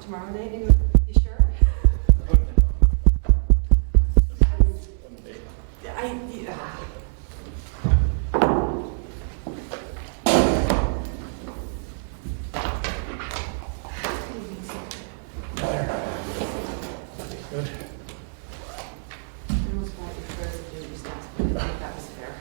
tomorrow night? You sure? Yeah. Good. I almost bought you frozen duty stuff, but I didn't think that was fair.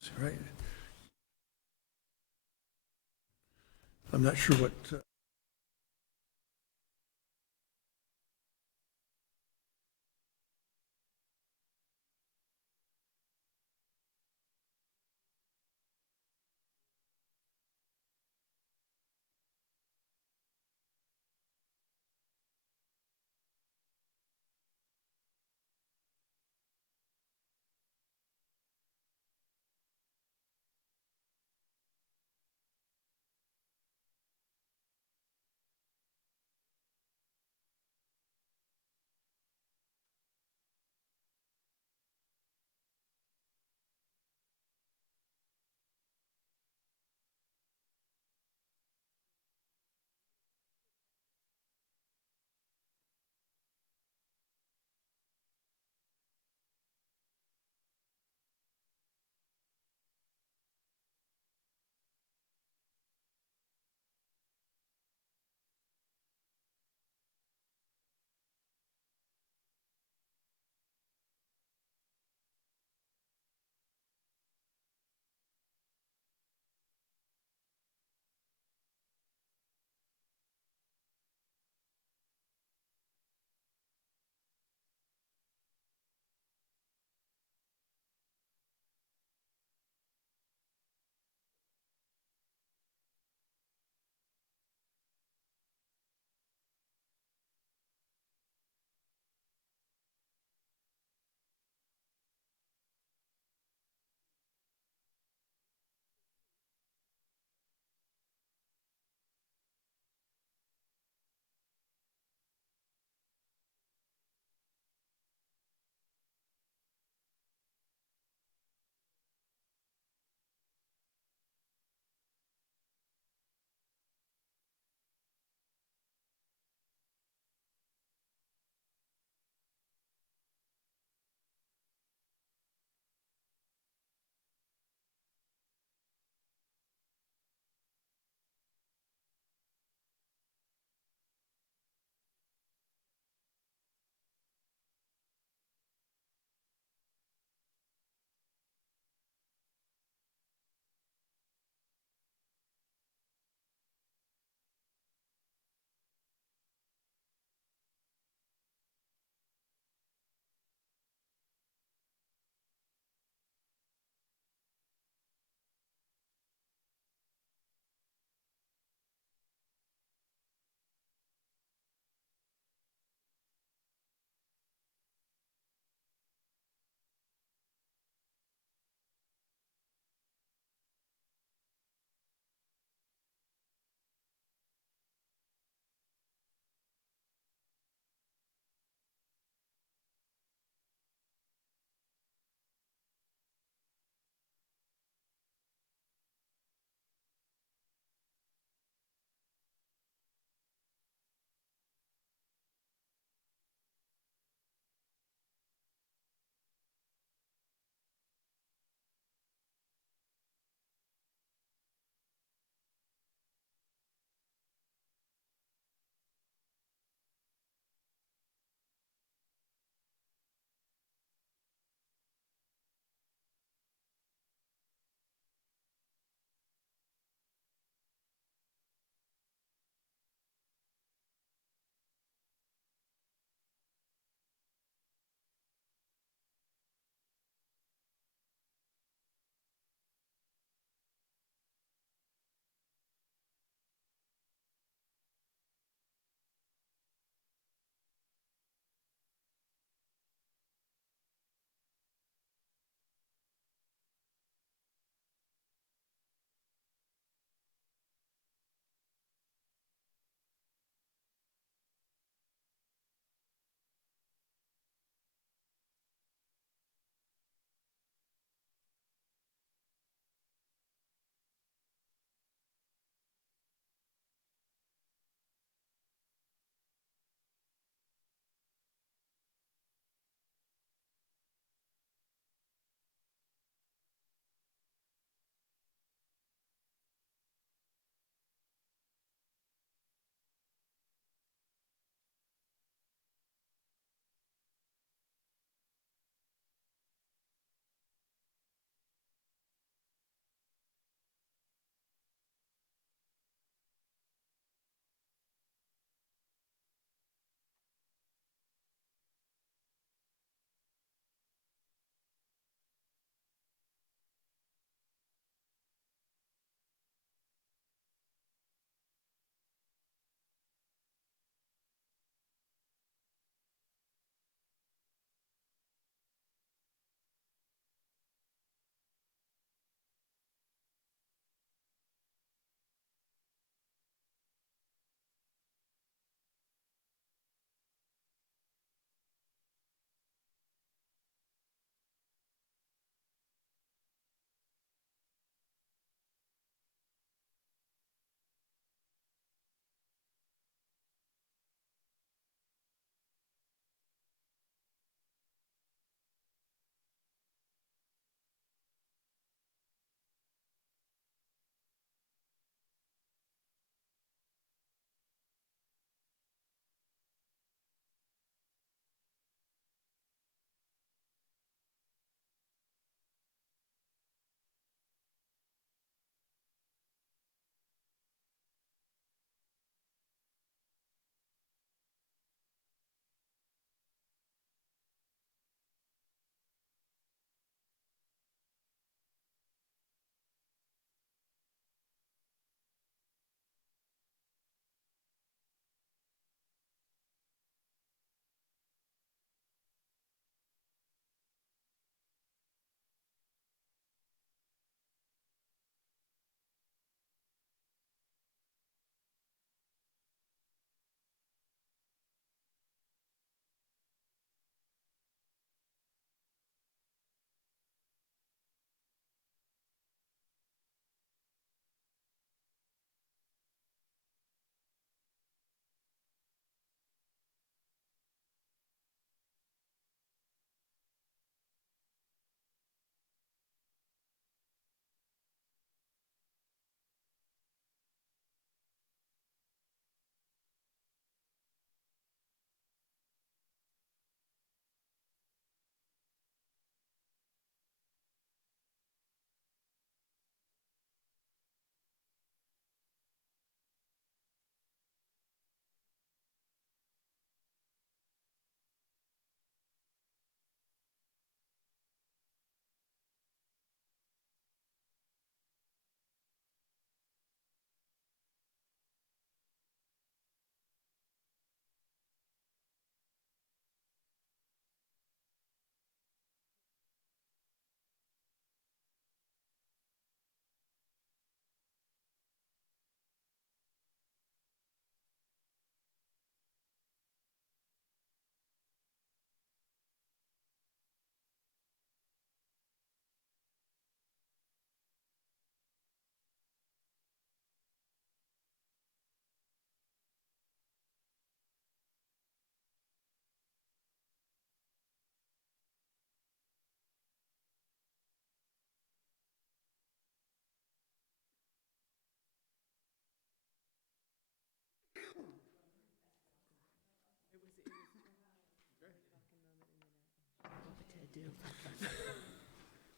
That's right. I'm not sure what,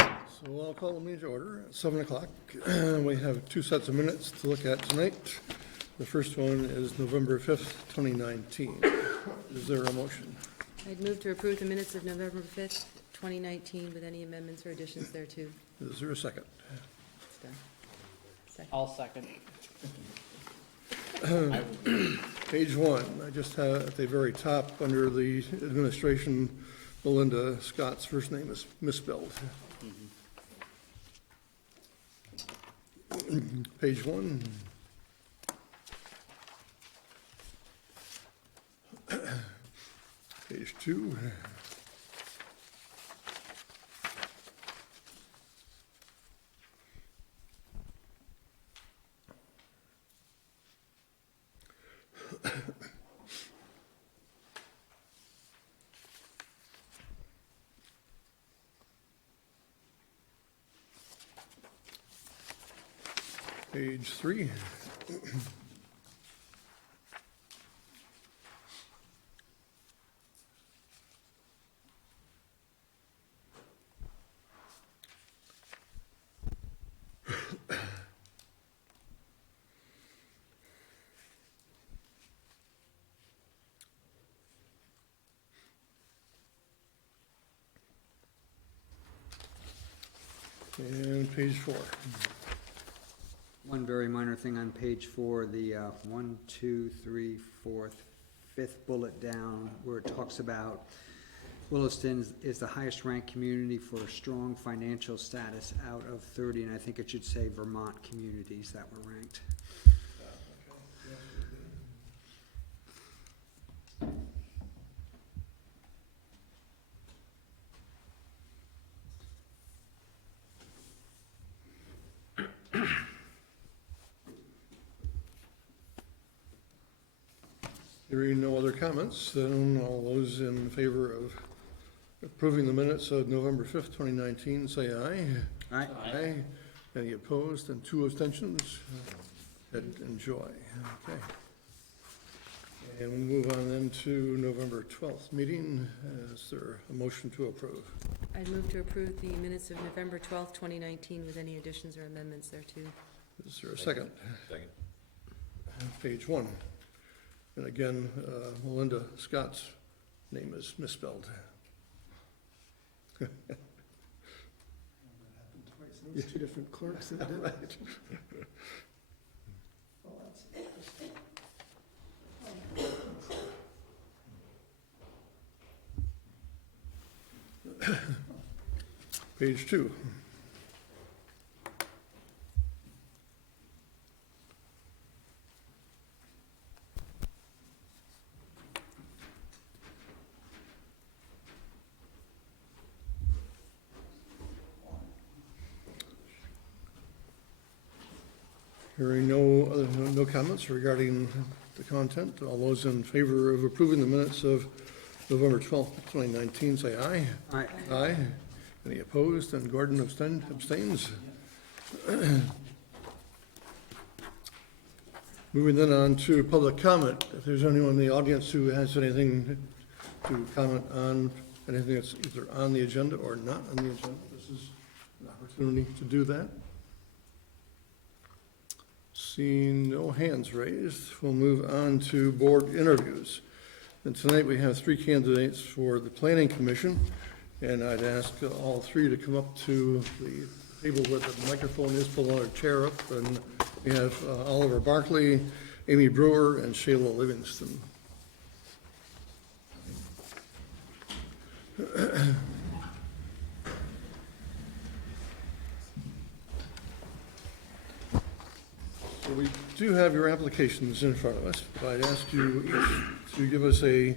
So I'll call the meeting to order at 7 o'clock. We have two sets of minutes to look at tonight. The first one is November 5th, 2019. Is there a motion? I'd move to approve the minutes of November 5th, 2019 with any amendments or additions thereto. Is there a second? It's done. Second. I'll second. Page 1, I just have at the very top, under the administration, Belinda Scott's first name is misspelled. Page 1. Page 2. Page 3. And page 4. One very minor thing on page 4, the 1, 2, 3, 4th, 5th bullet down, where it talks about Williston is the highest ranked community for strong financial status out of 30, and I think it should say Vermont communities that were ranked. Hearing no other comments, then all those in favor of approving the minutes of November 5th, 2019, say aye. Aye. Aye. Any opposed and 2 abstentions? Enjoy. Okay. And we'll move on then to November 12th meeting. Is there a motion to approve? I'd move to approve the minutes of November 12th, 2019 with any additions or amendments thereto. Is there a second? Second. Page 1. And again, Melinda Scott's name is misspelled. There's two different clerks that did it. Right. Page 2. Hearing no comments regarding the content, all those in favor of approving the minutes of November 12th, 2019, say aye. Aye. Aye. Any opposed? And Gordon abstains. Moving then on to public comment. If there's anyone in the audience who has anything to comment on, anything that's either on the agenda or not on the agenda, this is an opportunity to do that. Seeing no hands raised, we'll move on to board interviews. And tonight we have 3 candidates for the Planning Commission, and I'd ask all 3 to come up to the table where the microphone is, pull our chair up, and we have Oliver Barkley, Amy Brewer, and Shayla Livingston. So we do have your applications in front of us, but I'd ask you each to give us a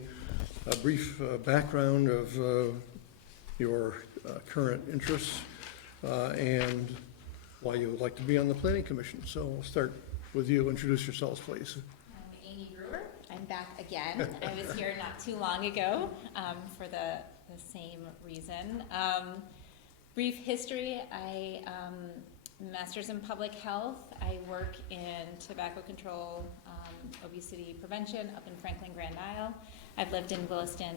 brief background of your current interests and why you would like to be on the Planning Commission. So we'll start with you. Introduce yourselves, please. I'm Amy Brewer. I'm back again. I was here not too long ago for the same reason. Brief history, I master's in public health. I work in tobacco control, obesity prevention up in Franklin, Grand Isle. I've lived in Williston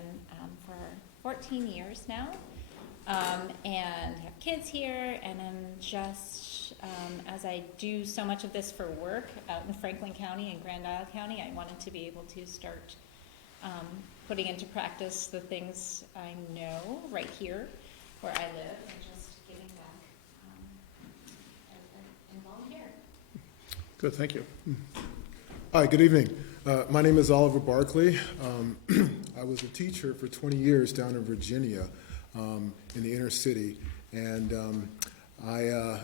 for 14 years now. and have kids here, and I'm just, as I do so much of this for work out in Franklin County and Grand Isle County, I wanted to be able to start putting into practice the things I know right here where I live, and just giving back and volunteer. Good, thank you. Hi, good evening. My name is Oliver Barkley. I was a teacher for 20 years down in Virginia in the inner city, and I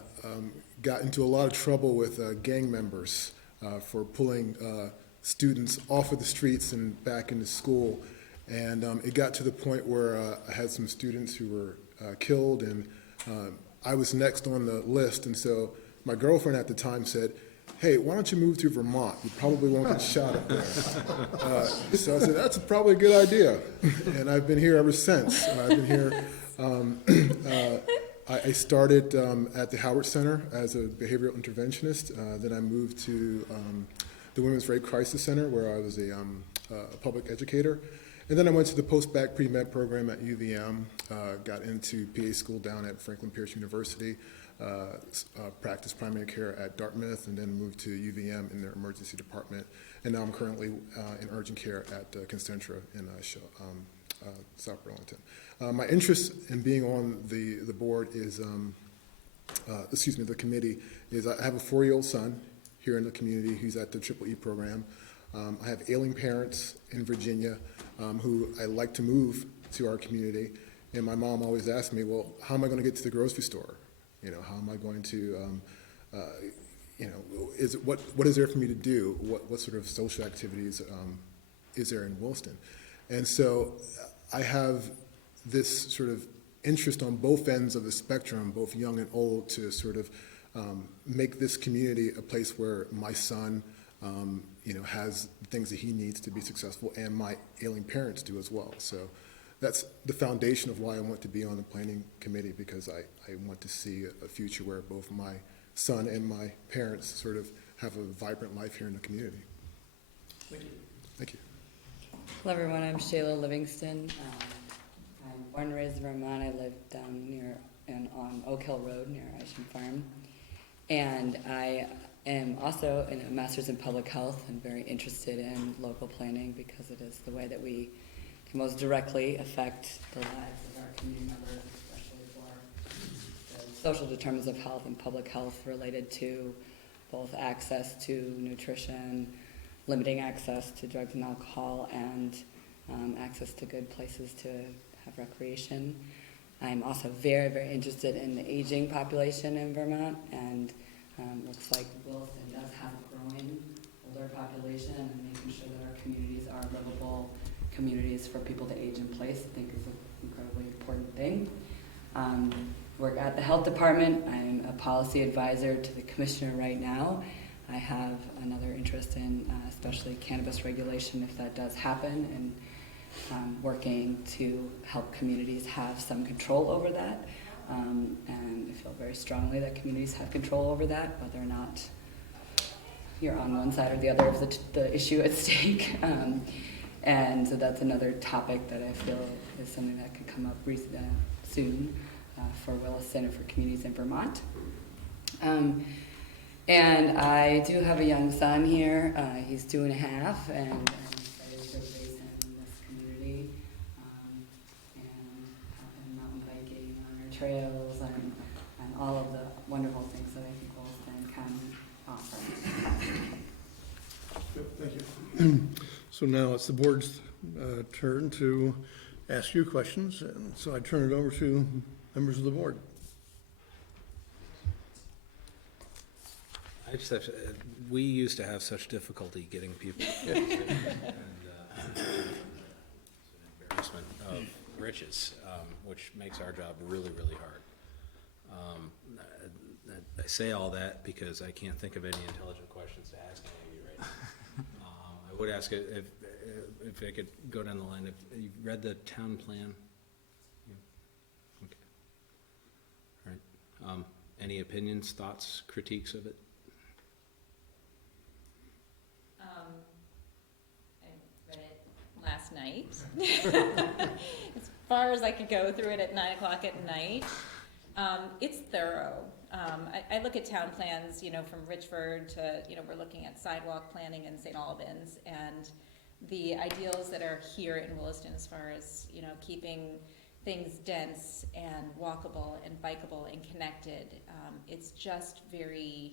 got into a lot of trouble with gang members for pulling students off of the streets and back into school. And it got to the point where I had some students who were killed, and I was next on the list. And so my girlfriend at the time said, "Hey, why don't you move to Vermont? You probably won't get shot up there." So I said, "That's probably a good idea." And I've been here ever since. I've been here. I started at the Howard Center as a behavioral interventionist. Then I moved to the Women's Rape Crisis Center, where I was a public educator. And then I went to the post-bac pre-med program at UVM, got into PA school down at Franklin Pierce University, practiced primary care at Dartmouth, and then moved to UVM in their emergency department. And now I'm currently in urgent care at Concentra in South Burlington. My interest in being on the board is, the committee, is I have a 4-year-old son here in the community who's at the EEE program. I have ailing parents in Virginia who I like to move to our community. And my mom always asks me, well, how am I going to get to the grocery store? How am I going to, what is there for me to do? What sort of social activities is there in Williston? And so I have this sort of interest on both ends of the spectrum, both young and old, to sort of make this community a place where my son, has the things that he needs to be successful, and my ailing parents do as well. So that's the foundation of why I want to be on the planning committee, because I want to see a future where both my son and my parents sort of have a vibrant life here in the community. Thank you. Thank you. Hello everyone, I'm Shayla Livingston. I'm born and raised in Vermont. I live down on Oak Hill Road near Isham Farm. And I am also in a master's in public health and very interested in local planning, because it is the way that we can most directly affect the lives of our community members, especially for the social determinants of health and public health related to both access to nutrition, limiting access to drugs and alcohol, and access to good places to have recreation. I'm also very, very interested in the aging population in Vermont, and looks like Williston does have a growing older population, and making sure that our communities are livable communities for people to age in place, I think, is an incredibly important thing. Work at the health department. I'm a policy advisor to the commissioner right now. I have another interest in especially cannabis regulation, if that does happen, and working to help communities have some control over that. And I feel very strongly that communities have control over that, whether or not you're on one side or the other of the issue at stake. And so that's another topic that I feel is something that could come up soon for Williston and for communities in Vermont. And I do have a young son here. He's 2.5, and I'm excited to raise him in this community, and have him mountain biking on our trails, and all of the wonderful things that I think Williston can offer. Thank you. So now it's the board's turn to ask you questions, and so I turn it over to members of the board. I just have to, we used to have such difficulty getting people. And it's an embarrassment of riches, which makes our job really, really hard. I say all that because I can't think of any intelligent questions to ask any of you right now. I would ask if I could go down the line. If you read the town plan? Yeah. Okay. All right. Any opinions, thoughts, critiques of it? I read it last night. It's far as I could go through it at 9 o'clock at night. It's thorough. I look at town plans, from Richford to, we're looking at sidewalk planning in St. Albans, and the ideals that are here in Williston as far as, keeping things dense and walkable and bikeable and connected. It's just very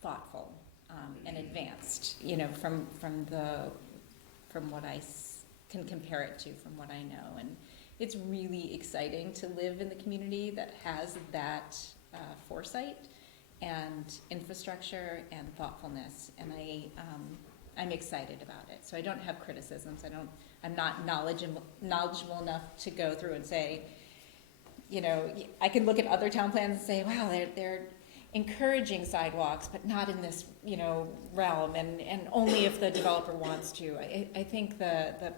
thoughtful and advanced, from what I can compare it to, from what I know. And it's really exciting to live in the community that has that foresight and infrastructure and thoughtfulness, and I'm excited about it. So I don't have criticisms. I'm not knowledgeable enough to go through and say, I can look at other town plans and say, wow, they're encouraging sidewalks, but not in this, realm, and only if the developer wants to. I think the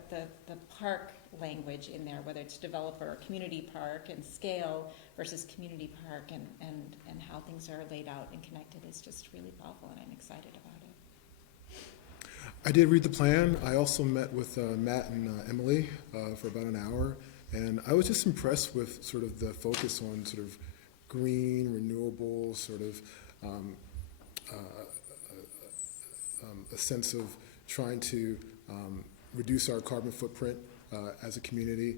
park language in there, whether it's developer or community park, and scale versus community park, and how things are laid out and connected, is just really thoughtful, and I'm excited about it. I did read the plan. I also met with Matt and Emily for about an hour, and I was just impressed with sort of the focus on sort of green, renewable, sort of a sense of trying to reduce our carbon footprint as a community.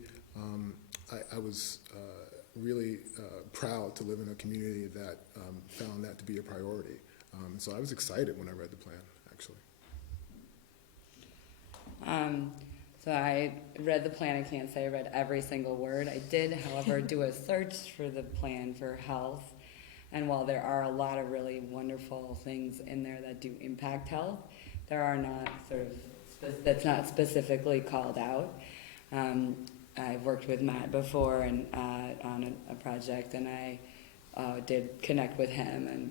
I was really proud to live in a community that found that to be a priority. So I was excited when I read the plan, actually. So I read the plan. I can't say I read every single word. I did, however, do a search for the plan for health. And while there are a lot of really wonderful things in there that do impact health, there are not that's not specifically called out. I've worked with Matt before and on a project, and I did connect with him. And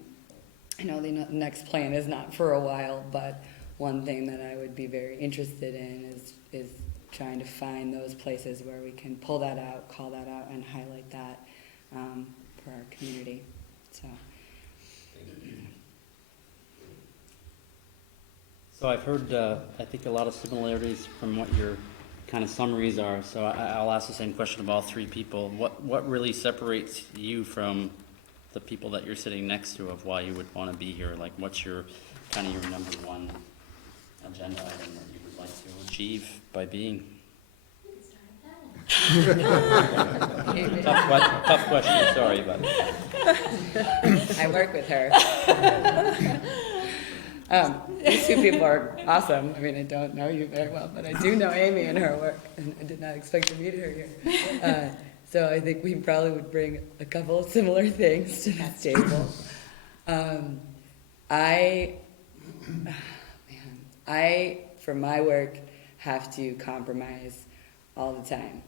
I know the next plan is not for a while, but one thing that I would be very interested in is trying to find those places where we can pull that out, call that out, and highlight that for our community. So I've heard, I think, a lot of similarities from what your kind of summaries are. So I'll ask the same question of all three people. What really separates you from the people that you're sitting next to of why you would want to be here? Like, what's your kind of your number one agenda item that you would like to achieve by being? Tough question, sorry, but I work with her. These two people are awesome. I mean, I don't know you very well, but I do know Amy and her work, and I did not expect to meet her here. So I think we probably would bring a couple of similar things to the table. I, for my work, have to compromise all the time.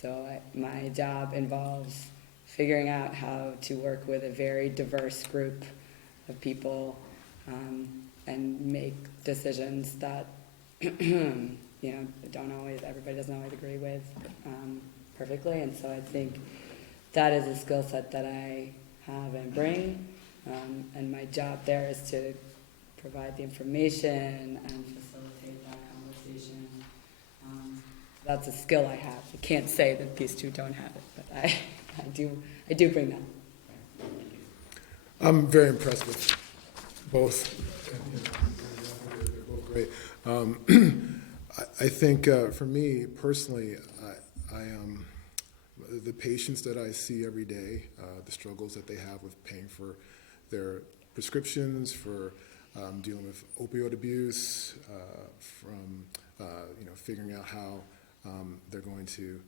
So my job involves figuring out how to work with a very diverse group of people and make decisions that everybody doesn't always agree with perfectly. And so I think that is a skill set that I have and bring. And my job there is to provide the information and facilitate that conversation. That's a skill I have. I can't say that these two don't have it, but I do bring that. I'm very impressed with both. They're both great. I think for me personally, the patients that I see every day, the struggles that they have with paying for their prescriptions, for dealing with opioid abuse, from figuring out how they're going to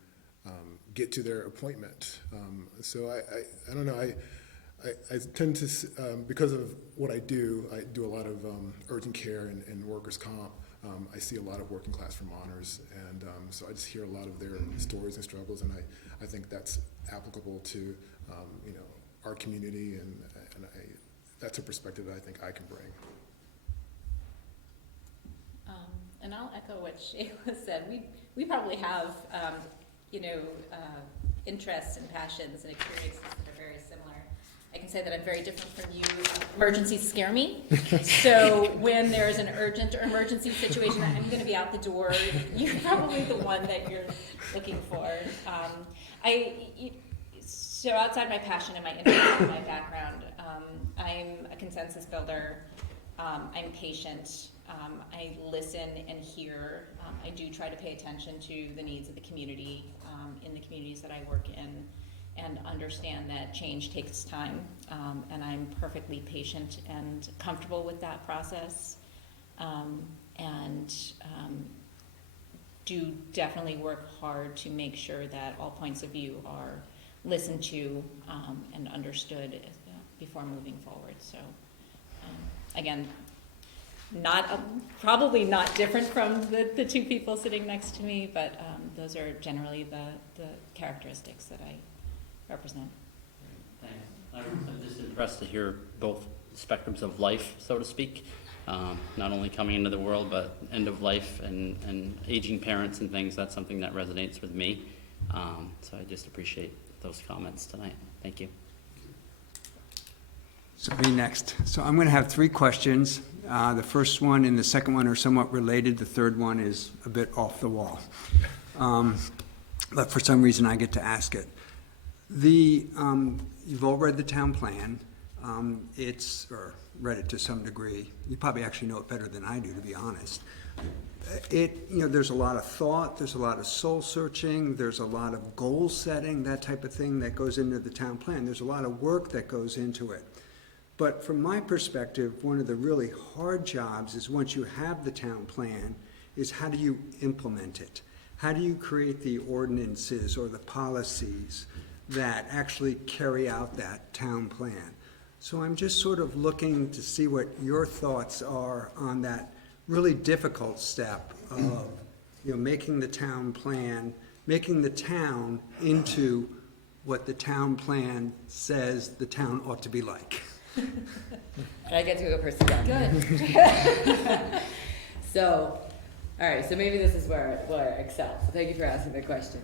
get to their appointment. So I don't know. I tend to, because of what I do a lot of urgent care and workers' comp. I see a lot of working class Vermonters, and so I just hear a lot of their stories and struggles, and I think that's applicable to our community, and that's a perspective that I think I can bring. And I'll echo what Shayla said. We probably have interests and passions and experiences that are very similar. I can say that I'm very different from you. Emergencies scare me. So when there's an urgent or emergency situation, I'm gonna be out the door. You're probably the one that you're looking for. So outside my passion and my interest and my background, I'm a consensus builder. I'm patient. I listen and hear. I do try to pay attention to the needs of the community in the communities that I work in, and understand that change takes time. And I'm perfectly patient and comfortable with that process. And do definitely work hard to make sure that all points of view are listened to and understood before moving forward. So again, probably not different from the two people sitting next to me, but those are generally the characteristics that I represent. Thanks. I'm just impressed to hear both spectrums of life, so to speak, not only coming into the world, but end of life and aging parents and things. That's something that resonates with me. So I just appreciate those comments tonight. Thank you. So me next. So I'm going to have 3 questions. The first one and the second one are somewhat related. The third one is a bit off the wall. But for some reason I get to ask it. You've all read the town plan. Or read it to some degree. You probably actually know it better than I do, to be honest. There's a lot of thought, there's a lot of soul searching, there's a lot of goal setting, that type of thing that goes into the town plan. There's a lot of work that goes into it. But from my perspective, one of the really hard jobs is once you have the town plan, is how do you implement it? How do you create the ordinances or the policies that actually carry out that town plan? So I'm just sort of looking to see what your thoughts are on that really difficult step of making the town plan, making the town into what the town plan says the town ought to be like. I get to go first again. Good. So, all right, so maybe this is where I excel. So thank you for asking the question.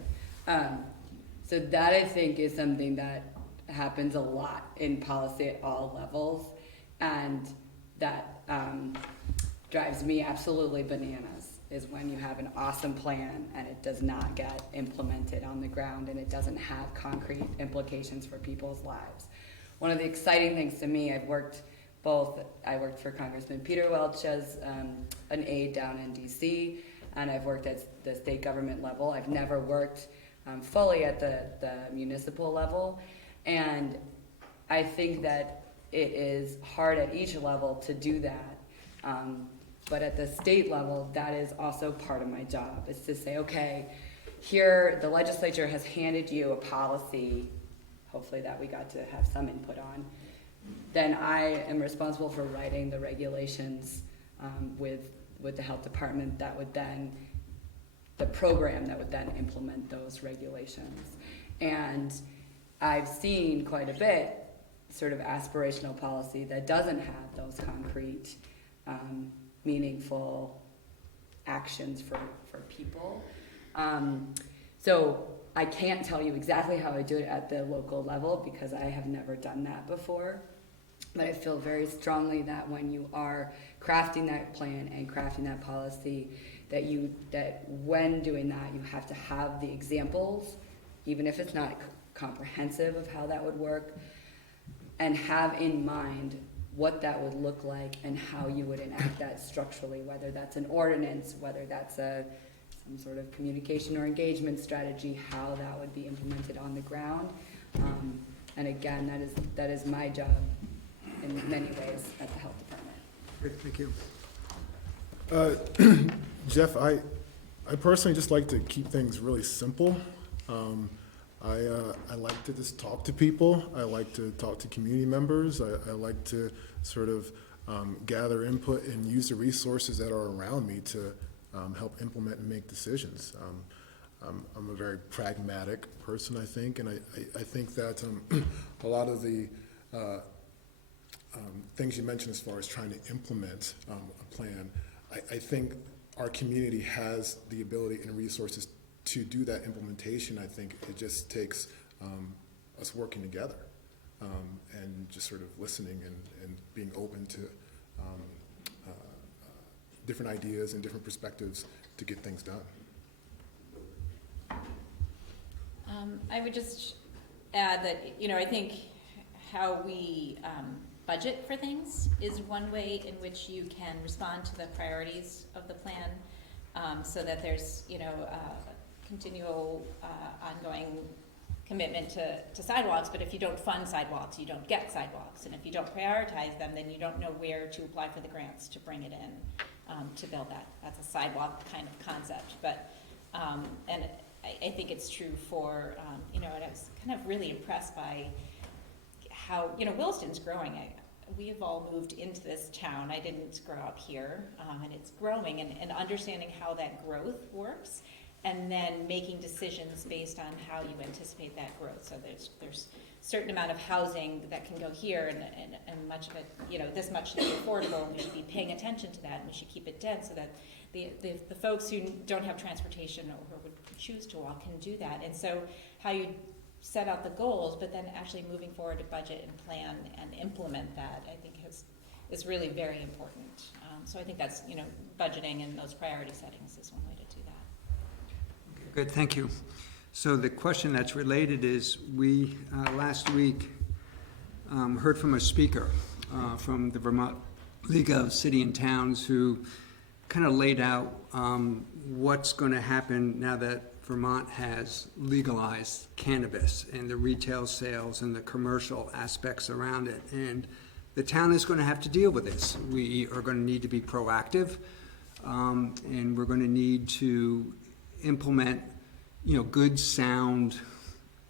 So that I think is something that happens a lot in policy at all levels, and that drives me absolutely bananas, is when you have an awesome plan and it does not get implemented on the ground and it doesn't have concrete implications for people's lives. One of the exciting things to me, I worked for Congressman Peter Welch as an aide down in DC, and I've worked at the state government level. I've never worked fully at the municipal level, and I think that it is hard at each level to do that. But at the state level, that is also part of my job, is to say, okay, here the legislature has handed you a policy, hopefully that we got to have some input on. Then I am responsible for writing the regulations with the health department that would then, the program that would then implement those regulations. And I've seen quite a bit sort of aspirational policy that doesn't have those concrete, meaningful actions for people. So I can't tell you exactly how I do it at the local level because I have never done that before. But I feel very strongly that when you are crafting that plan and crafting that policy, that when doing that, you have to have the examples, even if it's not comprehensive of how that would work, and have in mind what that would look like and how you would enact that structurally, whether that's an ordinance, whether that's some sort of communication or engagement strategy, how that would be implemented on the ground. And again, that is my job in many ways at the health department. Great, thank you. Jeff, I personally just like to keep things really simple. I like to just talk to people. I like to talk to community members. I like to sort of gather input and use the resources that are around me to help implement and make decisions. I'm a very pragmatic person, I think, and I think that a lot of the things you mentioned as far as trying to implement a plan, I think our community has the ability and resources to do that implementation. I think it just takes us working together. and just sort of listening and being open to different ideas and different perspectives to get things done. I would just add that, I think how we budget for things is one way in which you can respond to the priorities of the plan, so that there's, continual ongoing commitment to sidewalks, but if you don't fund sidewalks, you don't get sidewalks, and if you don't prioritize them, then you don't know where to apply for the grants to bring it in, to build that. That's a sidewalk kind of concept, but, and I think it's true for, and I was kind of really impressed by how, Williston's growing. We have all moved into this town. I didn't grow up here, and it's growing, and understanding how that growth works, and then making decisions based on how you anticipate that growth. So there's certain amount of housing that can go here, and much of it, this much should be affordable, and we should be paying attention to that, and we should keep it dense so that the folks who don't have transportation or who would choose to walk can do that. And so how you set out the goals, but then actually moving forward to budget and plan and implement that, I think is really very important. So I think that's, budgeting and those priority settings is one way to do that. Good, thank you. So the question that's related is, we last week heard from a speaker from the Vermont League of City and Towns who kind of laid out what's going to happen now that Vermont has legalized cannabis and the retail sales and the commercial aspects around it. And the town is going to have to deal with this. We are going to need to be proactive, and we're going to need to implement, good, sound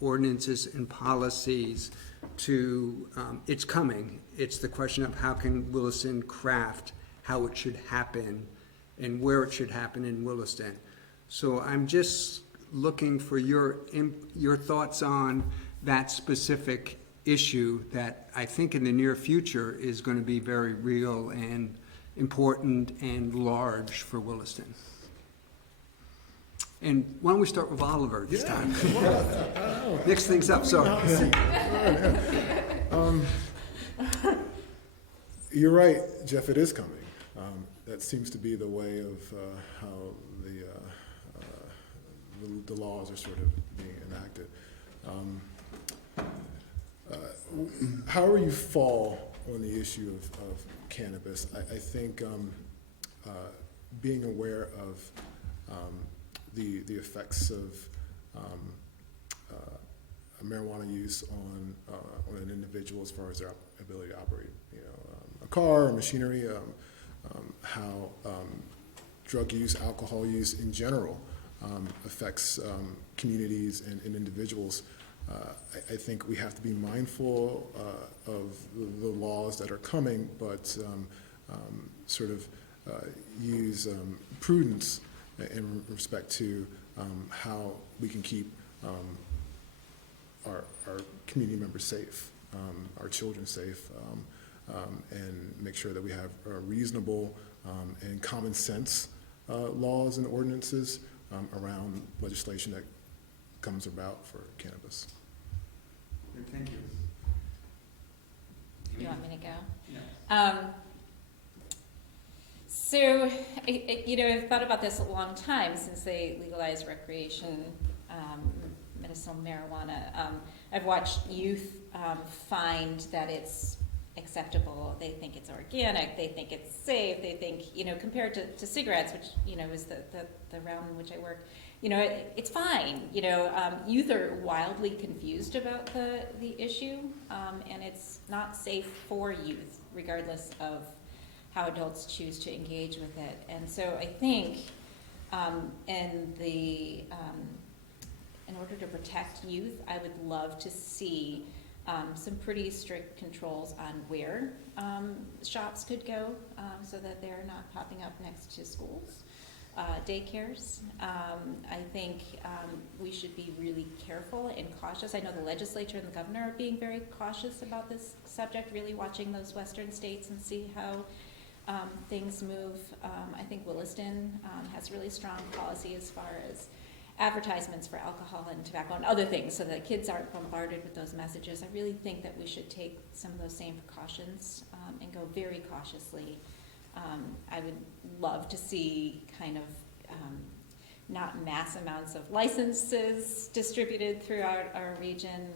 ordinances and policies to, it's coming. It's the question of how can Williston craft how it should happen and where it should happen in Williston. So I'm just looking for your thoughts on that specific issue that I think in the near future is going to be very real and important and large for Williston. And why don't we start with Oliver this time? Mix things up, so. You're right, Jeff, it is coming. That seems to be the way of how the laws are sort of being enacted. However you fall on the issue of cannabis, I think being aware of the effects of marijuana use on an individual as far as their ability to operate, a car or machinery, how drug use, alcohol use in general affects communities and individuals. I think we have to be mindful of the laws that are coming, but sort of use prudence in respect to how we can keep our community members safe, our children safe, and make sure that we have reasonable and common sense laws and ordinances around legislation that comes about for cannabis. Thank you. You want me to go? Yeah. So, I've thought about this a long time since they legalized recreation, medicinal marijuana. I've watched youth find that it's acceptable. They think it's organic. They think it's safe. They think, compared to cigarettes, which, is the realm in which I work, it's fine. Youth are wildly confused about the issue, and it's not safe for youth, regardless of how adults choose to engage with it. And so I think in order to protect youth, I would love to see some pretty strict controls on where shops could go, so that they're not popping up next to schools, daycares. I think we should be really careful and cautious. I know the legislature and the governor are being very cautious about this subject, really watching those western states and see how things move. I think Williston has really strong policy as far as advertisements for alcohol and tobacco and other things, so that kids aren't bombarded with those messages. I really think that we should take some of those same precautions and go very cautiously. I would love to see kind of not mass amounts of licenses distributed throughout our region,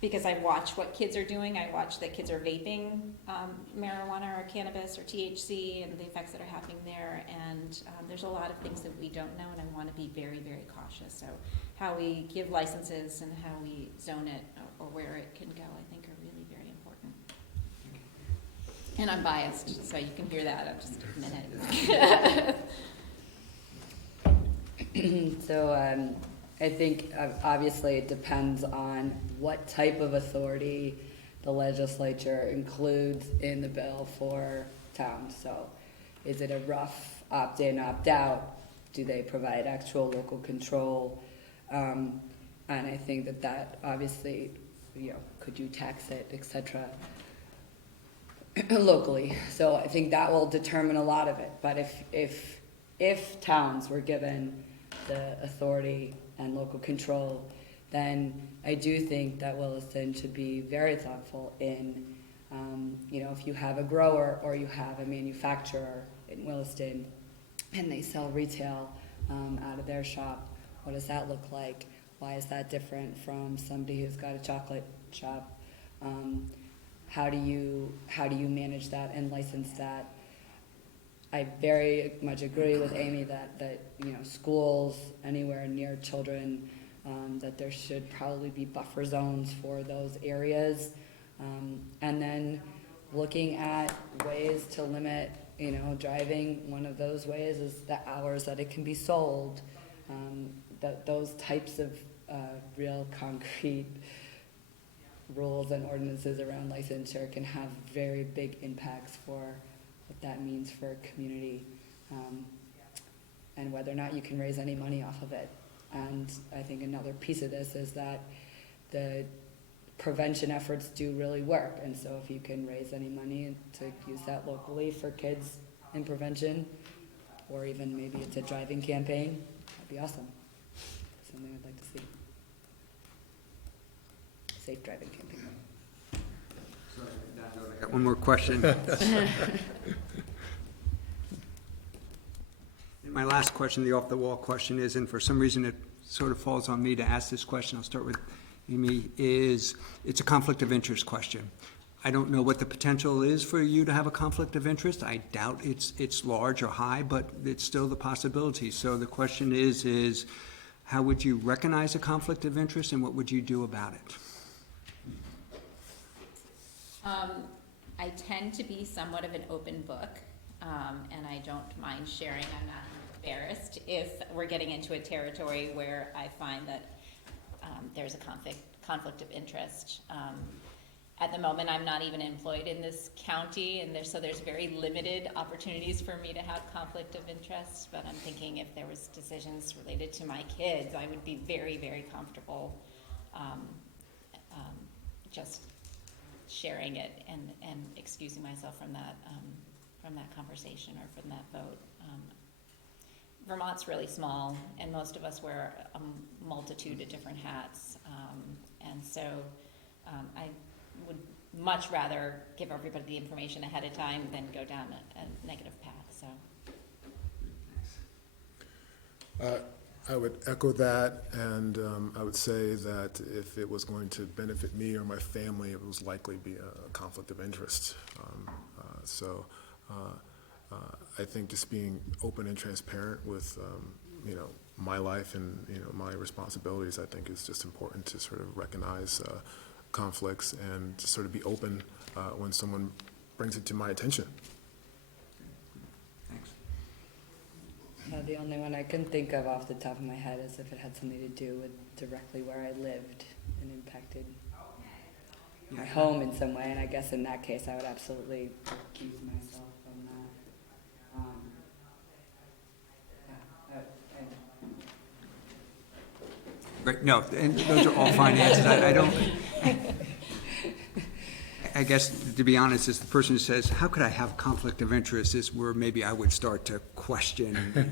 because I watch what kids are doing. I watch that kids are vaping marijuana or cannabis or THC and the effects that are happening there. And there's a lot of things that we don't know, and I want to be very, very cautious. So how we give licenses and how we zone it or where it can go, I think are really very important. And I'm biased, so you can hear that in just a minute. So I think obviously it depends on what type of authority the legislature includes in the bill for towns. So is it a rough opt-in, opt-out? Do they provide actual local control? And I think that obviously, could you tax it, et cetera, locally? So I think that will determine a lot of it. But if towns were given the authority and local control, then I do think that Williston should be very thoughtful in, if you have a grower or you have a manufacturer in Williston and they sell retail out of their shop, what does that look like? Why is that different from somebody who's got a chocolate shop? How do you manage that and license that? I very much agree with Amy that schools anywhere near children, that there should probably be buffer zones for those areas. And then looking at ways to limit, driving. One of those ways is the hours that it can be sold. Those types of real concrete rules and ordinances around licensure can have very big impacts for what that means for a community, and whether or not you can raise any money off of it. And I think another piece of this is that the prevention efforts do really work, and so if you can raise any money to use that locally for kids in prevention, or even maybe it's a driving campaign, that'd be awesome. Something I'd like to see. Safe driving campaign. Sorry, I got one more question. My last question, the off-the-wall question is, and for some reason it sort of falls on me to ask this question, I'll start with Amy, it's a conflict of interest question. I don't know what the potential is for you to have a conflict of interest. I doubt it's large or high, but it's still the possibility. So the question is how would you recognize a conflict of interest and what would you do about it? I tend to be somewhat of an open book, and I don't mind sharing. I'm not embarrassed if we're getting into a territory where I find that there's a conflict of interest. At the moment, I'm not even employed in this county, and there's very limited opportunities for me to have conflict of interest, but I'm thinking if there was decisions related to my kids, I would be very, very comfortable just sharing it and excusing myself from that conversation or from that vote. Vermont's really small, and most of us wear a multitude of different hats, and so I would much rather give everybody the information ahead of time than go down a negative path. So. I would echo that, and I would say that if it was going to benefit me or my family, it was likely be a conflict of interest. I think just being open and transparent with, my life and, my responsibilities, I think is just important to sort of recognize conflicts and to sort of be open when someone brings it to my attention. Thanks. The only one I can think of off the top of my head is if it had something to do with directly where I lived and impacted my home in some way, and I guess in that case I would absolutely accuse myself from that. Right, no, and those are all fine answers. I don't, I guess, to be honest, as the person who says, how could I have conflict of interest, is where maybe I would start to question,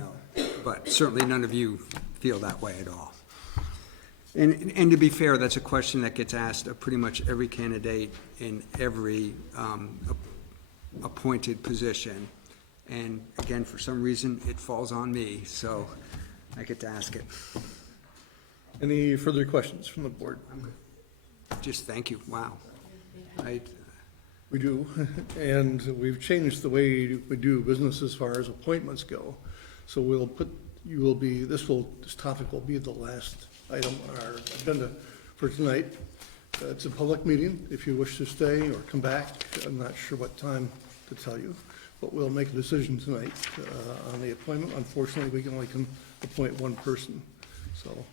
but certainly none of you feel that way at all. And to be fair, that's a question that gets asked of pretty much every candidate in every appointed position. And again, for some reason, it falls on me, so I get to ask it. Any further questions from the board? Just thank you, wow. We do, and we've changed the way we do business as far as appointments go. So this topic will be the last item on our agenda for tonight. It's a public meeting. If you wish to stay or come back, I'm not sure what time to tell you, but we'll make a decision tonight on the appointment. Unfortunately, we can only appoint one person. So,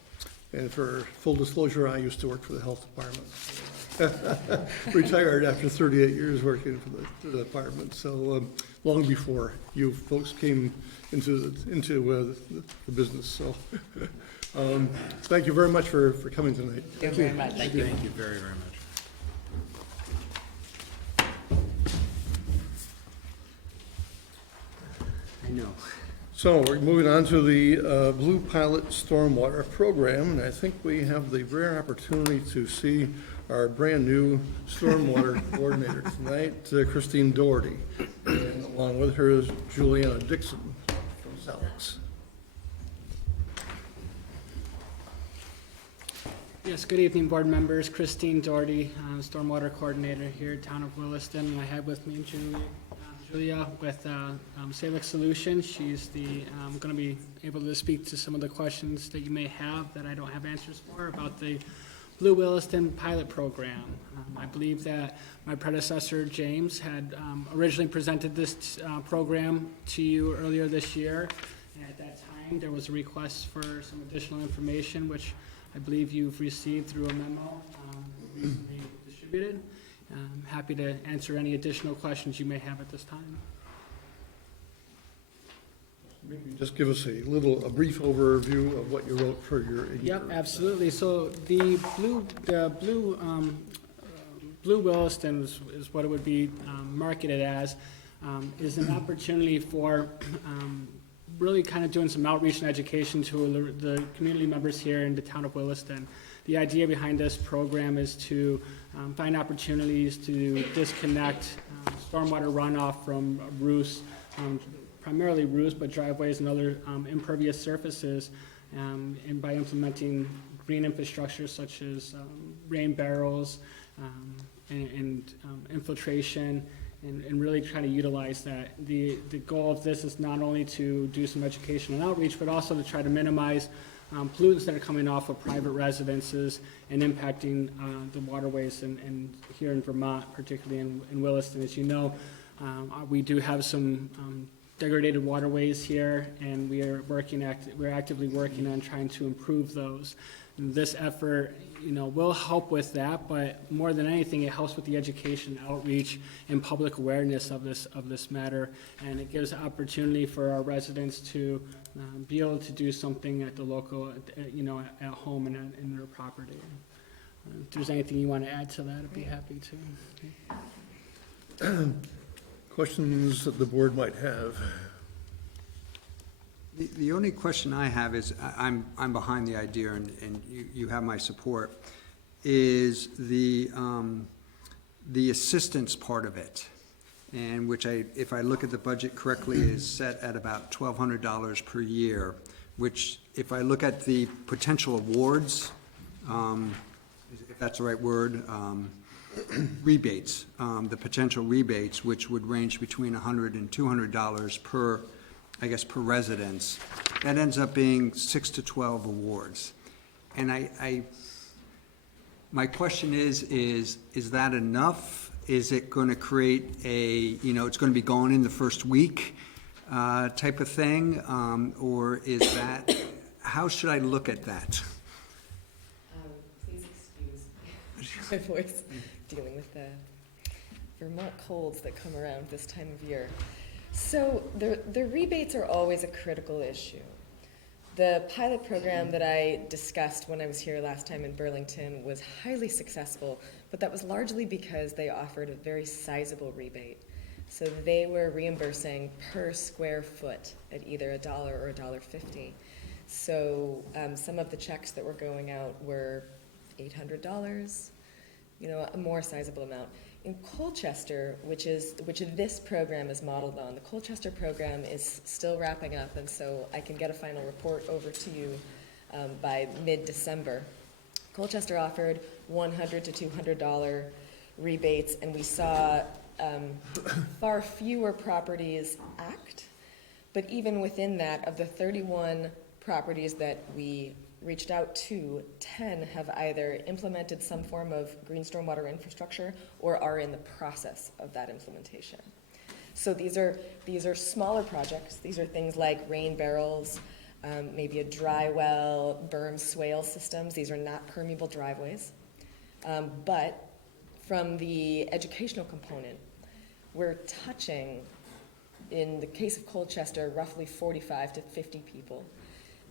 and for full disclosure, I used to work for the health department. Retired after 38 years working for the department. So long before you folks came into the business. So thank you very much for coming tonight. Thank you very much. Thank you very, very much. I know. So we're moving on to the Blue Pilot Stormwater Program, and I think we have the rare opportunity to see our brand-new stormwater coordinator tonight, Christine Doherty, and along with her is Juliana Dixon from Salix. Yes, good evening, board members. Christine Doherty, Stormwater Coordinator here at Town of Williston. I have with me Julia with Salix Solutions. She's going to be able to speak to some of the questions that you may have that I don't have answers for about the Blue Williston pilot program. I believe that my predecessor, James, had originally presented this program to you earlier this year. And at that time, there was a request for some additional information, which I believe you've received through a memo recently distributed. I'm happy to answer any additional questions you may have at this time. Maybe just give us a brief overview of what you wrote for your. Yep, absolutely. So the Blue Williston is what it would be marketed as, is an opportunity for really kind of doing some outreach and education to the community members here in the town of Williston. The idea behind this program is to find opportunities to disconnect stormwater runoff from roofs, primarily roofs, but driveways and other impervious surfaces, and by implementing green infrastructure such as rain barrels and infiltration, and really try to utilize that. The goal of this is not only to do some education and outreach, but also to try to minimize pollutants that are coming off of private residences and impacting the waterways and here in Vermont, particularly in Williston. As you know, we do have some degraded waterways here, and we're actively working on trying to improve those. And this effort, will help with that, but more than anything, it helps with the education, outreach, and public awareness of this matter, and it gives an opportunity for our residents to be able to do something at the local, at home and in their property. If there's anything you want to add to that, I'd be happy to. Questions that the board might have? The only question I have is, I'm behind the idea, and you have my support, is the assistance part of it, and which if I look at the budget correctly, is set at about $1,200 per year, which if I look at the potential awards, if that's the right word, rebates, the potential rebates, which would range between $100 and $200 per residence, that ends up being 6 to 12 awards. And my question is that enough? Is it going to create it's going to be gone in the first week type of thing? Or is that, how should I look at that? Please excuse my voice, dealing with the Vermont colds that come around this time of year. So the rebates are always a critical issue. The pilot program that I discussed when I was here last time in Burlington was highly successful, but that was largely because they offered a very sizable rebate. So they were reimbursing per square foot at either $1 or $1.50. So some of the checks that were going out were $800, a more sizable amount. In Colchester, which this program is modeled on, the Colchester program is still wrapping up, and so I can get a final report over to you by mid-December. Colchester offered $100 to $200 rebates, and we saw far fewer properties act. But even within that, of the 31 properties that we reached out to, 10 have either implemented some form of green stormwater infrastructure or are in the process of that implementation. So these are smaller projects. These are things like rain barrels, maybe a dry well, berm swale systems. These are not permeable driveways. But from the educational component, we're touching, in the case of Colchester, roughly 45 to 50 people.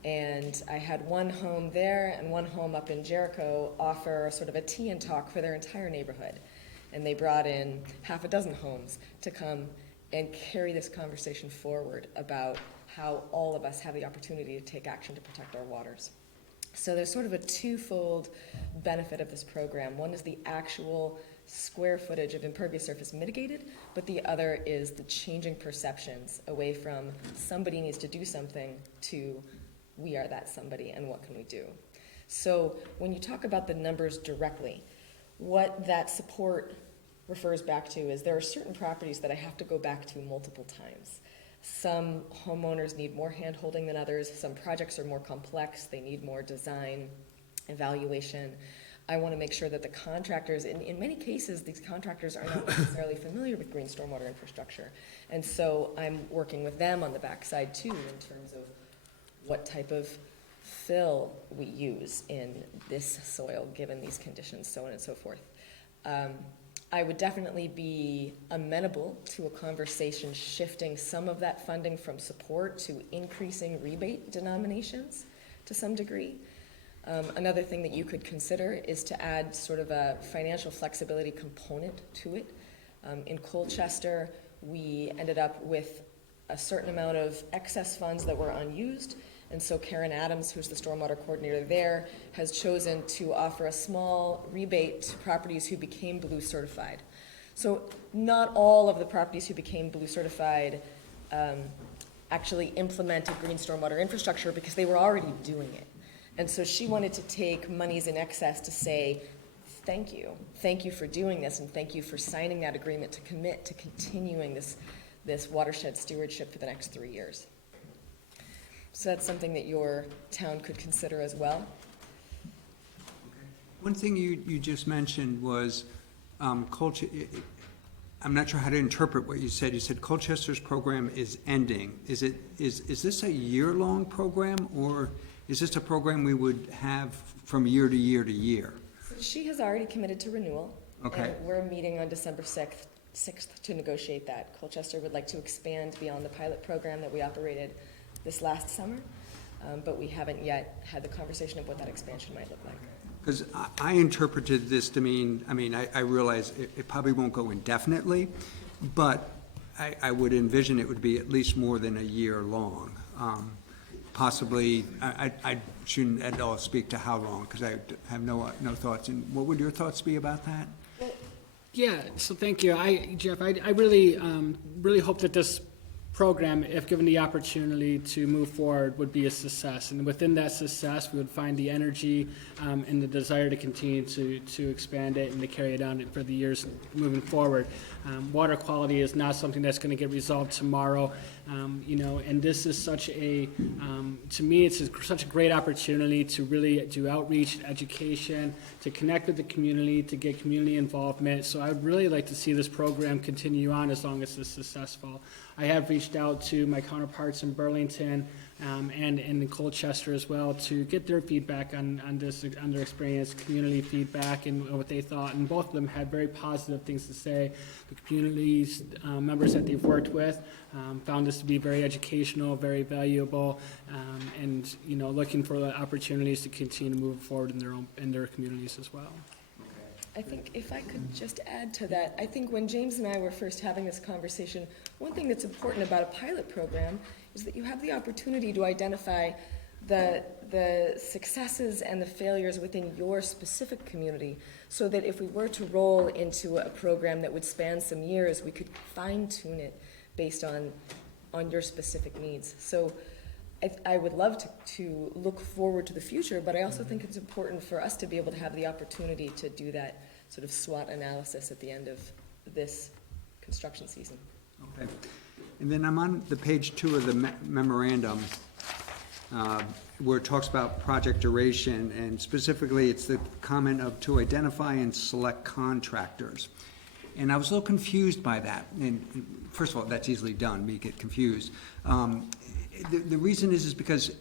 And I had one home there and one home up in Jericho offer sort of a tea and talk for their entire neighborhood. And they brought in half a dozen homes to come and carry this conversation forward about how all of us have the opportunity to take action to protect our waters. So there's sort of a twofold benefit of this program. One is the actual square footage of impervious surface mitigated, but the other is the changing perceptions away from somebody needs to do something to we are that somebody and what can we do. So when you talk about the numbers directly, what that support refers back to is there are certain properties that I have to go back to multiple times. Some homeowners need more hand-holding than others. Some projects are more complex. They need more design, evaluation. I want to make sure that the contractors, in many cases, these contractors are not necessarily familiar with green stormwater infrastructure. And so I'm working with them on the backside too in terms of what type of fill we use in this soil given these conditions, so on and so forth. I would definitely be amenable to a conversation shifting some of that funding from support to increasing rebate denominations to some degree. Another thing that you could consider is to add sort of a financial flexibility component to it. In Colchester, we ended up with a certain amount of excess funds that were unused, and so Karen Adams, who's the stormwater coordinator there, has chosen to offer a small rebate to properties who became Blue certified. So not all of the properties who became Blue certified actually implemented green stormwater infrastructure because they were already doing it. And so she wanted to take monies in excess to say, thank you for doing this, and thank you for signing that agreement to commit to continuing this watershed stewardship for the next 3 years. So that's something that your town could consider as well. One thing you just mentioned was culture. I'm not sure how to interpret what you said. You said Colchester's program is ending. Is this a year-long program, or is this a program we would have from year to year to year? So she has already committed to renewal. Okay. And we're meeting on December 6th to negotiate that. Colchester would like to expand beyond the pilot program that we operated this last summer, but we haven't yet had the conversation of what that expansion might look like. Because I interpreted this to mean, I realize it probably won't go indefinitely, but I would envision it would be at least more than a year long. Possibly, I shouldn't at all speak to how long, because I have no thoughts. And what would your thoughts be about that? Yeah, so thank you. Jeff, I really, really hope that this program, if given the opportunity to move forward, would be a success. And within that success, we would find the energy and the desire to continue to expand it and to carry it on for the years moving forward. Water quality is not something that's going to get resolved tomorrow. And this is such a, to me, it's such a great opportunity to really do outreach, education, to connect with the community, to get community involvement. So I would really like to see this program continue on as long as it's successful. I have reached out to my counterparts in Burlington and in Colchester as well to get their feedback on their experience, community feedback, and what they thought. And both of them had very positive things to say. The community's members that they've worked with found this to be very educational, very valuable, and looking for the opportunities to continue to move forward in their communities as well. I think if I could just add to that, I think when James and I were first having this conversation, one thing that's important about a pilot program is that you have the opportunity to identify the successes and the failures within your specific community, so that if we were to roll into a program that would span some years, we could fine-tune it based on your specific needs. So I would love to look forward to the future, but I also think it's important for us to be able to have the opportunity to do that sort of SWOT analysis at the end of this construction season. Okay. And then I'm on the page 2 of the memorandum, where it talks about project duration, and specifically it's the comment of to identify and select contractors. And I was a little confused by that. And first of all, that's easily done, me get confused. The reason is because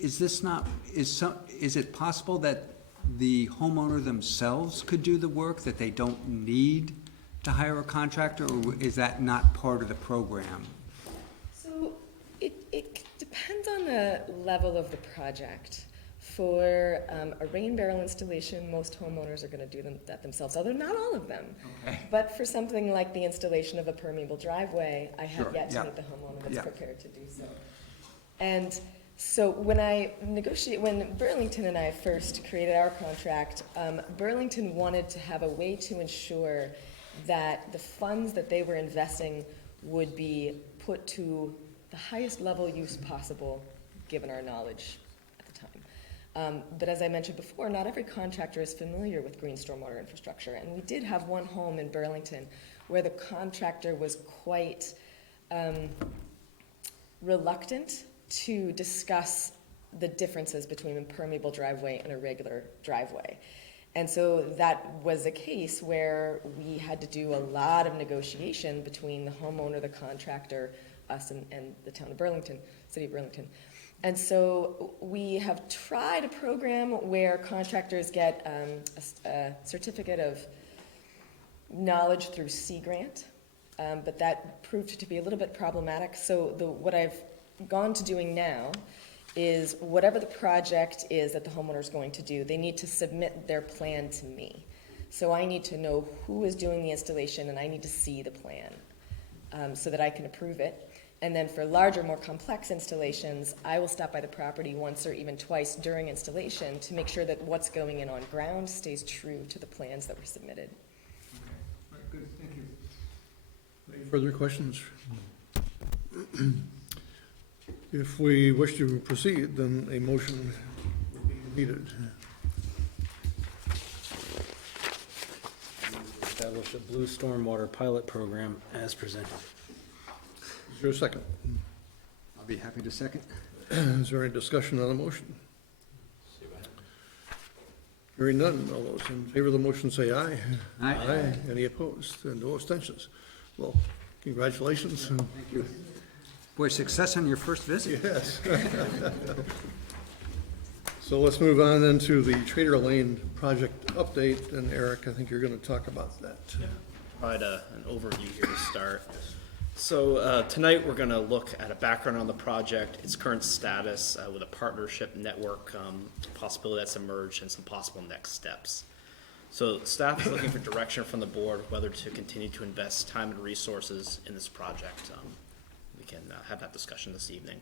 is it possible that the homeowner themselves could do the work, that they don't need to hire a contractor, or is that not part of the program? So it depends on the level of the project. For a rain barrel installation, most homeowners are going to do that themselves, although not all of them. Okay. But for something like the installation of a permeable driveway, I have Sure, yet to yeah. meet the homeowner that's Yeah. prepared to do so. And so when Burlington and I first created our contract, Burlington wanted to have a way to ensure that the funds that they were investing would be put to the highest level use possible, given our knowledge at the time. But as I mentioned before, not every contractor is familiar with green stormwater infrastructure, and we did have one home in Burlington where the contractor was quite reluctant to discuss the differences between a permeable driveway and a regular driveway. And so that was a case where we had to do a lot of negotiation between the homeowner, the contractor, us, and the town of Burlington, city of Burlington. And so we have tried a program where contractors get a certificate of knowledge through Sea Grant, but that proved to be a little bit problematic. So what I've gone to doing now is whatever the project is that the homeowner is going to do, they need to submit their plan to me. So I need to know who is doing the installation, and I need to see the plan so that I can approve it. And then for larger, more complex installations, I will stop by the property once or even twice during installation to make sure that what's going in on ground stays true to the plans that were submitted. Okay. All right, good, thank you. Any further questions? If we wish to proceed, then a motion will be needed. Establish a blue stormwater pilot program as presented. Is there a second? I'll be happy to second. Is there any discussion on the motion? Hearing none, all those in favor of the motion say aye. Aye. Any opposed? And no abstentions? Well, congratulations. Thank you. Boy, success on your first visit. Yes. So let's move on into the Trader Lane project update, and Eric, I think you're going to talk about that. Provide an overview here to start. So tonight we're going to look at a background on the project, its current status with a partnership network possibility that's emerged, and some possible next steps. So staff is looking for direction from the board whether to continue to invest time and resources in this project. We can have that discussion this evening.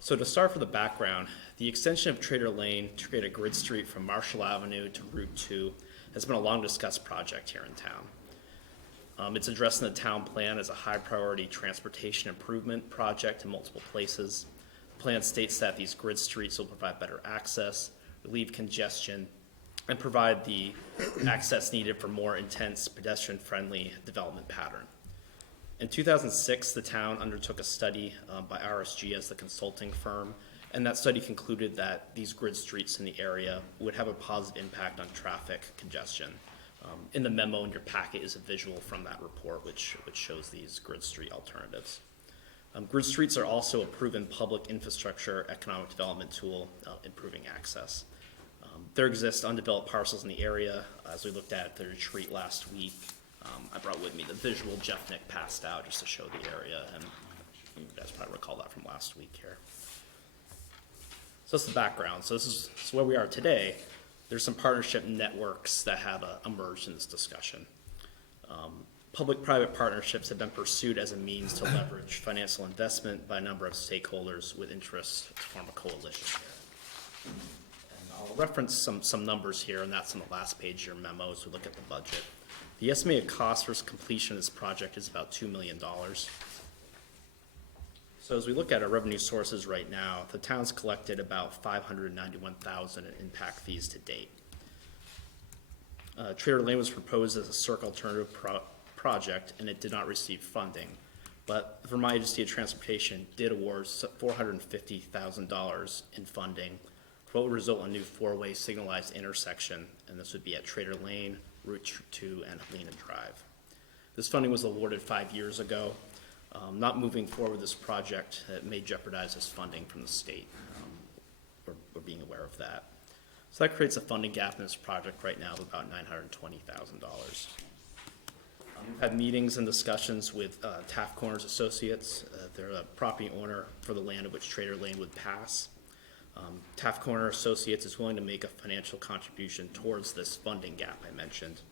So to start with the background, the extension of Trader Lane to create a grid street from Marshall Avenue to Route 2 has been a long discussed project here in town. It's addressed in the town plan as a high priority transportation improvement project in multiple places. The plan states that these grid streets will provide better access, relieve congestion, and provide the access needed for more intense pedestrian friendly development pattern. In 2006, the town undertook a study by RSG as the consulting firm, and that study concluded that these grid streets in the area would have a positive impact on traffic congestion. In the memo in your packet is a visual from that report which shows these grid street alternatives. Grid streets are also a proven public infrastructure economic development tool, improving access. There exist undeveloped parcels in the area. As we looked at the retreat last week, I brought with me the visual Jeff Nick passed out just to show the area, and you guys probably recall that from last week here. So that's the background. So this is where we are today. there's some partnership networks that have emerged in this discussion. Public-private partnerships have been pursued as a means to leverage financial investment by a number of stakeholders with interests to form a coalition here. And I'll reference some numbers here, and that's on the last page of your memo as we look at the budget. The estimated cost for completion of this project is about $2 million. So as we look at our revenue sources right now, the town's collected about $591,000 in impact fees to date. Trader Lane was proposed as a circle alternative project, and it did not receive funding. But the Vermont Agency of Transportation did award $450,000 in funding for what would result in a new four-way signalized intersection, and this would be at Trader Lane, Route 2, and Helena Drive. This funding was awarded 5 years ago. Not moving forward with this project may jeopardize this funding from the state. We're being aware of that. So that creates a funding gap in this project right now of about $920,000. We've had meetings and discussions with Taft Corners Associates. They're a property owner for the land of which Trader Lane would pass. Taft Corner Associates is willing to make a financial contribution towards this funding gap I mentioned.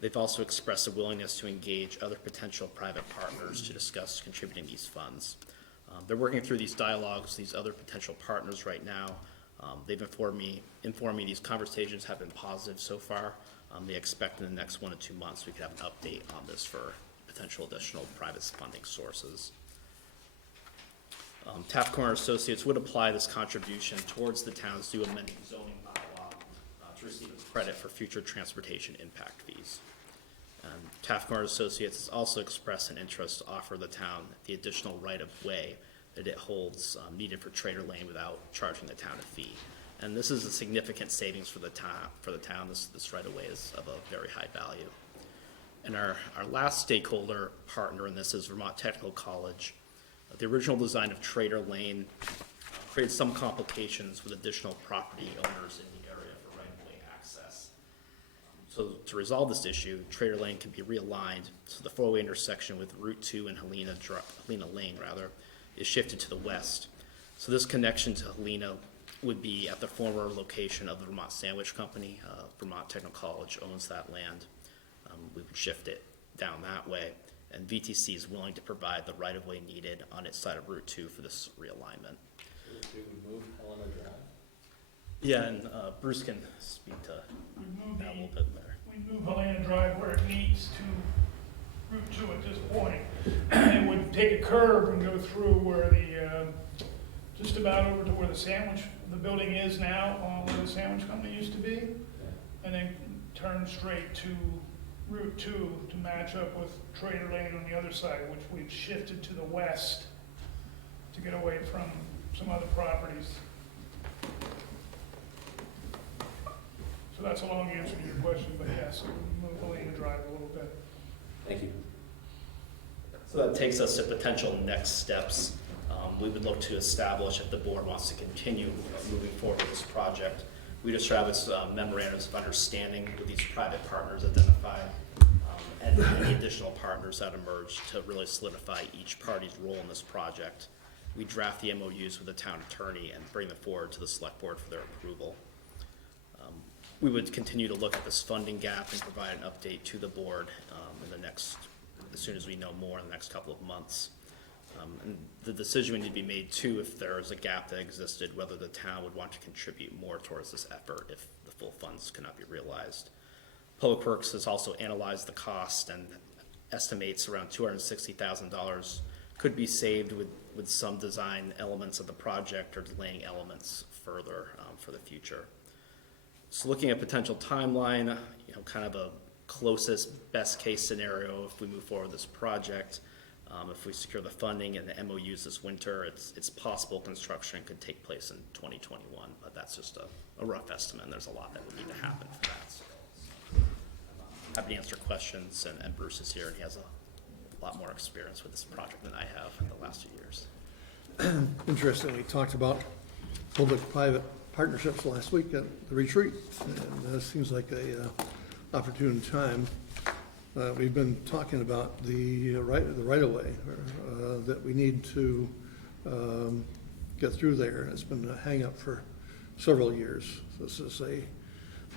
They've also expressed a willingness to engage other potential private partners to discuss contributing these funds. They're working through these dialogues, these other potential partners right now. They've informed me these conversations have been positive so far. They expect in the next 1 to 2 months we could have an update on this for potential additional private funding sources. Taft Corner Associates would apply this contribution towards the town's new amending zoning bylaw to receive credit for future transportation impact fees. Taft Corner Associates has also expressed an interest to offer the town the additional right-of-way that it holds needed for Trader Lane without charging the town a fee. And this is a significant savings for the town. This right-of-way is of a very high value. And our last stakeholder partner in this is Vermont Technical College. The original design of Trader Lane created some complications with additional property owners in the area for right-of-way access. So to resolve this issue, Trader Lane can be realigned so the four-way intersection with Route 2 and Helena Lane is shifted to the west. So this connection to Helena would be at the former location of the Vermont Sandwich Company. Vermont Technical College owns that land. We would shift it down that way, and VTC is willing to provide the right-of-way needed on its side of Route 2 for this realignment. We would move Helena Drive? Yeah, and Bruce can speak to that a little bit there. We move Helena Drive where it needs to Route 2 at this point. It would take a curve and go through where the, just about over to where the building is now, where the Sandwich Company used to be, and then turn straight to Route 2 to match up with Trader Lane on the other side, which we've shifted to the west to get away from some other properties. So that's a long answer to your question, but yes, move Helena Drive a little bit. Thank you. So that takes us to potential next steps. We would look to establish, if the board wants to continue moving forward with this project, we establish memorandums of understanding with these private partners identified and any additional partners that emerge to really solidify each party's role in this project. We draft the MOUs with the town attorney and bring them forward to the select board for their approval. We would continue to look at this funding gap and provide an update to the board as soon as we know more in the next couple of months. And the decision would need to be made too if there is a gap that existed, whether the town would want to contribute more towards this effort if the full funds cannot be realized. Public Works has also analyzed the cost and estimates around $260,000 could be saved with some design elements of the project or delaying elements further for the future. So looking at potential timeline, kind of a closest best case scenario if we move forward with this project. If we secure the funding and the MOUs this winter, it's possible construction could take place in 2021, but that's just a rough estimate, and there's a lot that would need to happen for that. So, I'm happy to answer questions, and Bruce is here, and he has a lot more experience with this project than I have in the last few years. Interesting, we talked about public-private partnerships last week at the retreat, and it seems like a opportune time. We've been talking about the right-of-way that we need to get through there. It's been a hang-up for several years. This is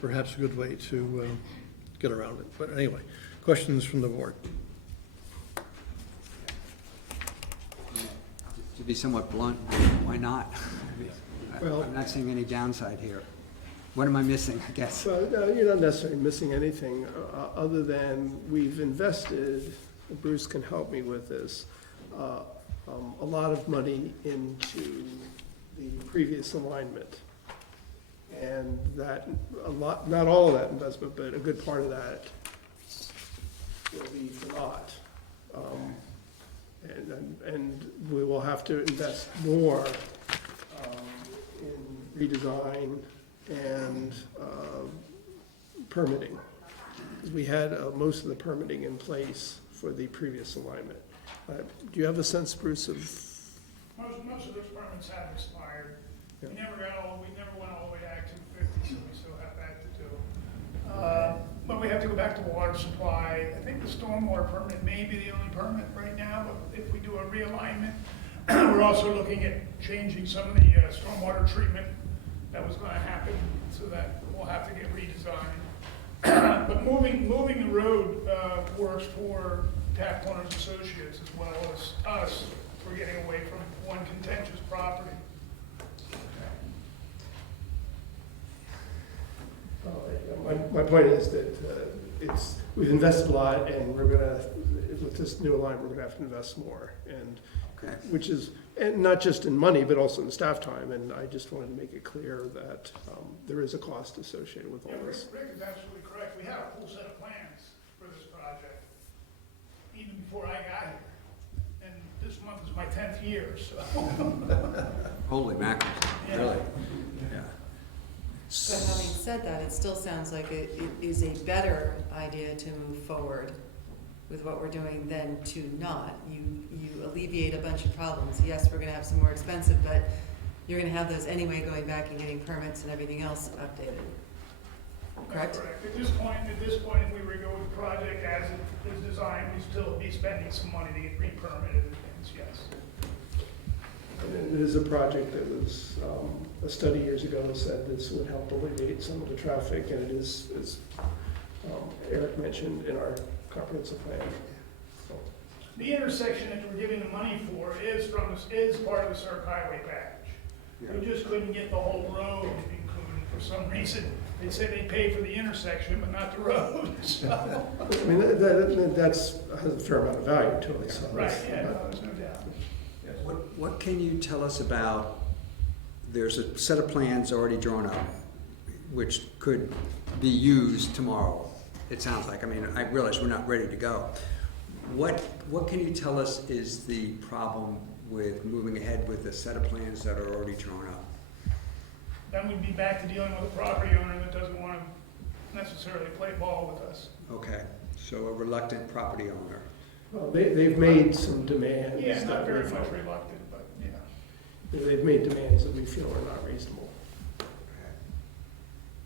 perhaps a good way to get around it. But anyway, questions from the board? To be somewhat blunt, why not? Well- I'm not seeing any downside here. What am I missing, I guess? Well, no, you're not necessarily missing anything, other than we've invested, and Bruce can help me with this, a lot of money into the previous alignment. And that, not all of that investment, but a good part of that will be for naught. And we will have to invest more in redesign and permitting. We had most of the permitting in place for the previous alignment. Do you have a sense, Bruce, of? Most of those permits have expired. Yeah. We never went all the way to Act 250, so we still have that to do. But we have to go back to water supply. I think the stormwater permit may be the only permit right now, but if we do a realignment, we're also looking at changing some of the stormwater treatment that was gonna happen, so that we'll have to get redesigned. But moving the road works for Tap Corners Associates as well as us. We're getting away from one contentious property. My point is that we've invested a lot, and we're gonna, with this new alignment, we're gonna have to invest more, and which is, and not just in money, but also in staff time, and I just wanted to make it clear that there is a cost associated with all Yeah, this. Rick is absolutely correct. We had a full set of plans for this project, even before I got here. And this month is my 10th year, so. Holy mackerel, really? Yeah. But having said that, it still sounds like it is a better idea to move forward with what we're doing than to not. You alleviate a bunch of problems. Yes, we're gonna have some more expensive, but you're gonna have those anyway, going back and getting permits and everything else updated. Correct? That's correct. At this point, if we were to go with the project as it is designed, we'd still be spending some money to get re-permitted and things, yes. And it is a project that was, a study years ago said this would help alleviate some of the traffic, and it is, as Eric mentioned, in our comprehensive plan. So, The intersection that we're giving the money for is part of the Cirque Highway package. We just couldn't get the whole road included for some reason. They said they pay for the intersection, but not the road, so. I mean, that's, has a fair amount of value to it, so. Right, yeah, no, there's no doubt. What can you tell us about, there's a set of plans already drawn up, which could be used tomorrow, it sounds like. I mean, I realize we're not ready to go. What can you tell us is the problem with moving ahead with a set of plans that are already drawn up? Then we'd be back to dealing with a property owner that doesn't want to necessarily play ball with us. Okay, so a reluctant property owner. Well, they've made some demands. Yeah, not that very we much feel- reluctant, but, yeah. They've made demands that we feel are not reasonable.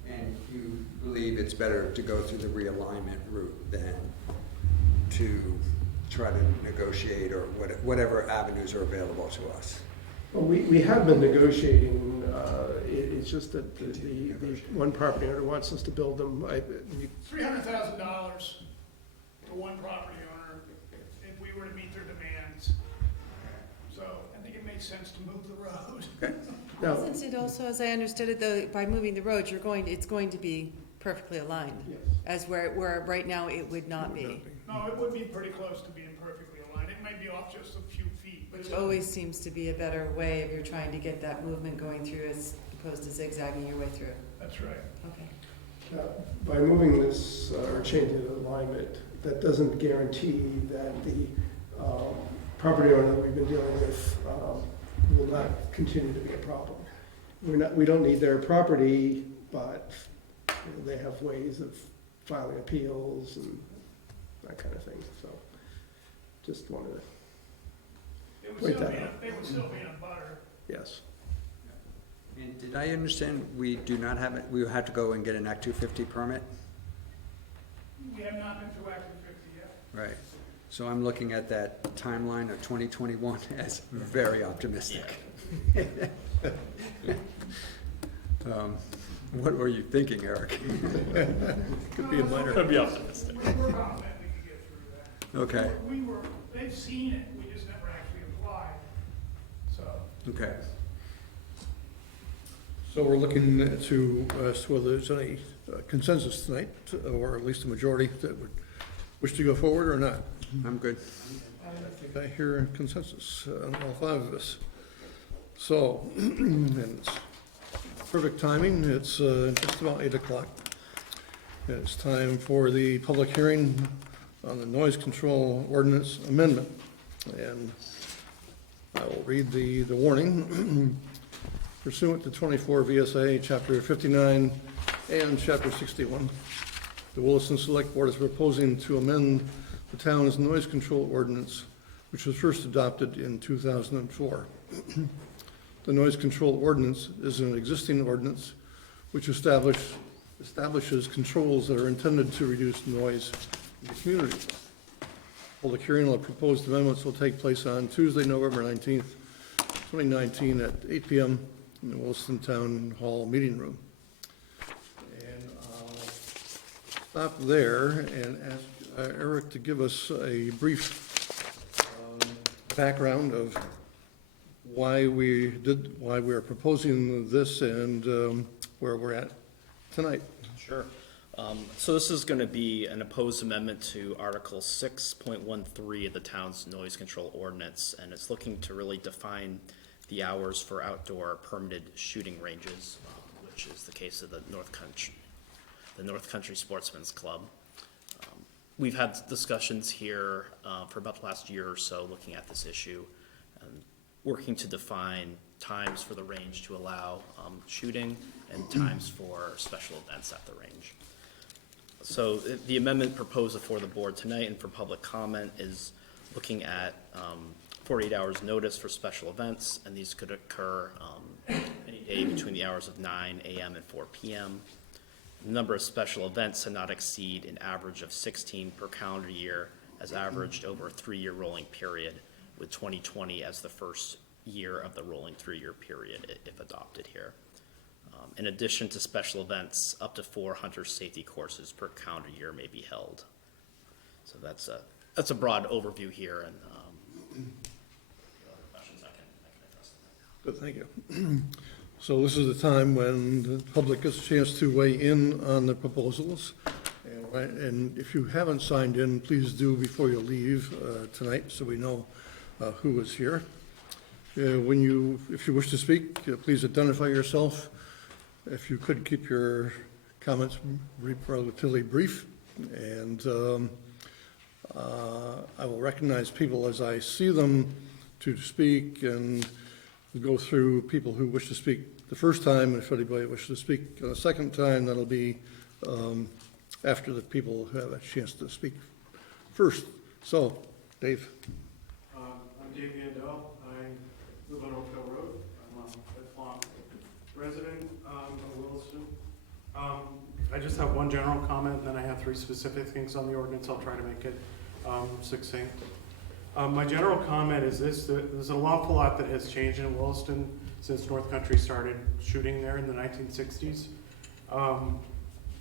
And you believe it's better to go through the realignment route than to try to negotiate or whatever avenues are available to us? Well, we have been negotiating, it's just that the one property owner wants us to build them. $300,000 to one property owner if we were to meet their demands. So I think it makes sense to move the road. Now, Isn't it also, as I understood it, though, by moving the road, it's going to be perfectly aligned? Yes. As where right now it would not be. No, it would be pretty close to being perfectly aligned. It might be off just a few feet. But Which always seems to be a better way if you're trying to get that movement going through as opposed to zigzagging your way through. That's right. Okay. by moving this or changing the alignment, that doesn't guarantee that the property owner that we've been dealing with will not continue to be a problem. We don't need their property, but they have ways of filing appeals and that kind of thing, so just wanted to point that out. They would still be in a butter. Yes. And did I understand we do not have it, we have to go and get an Act 250 permit? We have not been through Act 250 yet. Right. So I'm looking at that timeline of 2021 as very optimistic. What were you thinking, Eric? Could be a minor. Could be optimistic. We're confident we can get through that. Okay, They've seen it, we just never actually applied, so. okay. So we're looking to, whether there's any consensus tonight, or at least a majority that would wish to go forward or not. I'm good. I think I hear consensus on all five of us. So, and it's perfect timing, it's just about 8 o'clock. And it's time for the public hearing on the noise control ordinance amendment. And I will read the warning. Pursuant to 24 VSA, Chapter 59 and Chapter 61, the Williston Selectboard is proposing to amend the town's noise control ordinance, which was first adopted in 2004. The noise control ordinance is an existing ordinance which establishes controls that are intended to reduce noise in the community. Public hearing on the proposed amendments will take place on Tuesday, November 19th, 2019 at 8 p.m. in the Williston Town Hall meeting room. And I'll stop there and ask Eric to give us a brief background of why we are proposing this and where we're at tonight. Sure. So this is going to be an opposed amendment to Article 6.13 of the town's noise control ordinance, and it's looking to really define the hours for outdoor permitted shooting ranges, which is the case of the North Country Sportsman's Club. We've had discussions here for about the last year or so looking at this issue, working to define times for the range to allow shooting and times for special events at the range. So the amendment proposed before the board tonight and for public comment is looking at 48 hours notice for special events, and these could occur any day between the hours of 9 a.m. and 4 p.m. The number of special events to not exceed an average of 16 per calendar year, as averaged over a 3-year rolling period, with 2020 as the first year of the rolling 3-year period, if adopted here. In addition to special events, up to 4 hunter safety courses per calendar year may be held. So that's a broad overview here, and questions I can address. Good, thank you. So this is the time when the public gets a chance to weigh in on the proposals. And if you haven't signed in, please do before you leave tonight, so we know who is here. If you wish to speak, please identify yourself. If you could keep your comments relatively brief, and I will recognize people as I see them to speak, and go through people who wish to speak the first time, and if anybody wishes to speak the second time, that'll be after the people who have a chance to speak first. So, Dave. I'm Dave Yandel. I live on Oak Hill Road. I'm a lifelong resident of Williston. I just have one general comment, and then I have 3 specific things on the ordinance. I'll try to make it succinct. My general comment is this: there's an awful lot that has changed in Williston since North Country started shooting there in the 1960s.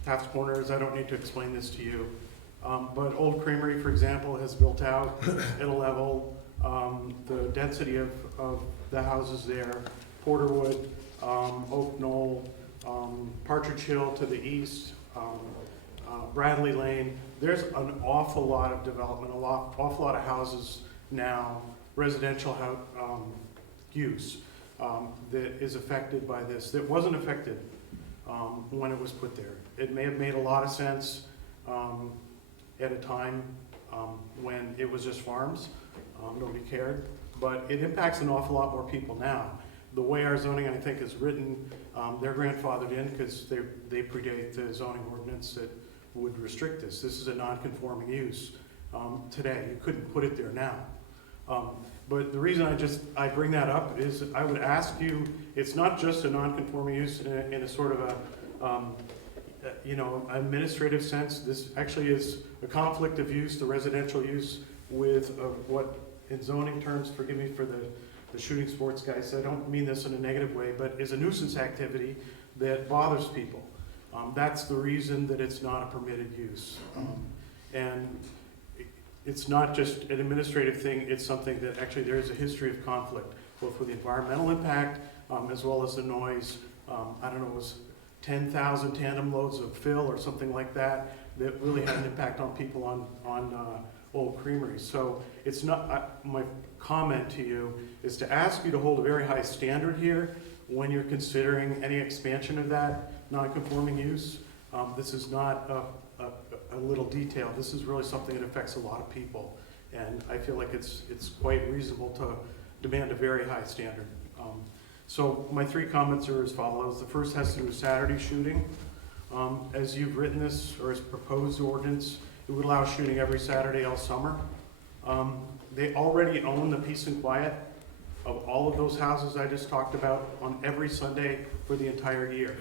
Taft's Corners, I don't need to explain this to you. But Old Creamery, for example, has built out at a level. The density of the houses there, Porterwood, Oak Knoll, Partridge Hill to the east, Bradley Lane. There's an awful lot of development, awful lot of houses now, residential use that is affected by this, that wasn't affected when it was put there. It may have made a lot of sense at a time when it was just farms, nobody cared, but it impacts an awful lot more people now. The way our zoning, I think, is written, they're grandfathered in because they predate the zoning ordinance that would restrict this. This is a non-conforming use today. You couldn't put it there now. But the reason I bring that up is I would ask you, it's not just a non-conforming use in a sort of a, administrative sense. This actually is a conflict of use, the residential use, with what in zoning terms, forgive me for the shooting sports guys, I don't mean this in a negative way, but is a nuisance activity that bothers people. That's the reason that it's not a permitted use. And it's not just an administrative thing, it's something that actually there is a history of conflict, both with the environmental impact as well as the noise. I don't know, it was 10,000 tandem loads of fill or something like that that really had an impact on people on Old Creamery. So it's not, my comment to you is to ask you to hold a very high standard here when you're considering any expansion of that non-conforming use. This is not a little detail. This is really something that affects a lot of people. And I feel like it's quite reasonable to demand a very high standard. So my 3 comments are as follows. The first has to do with Saturday shooting. As you've written this, or as proposed ordinance, it would allow shooting every Saturday all summer. They already own the peace and quiet of all of those houses I just talked about on every Sunday for the entire year.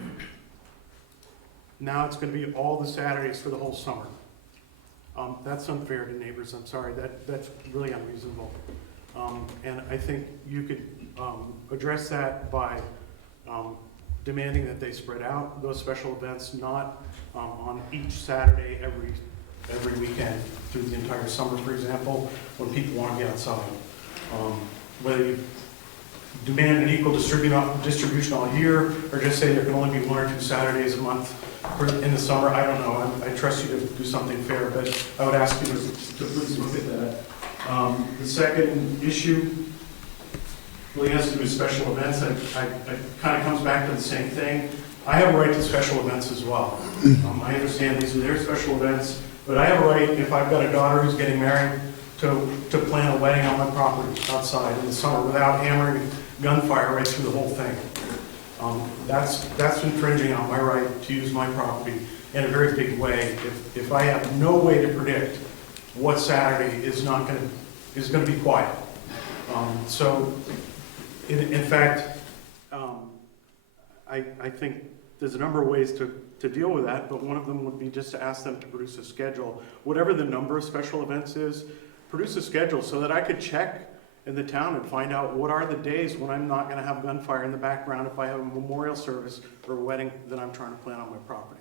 Now it's going to be all the Saturdays for the whole summer. That's unfair to neighbors, I'm sorry, that's really unreasonable. And I think you could address that by demanding that they spread out those special events, not on each Saturday every weekend through the entire summer, for example, when people want to be outside. Whether you demand an equal distribution all year, or just say there can only be 1 or 2 Saturdays a month in the summer, I don't know. I trust you to do something fair, but I would ask you to please look at that. The second issue really has to do with special events. It kind of comes back to the same thing. I have a right to special events as well. I understand these are their special events, but I have a right, if I've got a daughter who's getting married, to plan a wedding on my property outside in the summer without hammering gunfire right through the whole thing. That's infringing on my right to use my property in a very big way. If I have no way to predict what Saturday is going to be quiet. So, in fact, I think there's a number of ways to deal with that, but one of them would be just to ask them to produce a schedule. Whatever the number of special events is, produce a schedule so that I could check in the town and find out what are the days when I'm not going to have gunfire in the background if I have a memorial service or a wedding that I'm trying to plan on my property.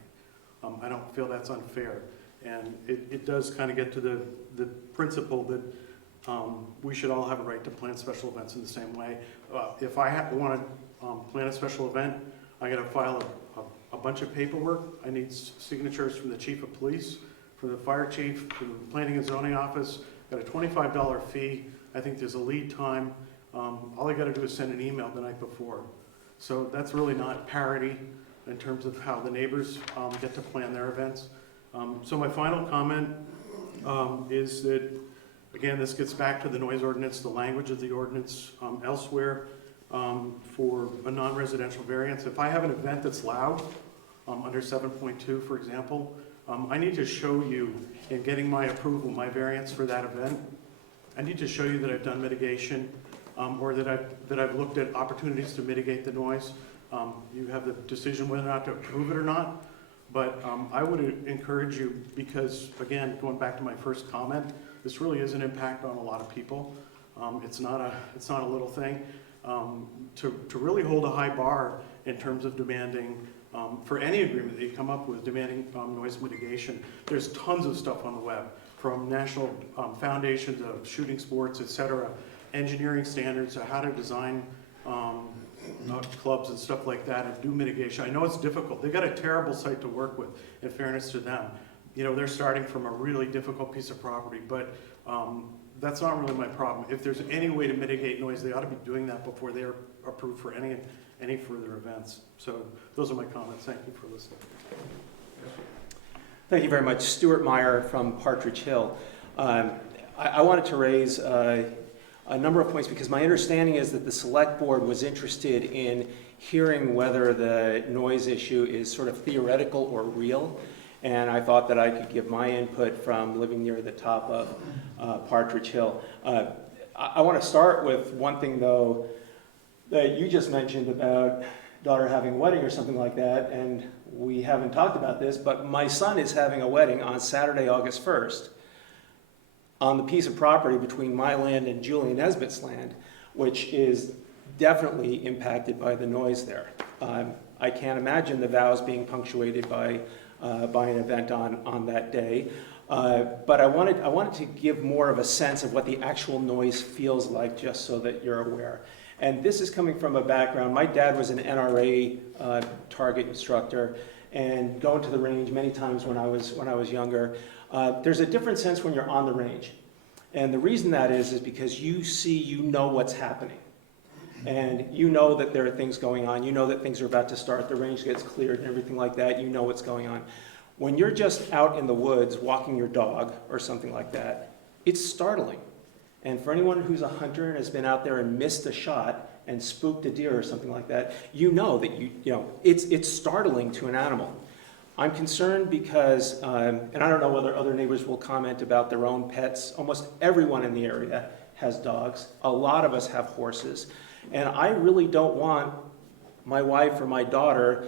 I don't feel that's unfair. And it does kind of get to the principle that we should all have a right to plan special events in the same way. If I want to plan a special event, I got to file a bunch of paperwork. I need signatures from the chief of police, from the fire chief, from the planning and zoning office. Got a $25 fee. I think there's a lead time. All I got to do is send an email the night before. So that's really not parity in terms of how the neighbors get to plan their events. So my final comment is that, again, this gets back to the noise ordinance, the language of the ordinance elsewhere for a non-residential variance. If I have an event that's loud, under 7.2, for example, I need to show you, in getting my approval, my variance for that event, I need to show you that I've done mitigation or that I've looked at opportunities to mitigate the noise. You have the decision whether or not to approve it or not. But I would encourage you, because again, going back to my first comment, this really is an impact on a lot of people. It's not a little thing. To really hold a high bar in terms of demanding, for any agreement that you come up with, demanding noise mitigation. There's tons of stuff on the web, from national foundations of shooting sports, etc., engineering standards, how to design clubs and stuff like that and do mitigation. I know it's difficult. They've got a terrible site to work with, in fairness to them. You know, they're starting from a really difficult piece of property, but that's not really my problem. If there's any way to mitigate noise, they ought to be doing that before they're approved for any further events. So those are my comments. Thank you for listening. Thank you very much. Stuart Meyer from Partridge Hill. I wanted to raise a number of points because my understanding is that the select board was interested in hearing whether the noise issue is sort of theoretical or real. And I thought that I could give my input from living near the top of Partridge Hill. I want to start with one thing, though, that you just mentioned about daughter having a wedding or something like that, and we haven't talked about this, but my son is having a wedding on Saturday, August 1st, on the piece of property between my land and Julie Nesbitt's land, which is definitely impacted by the noise there. I can't imagine the vows being punctuated by an event on that day. But I wanted to give more of a sense of what the actual noise feels like, just so that you're aware. And this is coming from a background. My dad was an NRA target instructor, and going to the range many times when I was younger. There's a different sense when you're on the range. And the reason that is because you know what's happening. And you know that there are things going on. You know that things are about to start. The range gets cleared and everything like that. You know what's going on. When you're just out in the woods walking your dog or something like that, it's startling. And for anyone who's a hunter and has been out there and missed a shot and spooked a deer or something like that, you know that it's startling to an animal. I'm concerned because, and I don't know whether other neighbors will comment about their own pets. Almost everyone in the area has dogs. A lot of us have horses. And I really don't want my wife or my daughter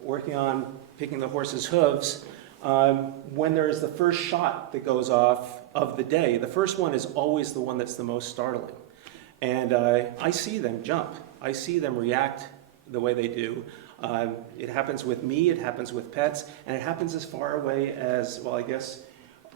working on picking the horse's hooves when there's the first shot that goes off of the day. The first one is always the one that's the most startling. And I see them jump. I see them react the way they do. It happens with me, it happens with pets, and it happens as far away as, well, I guess,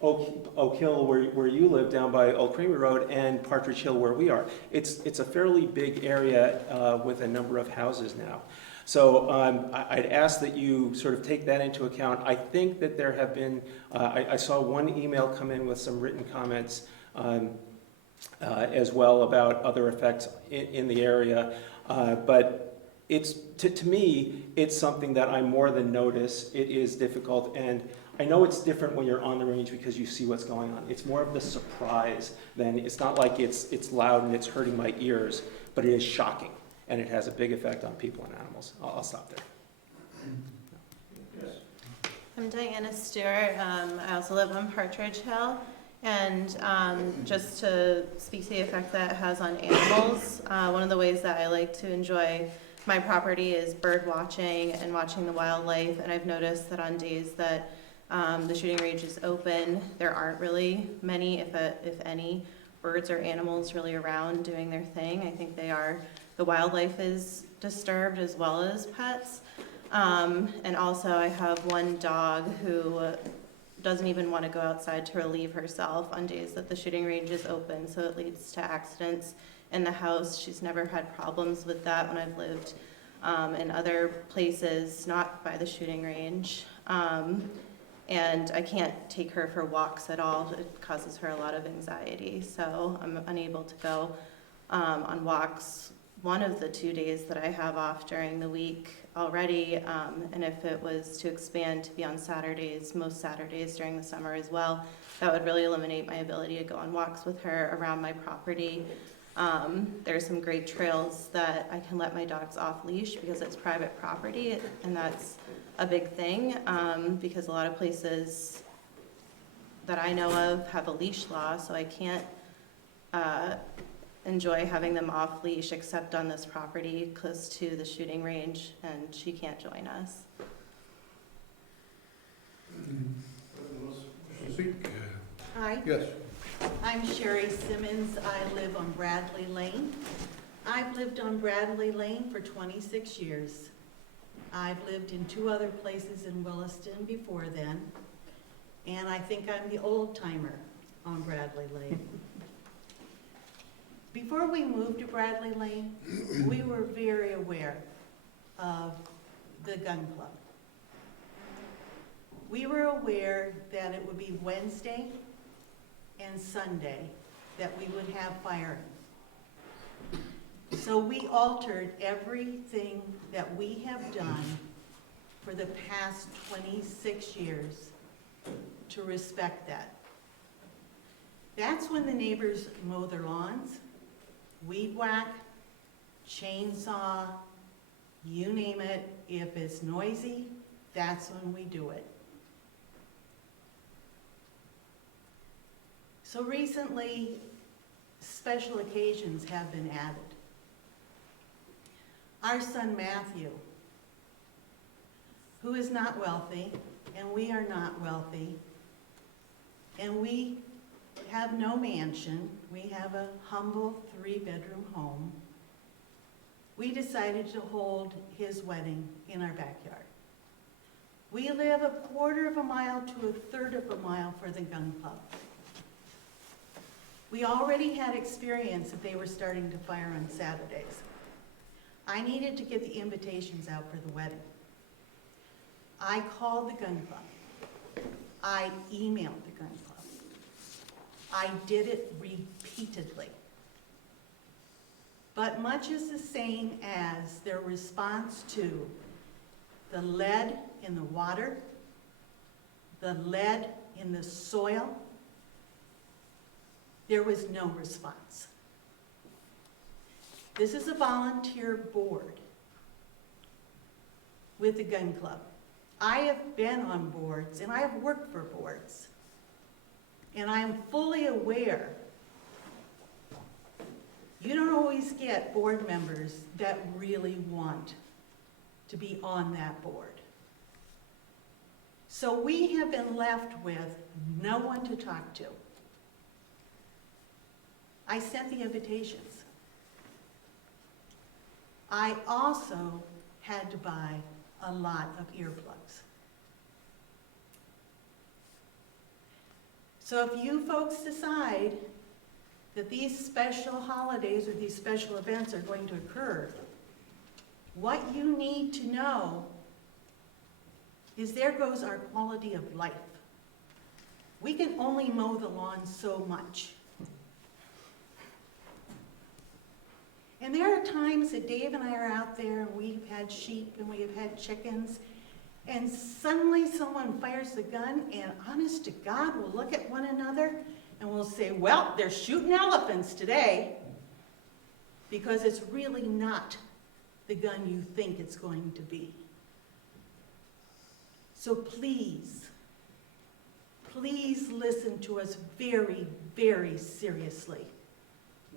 Oak Hill, where you live, down by Old Creamery Road, and Partridge Hill, where we are. It's a fairly big area with a number of houses now. So I'd ask that you sort of take that into account. I think that there have been, I saw one email come in with some written comments as well about other effects in the area. But it's, to me, it's something that I more than notice. It is difficult, and I know it's different when you're on the range because you see what's going on. It's more of the surprise than, it's not like it's loud and it's hurting my ears, but it is shocking, and it has a big effect on people and animals. I'll stop there. I'm Diana Stewart. I also live on Partridge Hill. And just to speak to the effect that it has on animals, one of the ways that I like to enjoy my property is bird watching and watching the wildlife. And I've noticed that on days that the shooting range is open, there aren't really many, if any, birds or animals really around doing their thing. I think the wildlife is disturbed as well as pets. And also I have one dog who doesn't even want to go outside to relieve herself on days that the shooting range is open, so it leads to accidents in the house. She's never had problems with that when I've lived in other places, not by the shooting range. And I can't take her for walks at all. It causes her a lot of anxiety, so I'm unable to go on walks one of the 2 days that I have off during the week already, and if it was to expand to be on Saturdays, most Saturdays during the summer as well, that would really eliminate my ability to go on walks with her around my property. There's some great trails that I can let my dogs off leash because it's private property, and that's a big thing, because a lot of places that I know of have a leash law, so I can't enjoy having them off leash except on this property close to the shooting range, and she can't join us. Hi. Yes. I'm Sherry Simmons. I live on Bradley Lane. I've lived on Bradley Lane for 26 years. I've lived in 2 other places in Williston before then, and I think I'm the old timer on Bradley Lane. Before we moved to Bradley Lane, we were very aware of the gun club. We were aware that it would be Wednesday and Sunday that we would have firings. So we altered everything that we have done for the past 26 years to respect that. That's when the neighbors mow their lawns, weed whack, chainsaw, you name it. If it's noisy, that's when we do it. So recently, special occasions have been added. Our son Matthew, who is not wealthy, and we are not wealthy, and we have no mansion. We have a humble 3-bedroom home. we decided to hold his wedding in our backyard. We live a quarter of a mile to a third of a mile for the gun club. We already had experience that they were starting to fire on Saturdays. I needed to get the invitations out for the wedding. I called the gun club. I emailed the gun club. I did it repeatedly. But much is the same as their response to the lead in the water, the lead in the soil. There was no response. This is a volunteer board with the gun club. I have been on boards and I have worked for boards. And I am fully aware you don't always get board members that really want to be on that board. So we have been left with no one to talk to. I sent the invitations. I also had to buy a lot of earplugs. So if you folks decide that these special holidays or these special events are going to occur, what you need to know is there goes our quality of life. We can only mow the lawn so much. And there are times that Dave and I are out there and we've had sheep and we have had chickens, and suddenly someone fires the gun and honest to God, we'll look at one another and we'll say, well, they're shooting elephants today, because it's really not the gun you think it's going to be. So please, please listen to us very, very seriously.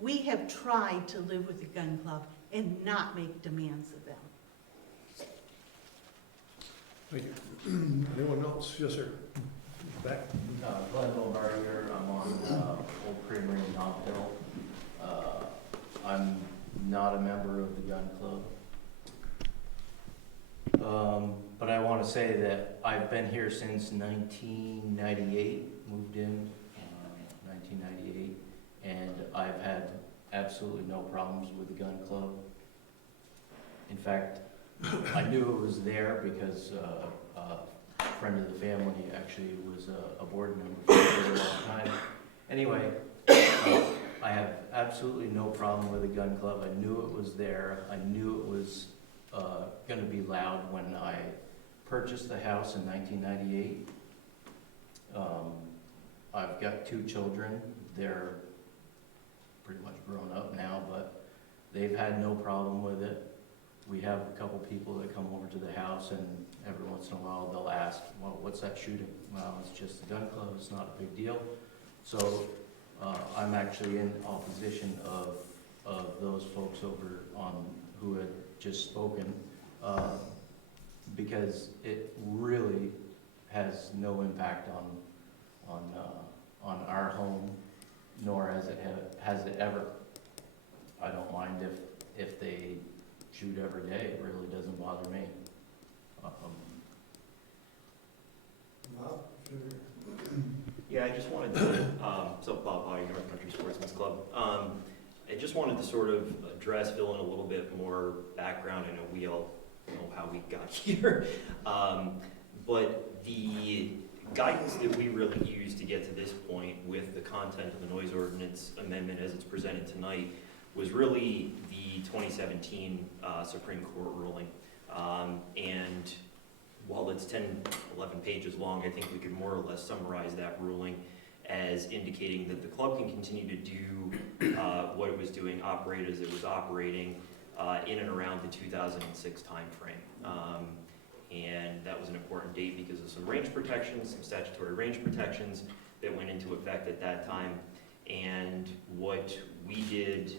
We have tried to live with the gun club and not make demands of them. Thank you. Anyone else? Yes, sir. Back. Glenn Lombard here. I'm on Old Creamery in Nob Hill. I'm not a member of the gun club. But I want to say that I've been here since 1998, moved in 1998, and I've had absolutely no problems with the gun club. In fact, I knew it was there because a friend of the family actually was a board member for a very long time. Anyway, I have absolutely no problem with the gun club. I knew it was there. I knew it was going to be loud when I purchased the house in 1998. I've got 2 children. They're pretty much grown up now, but they've had no problem with it. We have a couple people that come over to the house, and every once in a while they'll ask, well, what's that shooting? Well, it's just the gun club, it's not a big deal. So I'm actually in opposition of those folks over on who had just spoken, because it really has no impact on our home, nor has it ever. I don't mind if they shoot every day. It really doesn't bother me. Yeah, I just wanted to, so Bob Hawley, North Country Sportsman's Club. I just wanted to sort of fill in a little bit more background. I know we all know how we got here. But the guidance that we really used to get to this point with the content of the noise ordinance amendment as it's presented tonight was really the 2017 Supreme Court ruling. And while it's 10, 11 pages long, I think we could more or less summarize that ruling as indicating that the club can continue to do what it was doing, operate as it was operating in and around the 2006 timeframe. And that was an important date because of some range protections, some statutory range protections that went into effect at that time. And what we did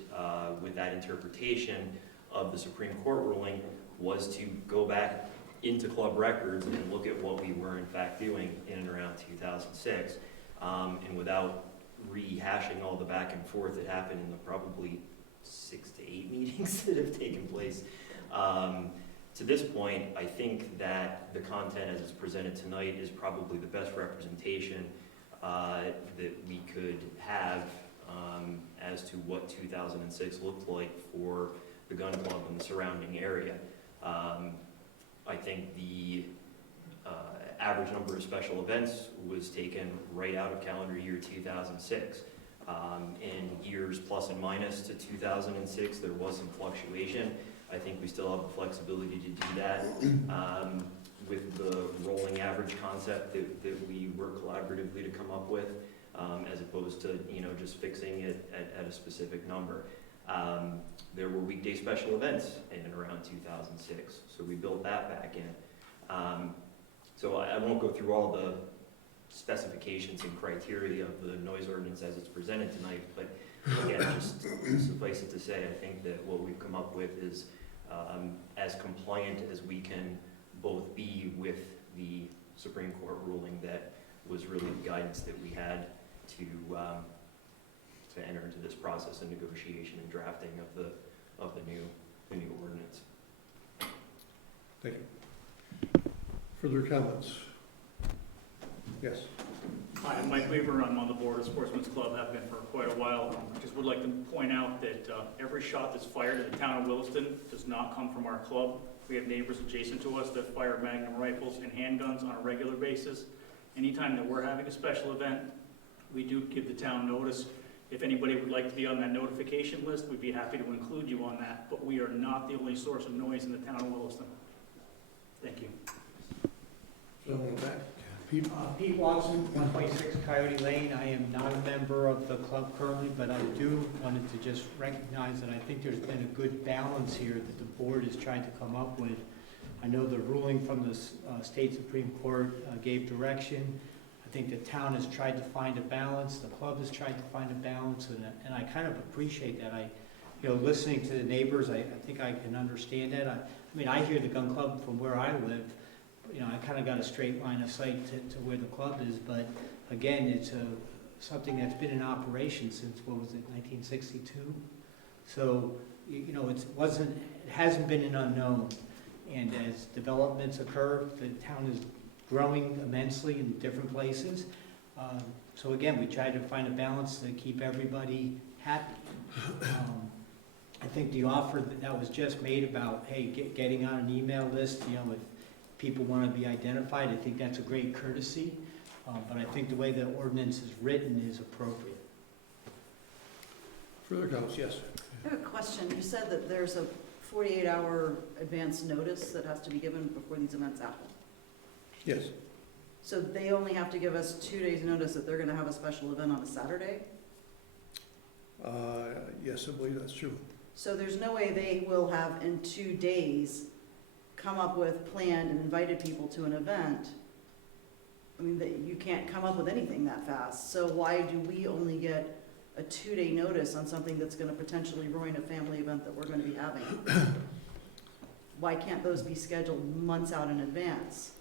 with that interpretation of the Supreme Court ruling was to go back into club records and look at what we were in fact doing in and around 2006. And without rehashing all the back and forth that happened in the probably 6 to 8 meetings that have taken place. To this point, I think that the content as it's presented tonight is probably the best representation that we could have as to what 2006 looked like for the gun club and the surrounding area. I think the average number of special events was taken right out of calendar year 2006. In years plus and minus to 2006, there was some fluctuation. I think we still have the flexibility to do that with the rolling average concept that we work collaboratively to come up with, as opposed to just fixing it at a specific number. There were weekday special events in and around 2006, so we built that back in. So I won't go through all the specifications and criteria of the noise ordinance as it's presented tonight, but again, just suffice it to say, I think that what we've come up with is as compliant as we can both be with the Supreme Court ruling that was really the guidance that we had to enter into this process of negotiation and drafting of the new ordinance. Thank you. Further comments? Yes. Hi, I'm Mike Weaver. I'm on the board of Sportsman's Club, have been for quite a while. I just would like to point out that every shot that's fired in the town of Williston does not come from our club. We have neighbors adjacent to us that fire Magnum rifles and handguns on a regular basis. Anytime that we're having a special event, we do give the town notice. If anybody would like to be on that notification list, we'd be happy to include you on that, but we are not the only source of noise in the town of Williston. Thank you. Pete Watson, 126 Coyote Lane. I am not a member of the club currently, but I do wanted to just recognize that I think there's been a good balance here that the board is trying to come up with. I know the ruling from the state Supreme Court gave direction. I think the town has tried to find a balance. The club has tried to find a balance, and I kind of appreciate that. Listening to the neighbors, I think I can understand that. I mean, I hear the gun club from where I live. I kind of got a straight line of sight to where the club is, but again, it's something that's been in operation since, what was it, 1962? So, it hasn't been an unknown, and as developments occur, the town is growing immensely in different places. So again, we try to find a balance to keep everybody happy. I think the offer that was just made about, hey, getting on an email list, if people want to be identified, I think that's a great courtesy, but I think the way the ordinance is written is appropriate. Further comments? Yes. I have a question. You said that there's a 48-hour advance notice that has to be given before these events happen. Yes. So they only have to give us 2 days' notice that they're going to have a special event on a Saturday? Yes, I believe that's true. So there's no way they will have in 2 days come up with planned and invited people to an event. I mean, you can't come up with anything that fast. So why do we only get a 2-day notice on something that's going to potentially ruin a family event that we're going to be having? Why can't those be scheduled months out in advance?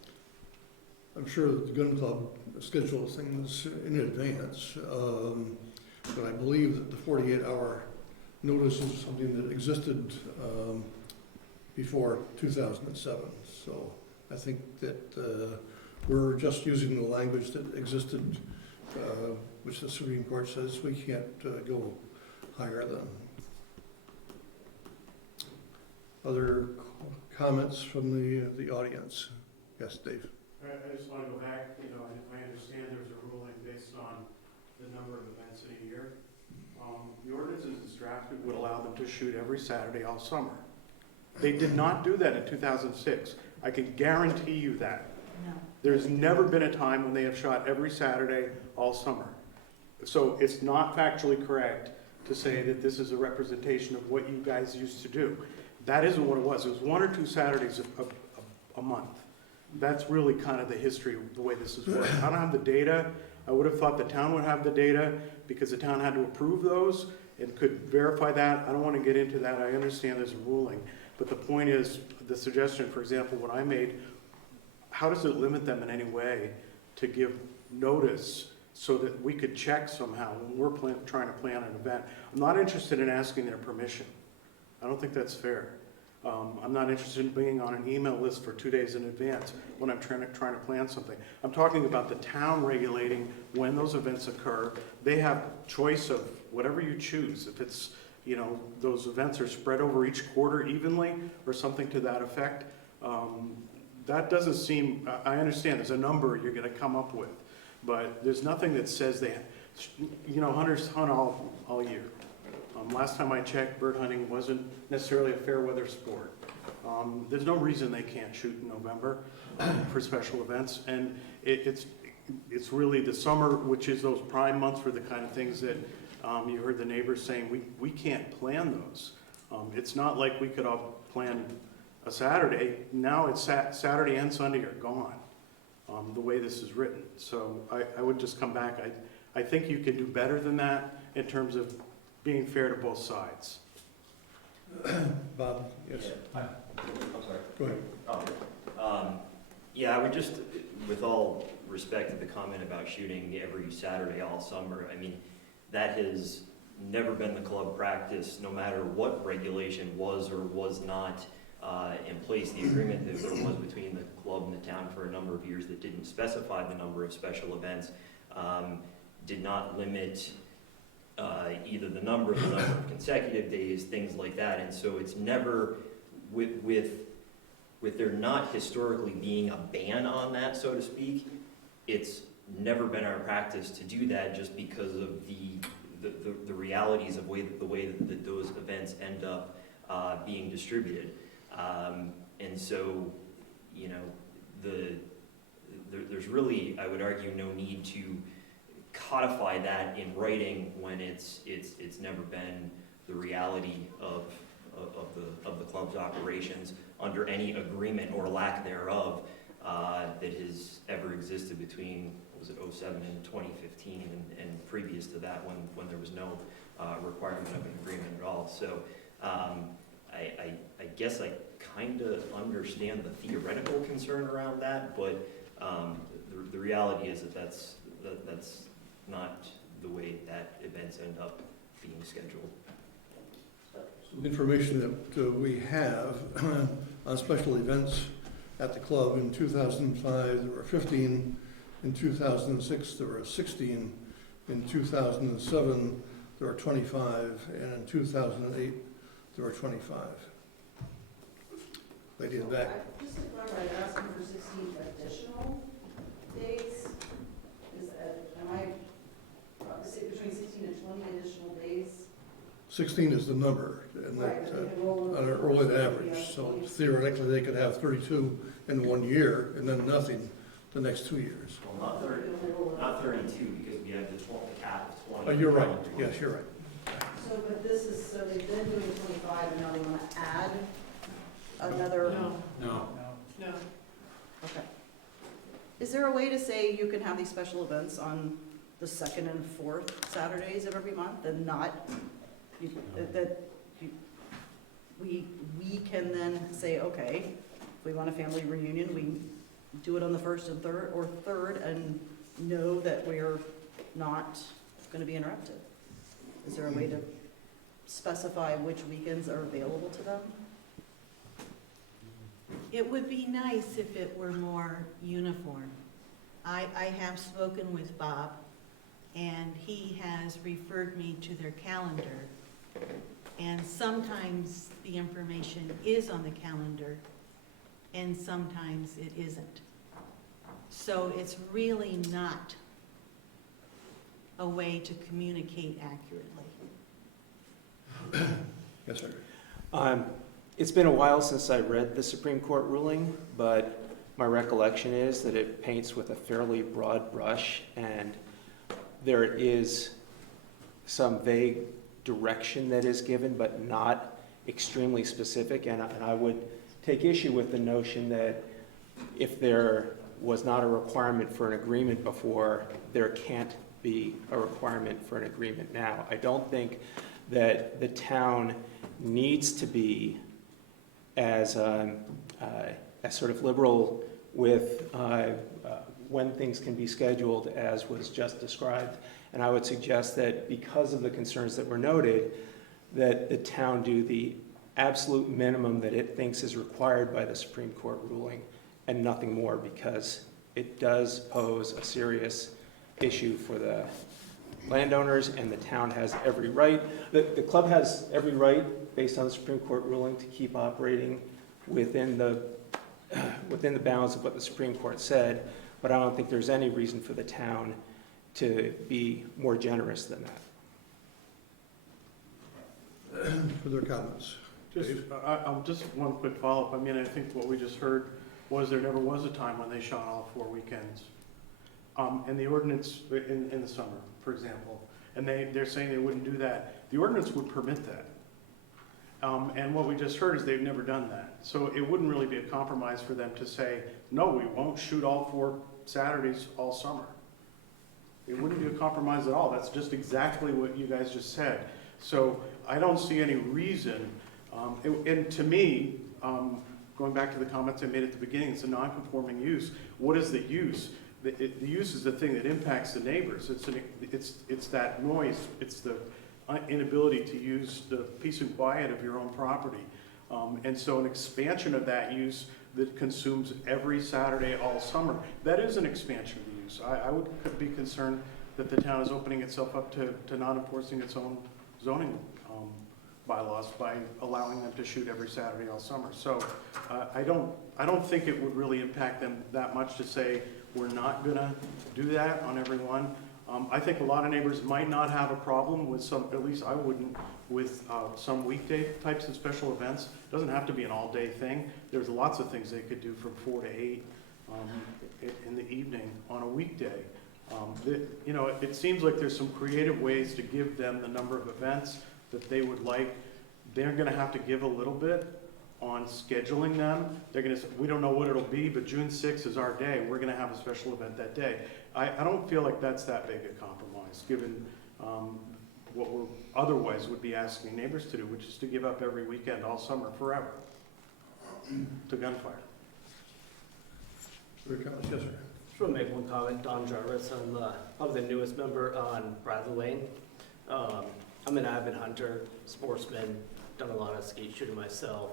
I'm sure that the gun club schedules things in advance, but I believe that the 48-hour notice is something that existed before 2007. So I think that we're just using the language that existed, which the Supreme Court says we can't go higher than. Other comments from the audience? Yes, Dave. I just want to go back, I understand there's a ruling based on the number of events in a year. The ordinance as it's drafted would allow them to shoot every Saturday all summer. They did not do that in 2006. I can guarantee you that. No. There's never been a time when they have shot every Saturday all summer. So it's not factually correct to say that this is a representation of what you guys used to do. That isn't what it was. It was 1 or 2 Saturdays a month. That's really kind of the history of the way this is working. I don't have the data. I would have thought the town would have the data because the town had to approve those and could verify that. I don't want to get into that. I understand there's a ruling. But the point is, the suggestion, for example, what I made, how does it limit them in any way to give notice so that we could check somehow when we're trying to plan an event. I'm not interested in asking their permission. I don't think that's fair. I'm not interested in being on an email list for 2 days in advance when I'm trying to plan something. I'm talking about the town regulating when those events occur. They have choice of whatever you choose. If it's, you know, those events are spread over each quarter evenly or something to that effect. That doesn't seem, I understand there's a number you're gonna come up with, but there's nothing that says they, you know, hunters hunt all year. Last time I checked, bird hunting wasn't necessarily a fair weather sport. There's no reason they can't shoot in November for special events, and it's really the summer, which is those prime months for the kind of things that you heard the neighbors saying, we can't plan those. It's not like we could all plan a Saturday. Now it's Saturday and Sunday are gone, the way this is written. So I would just come back. I think you can do better than that in terms of being fair to both sides. Bob, yes. Yeah. I'm sorry. Go ahead. Yeah, I would just, with all respect to the comment about shooting every Saturday all summer, I mean, that has never been the club practice, no matter what regulation was or was not in place. The agreement that there was between the club and the town for a number of years that didn't specify the number of special events did not limit either the number of consecutive days, things like that. And so it's never, with there not historically being a ban on that, so to speak, it's never been our practice to do that just because of the realities of the way that those events end up being distributed. And so, you know, there's really, I would argue, no need to codify that in writing when it's never been the reality of the club's operations under any agreement or lack thereof that has ever existed between, what was it, 07 and 2015 and previous to that when there was no requirement of an agreement at all. So I guess I kind of understand the theoretical concern around that, but the reality is that that's not the way that events end up being scheduled. Some information that we have on special events at the club: in 2005 there were 15, in 2006 there were 16, in 2007 there were 25, and in 2008 there were 25. Lady in the back. Just to clarify, I'm asking for 16 additional days. Am I between 16 and 20 additional days? 16 is the number, and that on an early average. So theoretically, they could have 32 in 1 year and then nothing the next 2 years. Well, not 32, because we have the cap of 20. Oh, you're right. Yes, you're right. So, but this is, so they've been doing 25, and now they want to add another? No. Okay. Is there a way to say you can have these special events on the second and fourth Saturdays of every month and not, we can then say, okay, if we want a family reunion, we do it on the first and third and know that we're not going to be interrupted? Is there a way to specify which weekends are available to them? It would be nice if it were more uniform. I have spoken with Bob, and he has referred me to their calendar. And sometimes the information is on the calendar, and sometimes it isn't. So it's really not a way to communicate accurately. Yes, sir. It's been a while since I read the Supreme Court ruling, but my recollection is that it paints with a fairly broad brush, and there is some vague direction that is given, but not extremely specific. And I would take issue with the notion that if there was not a requirement for an agreement before, there can't be a requirement for an agreement now. I don't think that the town needs to be as sort of liberal with when things can be scheduled as was just described. And I would suggest that because of the concerns that were noted, that the town do the absolute minimum that it thinks is required by the Supreme Court ruling and nothing more, because it does pose a serious issue for the landowners, and the town has every right. The club has every right, based on the Supreme Court ruling, to keep operating within the bounds of what the Supreme Court said, but I don't think there's any reason for the town to be more generous than that. Further comments? Just one quick follow-up. I mean, I think what we just heard was there never was a time when they shot all 4 weekends. And the ordinance in the summer, for example, and they're saying they wouldn't do that. The ordinance would permit that. And what we just heard is they've never done that. So it wouldn't really be a compromise for them to say, no, we won't shoot all 4 Saturdays all summer. It wouldn't be a compromise at all. That's just exactly what you guys just said. So I don't see any reason, and to me, going back to the comments I made at the beginning, it's a non-conforming use. What is the use? The use is the thing that impacts the neighbors. It's that noise. It's the inability to use the peace and quiet of your own property. And so an expansion of that use that consumes every Saturday all summer, that is an expansion of the use. I would be concerned that the town is opening itself up to not enforcing its own zoning bylaws by allowing them to shoot every Saturday all summer. So I don't think it would really impact them that much to say we're not gonna do that on every one. I think a lot of neighbors might not have a problem with some, at least I wouldn't, with some weekday types of special events. It doesn't have to be an all-day thing. There's lots of things they could do from 4 to 8 in the evening on a weekday. You know, it seems like there's some creative ways to give them the number of events that they would like. They're gonna have to give a little bit on scheduling them. They're gonna say, we don't know what it'll be, but June 6th is our day. We're gonna have a special event that day. I don't feel like that's that big a compromise, given what we're otherwise would be asking neighbors to do, which is to give up every weekend all summer forever to gunfire. Further comments? Yes, sir. Just want to make one comment. Don Jarvis. I'm probably the newest member on Bradley Lane. I'm an avid hunter, sportsman, done a lot of skeet shooting myself.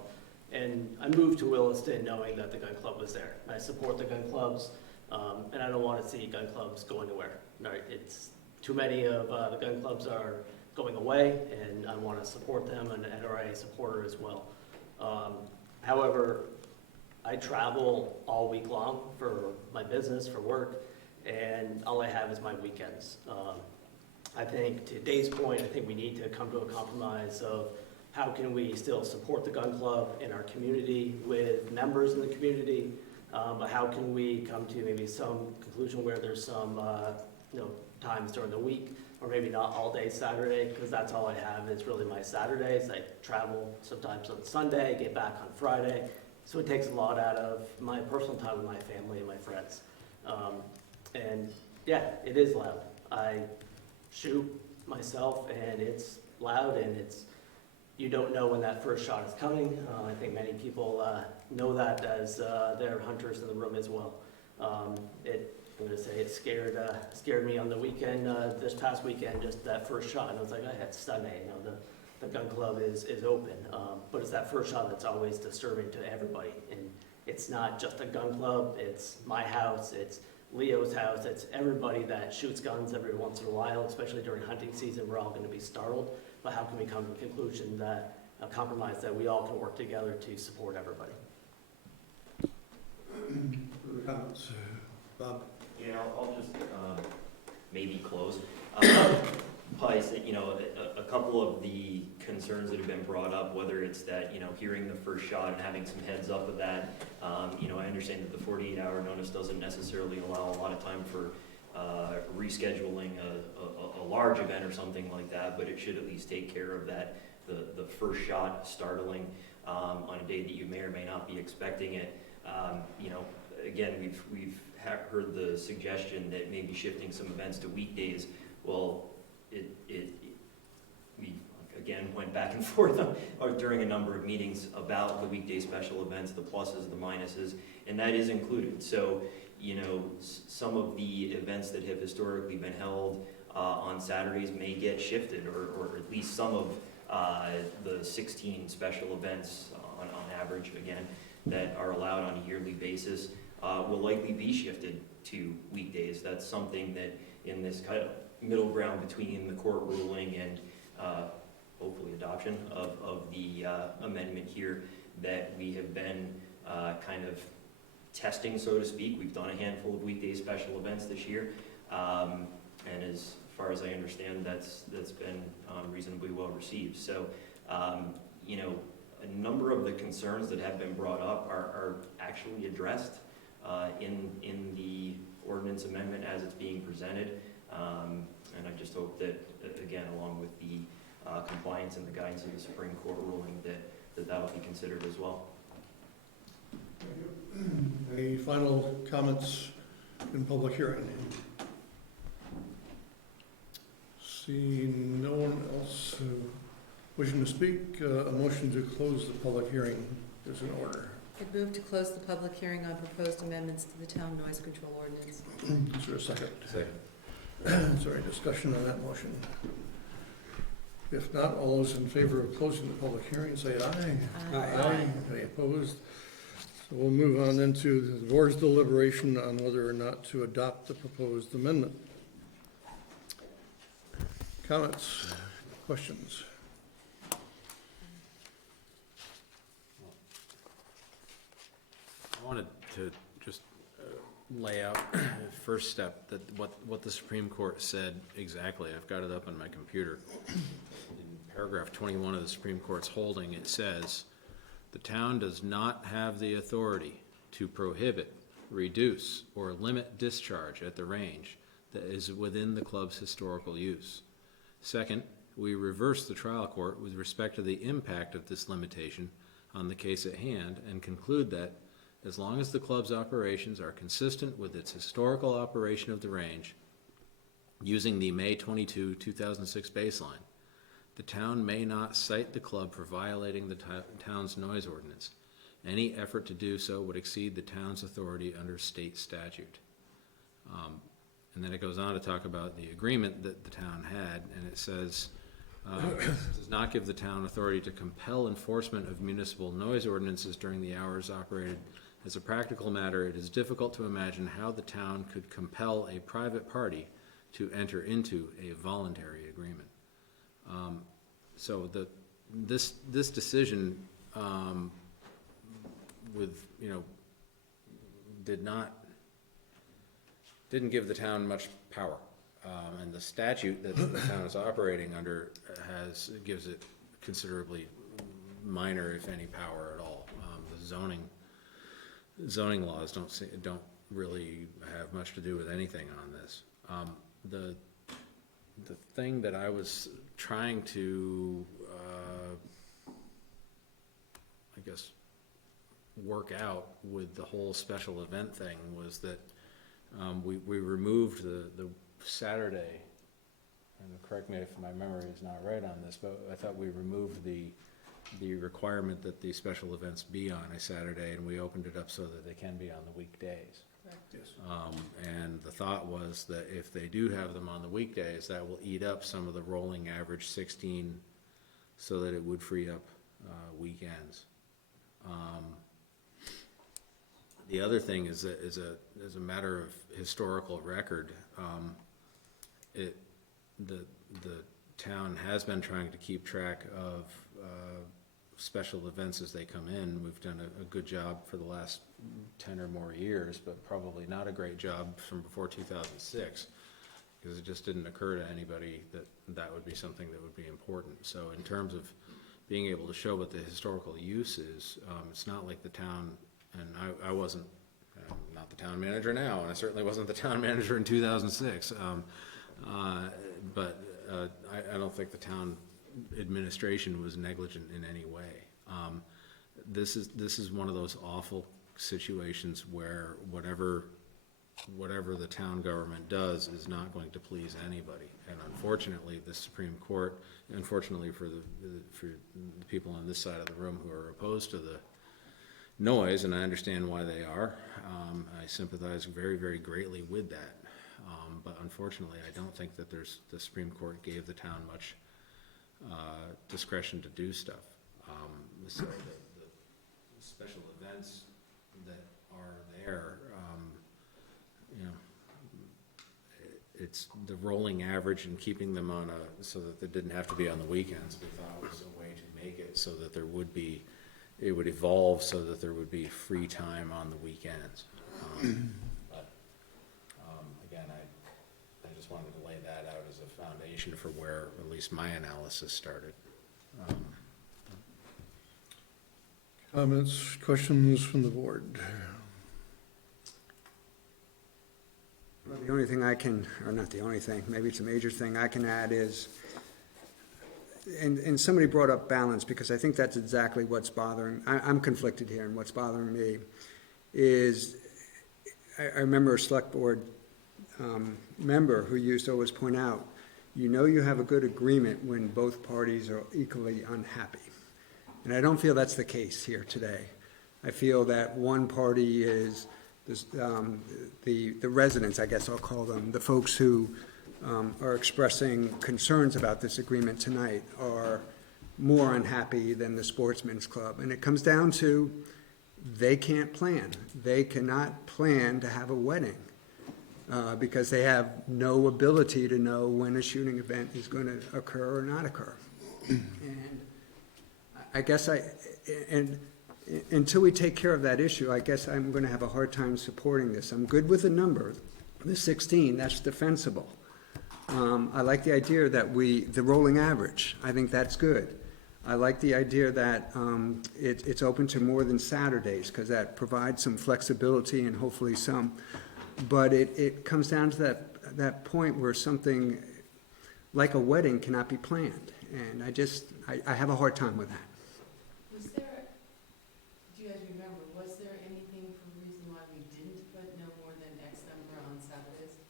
And I moved to Williston knowing that the gun club was there. I support the gun clubs, and I don't want to see gun clubs go anywhere. Right? It's too many of the gun clubs are going away, and I want to support them, and an NRA supporter as well. However, I travel all week long for my business, for work, and all I have is my weekends. I think to Dave's point, I think we need to come to a compromise of how can we still support the gun club in our community with members in the community, but how can we come to maybe some conclusion where there's some times during the week, or maybe not all day Saturday, because that's all I have is really my Saturdays. I travel sometimes on Sunday, get back on Friday, so it takes a lot out of my personal time with my family and my friends. And yeah, it is loud. I shoot myself, and it's loud, and you don't know when that first shot is coming. I think many people know that, as they're hunters in the room as well. I'm gonna say it scared me on the weekend, this past weekend, just that first shot, and I was like, it's Sunday, the gun club is open, but it's that first shot that's always disturbing to everybody, and it's not just a gun club, it's my house, it's Leo's house, it's everybody that shoots guns every once in a while, especially during hunting season. We're all gonna be startled, but how can we come to a conclusion that, a compromise that we all can work together to support everybody? Further comments? Bob? Yeah, I'll just maybe close. Probably say, a couple of the concerns that have been brought up, whether it's that, hearing the first shot and having some heads up of that. I understand that the 48-hour notice doesn't necessarily allow a lot of time for rescheduling a large event or something like that, but it should at least take care of that, the first shot startling on a day that you may or may not be expecting it. Again, we've heard the suggestion that maybe shifting some events to weekdays. Well, we again went back and forth during a number of meetings about the weekday special events, the pluses, the minuses, and that is included. So, some of the events that have historically been held on Saturdays may get shifted, or at least some of the 16 special events on average, again, that are allowed on a yearly basis will likely be shifted to weekdays. That's something that in this kind of middle ground between the court ruling and hopefully adoption of the amendment here, that we have been kind of testing, so to speak. We've done a handful of weekday special events this year, and as far as I understand, that's been reasonably well received. So, a number of the concerns that have been brought up are actually addressed in the ordinance amendment as it's being presented, and I just hope that, again, along with the compliance and the guidance of the Supreme Court ruling, that will be considered as well. Any final comments in public hearing? Seeing no one else wishing to speak, a motion to close the public hearing is in order. I'd move to close the public hearing on proposed amendments to the town noise control ordinance. Is there a second? Second. Is there any discussion on that motion? If not, all those in favor of closing the public hearing, say aye. Aye. Any opposed? So we'll move on into the board's deliberation on whether or not to adopt the proposed amendment. Comments, questions? I wanted to just lay out first step that what the Supreme Court said exactly. I've got it up on my computer. In paragraph 21 of the Supreme Court's holding, it says, "The town does not have the authority to prohibit, reduce, or limit discharge at the range that is within the club's historical use." Second, we reverse the trial court with respect to the impact of this limitation on the case at hand and conclude that as long as the club's operations are consistent with its historical operation of the range, using the May 22, 2006 baseline, the town may not cite the club for violating the town's noise ordinance. Any effort to do so would exceed the town's authority under state statute. And then it goes on to talk about the agreement that the town had, and it says, does not give the town authority to compel enforcement of municipal noise ordinances during the hours operated. As a practical matter, it is difficult to imagine how the town could compel a private party to enter into a voluntary agreement. So this decision didn't give the town much power, and the statute that the town is operating under gives it considerably minor, if any, power at all. The zoning laws don't really have much to do with anything on this. The thing that I was trying to, I guess, work out with the whole special event thing was that we removed the Saturday, and correct me if my memory is not right on this, but I thought we removed the requirement that the special events be on a Saturday, and we opened it up so that they can be on the weekdays. Yes. And the thought was that if they do have them on the weekdays, that will eat up some of the rolling average 16, so that it would free up weekends. The other thing is that as a matter of historical record, the town has been trying to keep track of special events as they come in. We've done a good job for the last 10 or more years, but probably not a great job from before 2006, because it just didn't occur to anybody that would be something that would be important. So in terms of being able to show what the historical use is, it's not like the town, and I wasn't, I'm not the town manager now, and I certainly wasn't the town manager in 2006, but I don't think the town administration was negligent in any way. This is one of those awful situations where whatever the town government does is not going to please anybody. And unfortunately, the Supreme Court, unfortunately for the people on this side of the room who are opposed to noise, and I understand why they are. I sympathize very, very greatly with that. But unfortunately, I don't think that the Supreme Court gave the town much discretion to do stuff. So the special events that are there, you know, it's the rolling average and keeping them on so that they didn't have to be on the weekends. We thought was a way to make it so that it would evolve so that there would be free time on the weekends. But again, I just wanted to lay that out as a foundation for where at least my analysis started. Comments, questions from the board? Well, the only thing I can, or not the only thing, maybe it's a major thing I can add is, and somebody brought up balance, because I think that's exactly what's bothering, I'm conflicted here, and what's bothering me is, I remember a select board member who used to always point out, you know you have a good agreement when both parties are equally unhappy. And I don't feel that's the case here today. I feel that one party is the residents, I guess I'll call them, the folks who are expressing concerns about this agreement tonight are more unhappy than the Sportsman's Club. And it comes down to they can't plan. They cannot plan to have a wedding because they have no ability to know when a shooting event is going to occur or not occur. And I guess until we take care of that issue, I guess I'm going to have a hard time supporting this. I'm good with the number, the 16, that's defensible. I like the idea that the rolling average, I think that's good. I like the idea that it's open to more than Saturdays, because that provides some flexibility and hopefully some, but it comes down to that point where something like a wedding cannot be planned, and I have a hard time with that. Was there, do you guys remember, was there anything for a reason why we didn't put no more than X number on Saturdays?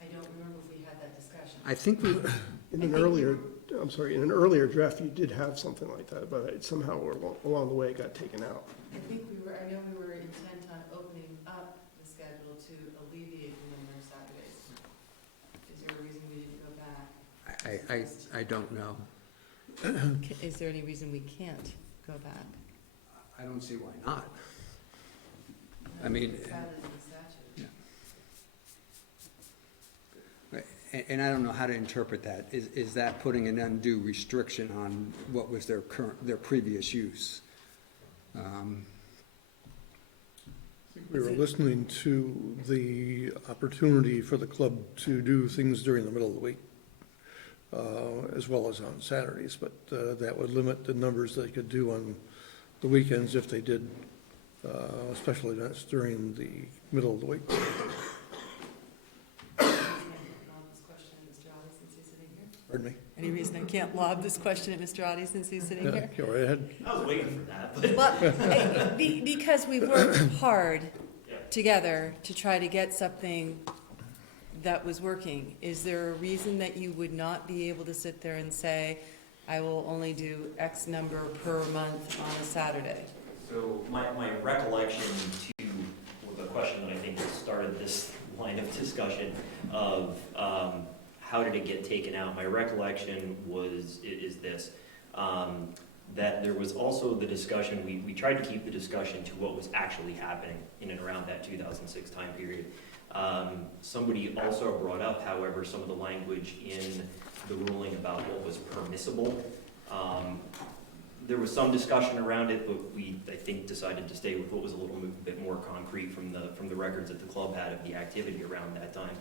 I don't remember if we had that discussion. I think in an earlier draft, you did have something like that, but it somehow along the way it got taken out. I know we were intent on opening up the schedule to alleviate the number of Saturdays. Is there a reason we didn't go back? I don't know. Is there any reason we can't go back? I don't see why not. I mean, It's added in the statute. yeah. And I don't know how to interpret that. Is that putting an undue restriction on what was their previous use? We were listening to the opportunity for the club to do things during the middle of the week, as well as on Saturdays, but that would limit the numbers they could do on the weekends if they did special events during the middle of the week. Pardon me? Any reason I can't lob this question at Mr. Audi since he's sitting here? Go right ahead. I was waiting for that, but. Well, because we worked hard together to try to get something that was working. Is there a reason that you would not be able to sit there and say, I will only do X number per month on a Saturday? So my recollection to the question that I think started this line of discussion of how did it get taken out, my recollection is this, that there was also the discussion, we tried to keep the discussion to what was actually happening in and around that 2006 time period. Somebody also brought up, however, some of the language in the ruling about what was permissible. There was some discussion around it, but we, I think, decided to stay with what was a little bit more concrete from the records that the club had of the activity around that time.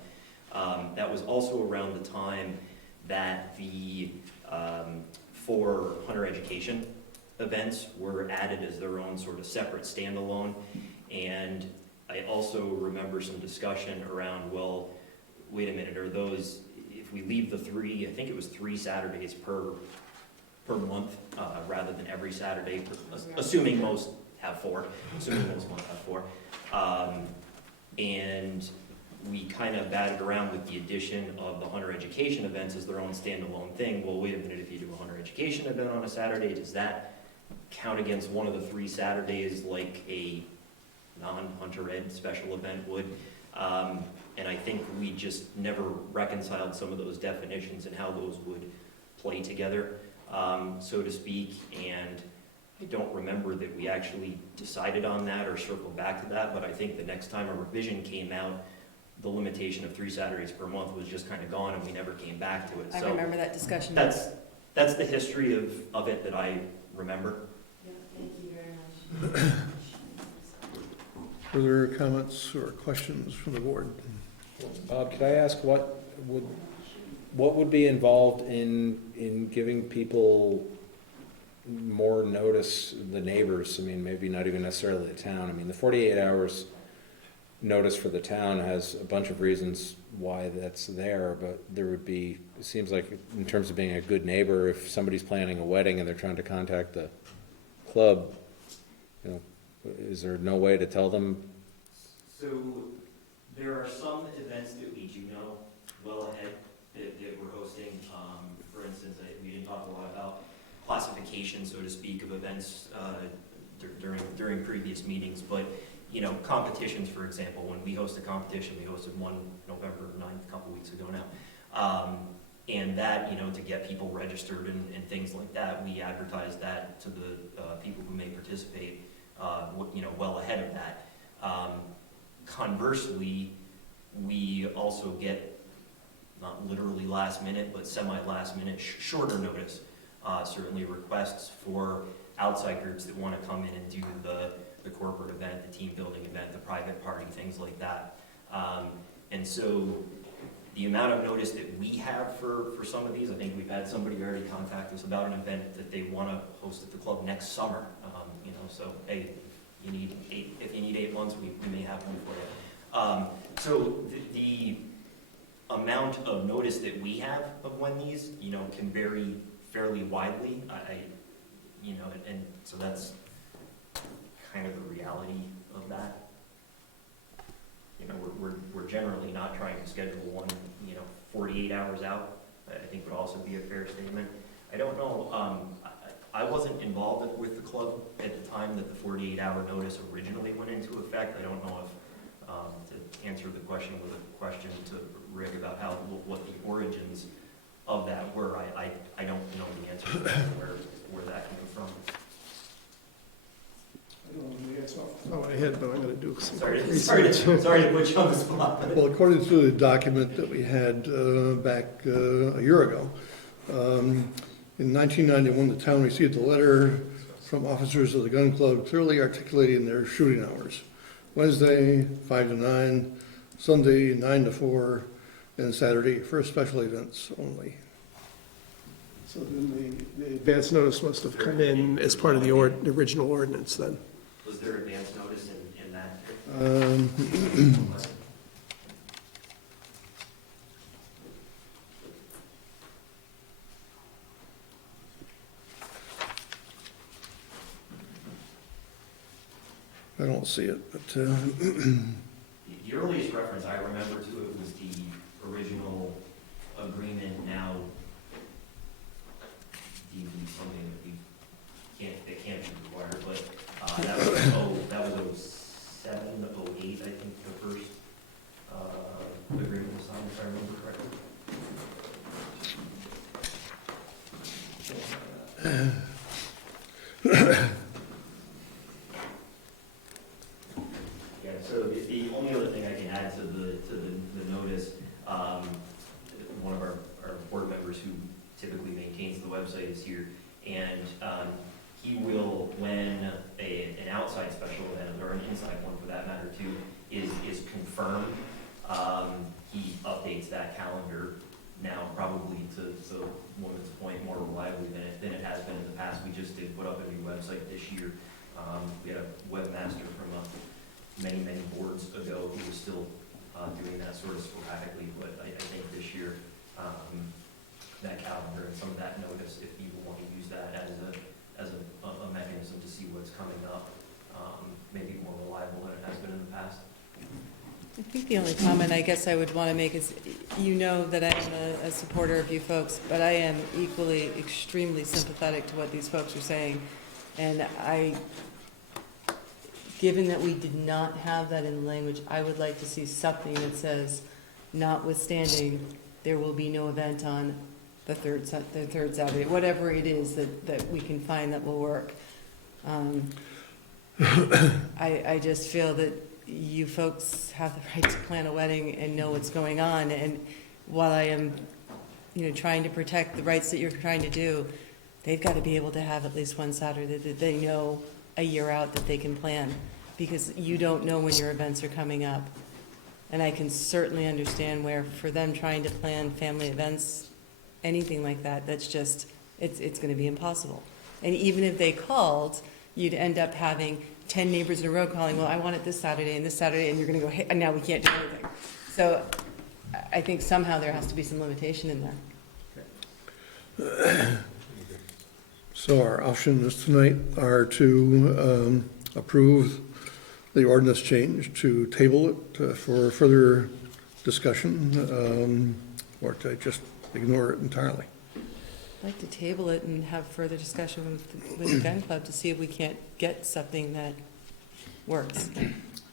That was also around the time that the 4 hunter education events were added as their own sort of separate standalone. And I also remember some discussion around, well, wait a minute, are those, if we leave the 3, I think it was 3 Saturdays per month, rather than every Saturday, assuming most have 4, assuming most months have 4. And we kind of batted around with the addition of the hunter education events as their own standalone thing. Well, wait a minute, if you do a hunter education event on a Saturday, does that count against one of the 3 Saturdays like a non-Hunter Ed special event would. And I think we just never reconciled some of those definitions and how those would play together, so to speak. And I don't remember that we actually decided on that or circled back to that, but I think the next time a revision came out, the limitation of 3 Saturdays per month was just kind of gone, and we never came back to it. I So remember that discussion. that's the history of it that I remember. Yeah, thank you very much. Further comments or questions from the board? Bob, could I ask what would be involved in giving people more notice, the neighbors? I mean, maybe not even necessarily the town. I mean, the 48 hours notice for the town has a bunch of reasons why that's there, but there would be, it seems like in terms of being a good neighbor, if somebody's planning a wedding and they're trying to contact the club, you know, is there no way to tell them? So there are some events that we do know well ahead that we're hosting. For instance, we didn't talk a lot about classification, so to speak, of events during previous meetings, but you know, competitions, for example, when we host a competition, we hosted one November 9th, a couple weeks ago now. And that, you know, to get people registered and things like that, we advertise that to the people who may participate, you know, well ahead of that. Conversely, we also get, not literally last minute, but semi-last minute, shorter notice, certainly requests for outside groups that want to come in and do the corporate event, the team building event, the private party, things like that. And so the amount of notice that we have for some of these, I think we've had somebody already contact us about an event that they want to host at the club next summer. You know, so hey, if you need 8 months, we may have one for you. So the amount of notice that we have of when these, you know, can vary fairly widely. You know, and so that's kind of the reality of that. You know, we're generally not trying to schedule one, you know, 48 hours out. I think would also be a fair statement. I don't know, I wasn't involved with the club at the time that the 48-hour notice originally went into effect. I don't know if, to answer the question with a question to Rick about what the origins of that were, I don't know the answer to that, where that came from. I don't know the answer off the top of my head, but I'm going to do some Sorry research. to put you on the spot. Well, according to the document that we had back a year ago, in 1991, the town received a letter from officers of the gun club clearly articulating their shooting hours. Wednesday, 5 to 9, Sunday, 9 to 4, and Saturday for special events only. So then the advance notice must have come in as part of the original ordinance then. Was there advance notice in that? I don't see it, but The earliest reference I remember to it was the original agreement, now deemed something that can't be required, but that was 07, 08, I think, the first agreement was signed, if I remember correctly. Yeah, so the only other thing I can add to the notice, one of our board members who typically maintains the website is here, and he will, when an outside special event, or an inside one for that matter too, is confirmed, he updates that calendar now probably to Woman's Point more reliably than it has been in the past. We just did put up a new website this year. We had a webmaster from many boards ago who was still doing that sort of sporadically, but I think this year that calendar and some of that notice, if people want to use that as a mechanism to see what's coming up, maybe more reliable than it has been in the past. I think the only comment I guess I would want to make is, you know that I'm a supporter of you folks, but I am equally extremely sympathetic to what these folks are saying. And given that we did not have that in language, I would like to see something that says, notwithstanding, there will be no event on the third Saturday, whatever it is that we can find that will work. I just feel that you folks have the right to plan a wedding and know what's going on, and while I am, trying to protect the rights that you're trying to do, they've got to be able to have at least one Saturday that they know a year out that they can plan, because you don't know when your events are coming up. And I can certainly understand where, for them trying to plan family events, anything like that, that's just, it's gonna be impossible. And even if they called, you'd end up having 10 neighbors in a row calling, well, I want it this Saturday, and you're gonna go, hey, now we can't do anything. So I think somehow there has to be some limitation in there. So our options tonight are to approve the ordinance change, to table it for further discussion, or to just ignore it entirely. I'd like to table it and have further discussion with the gun club to see if we can't get something that works.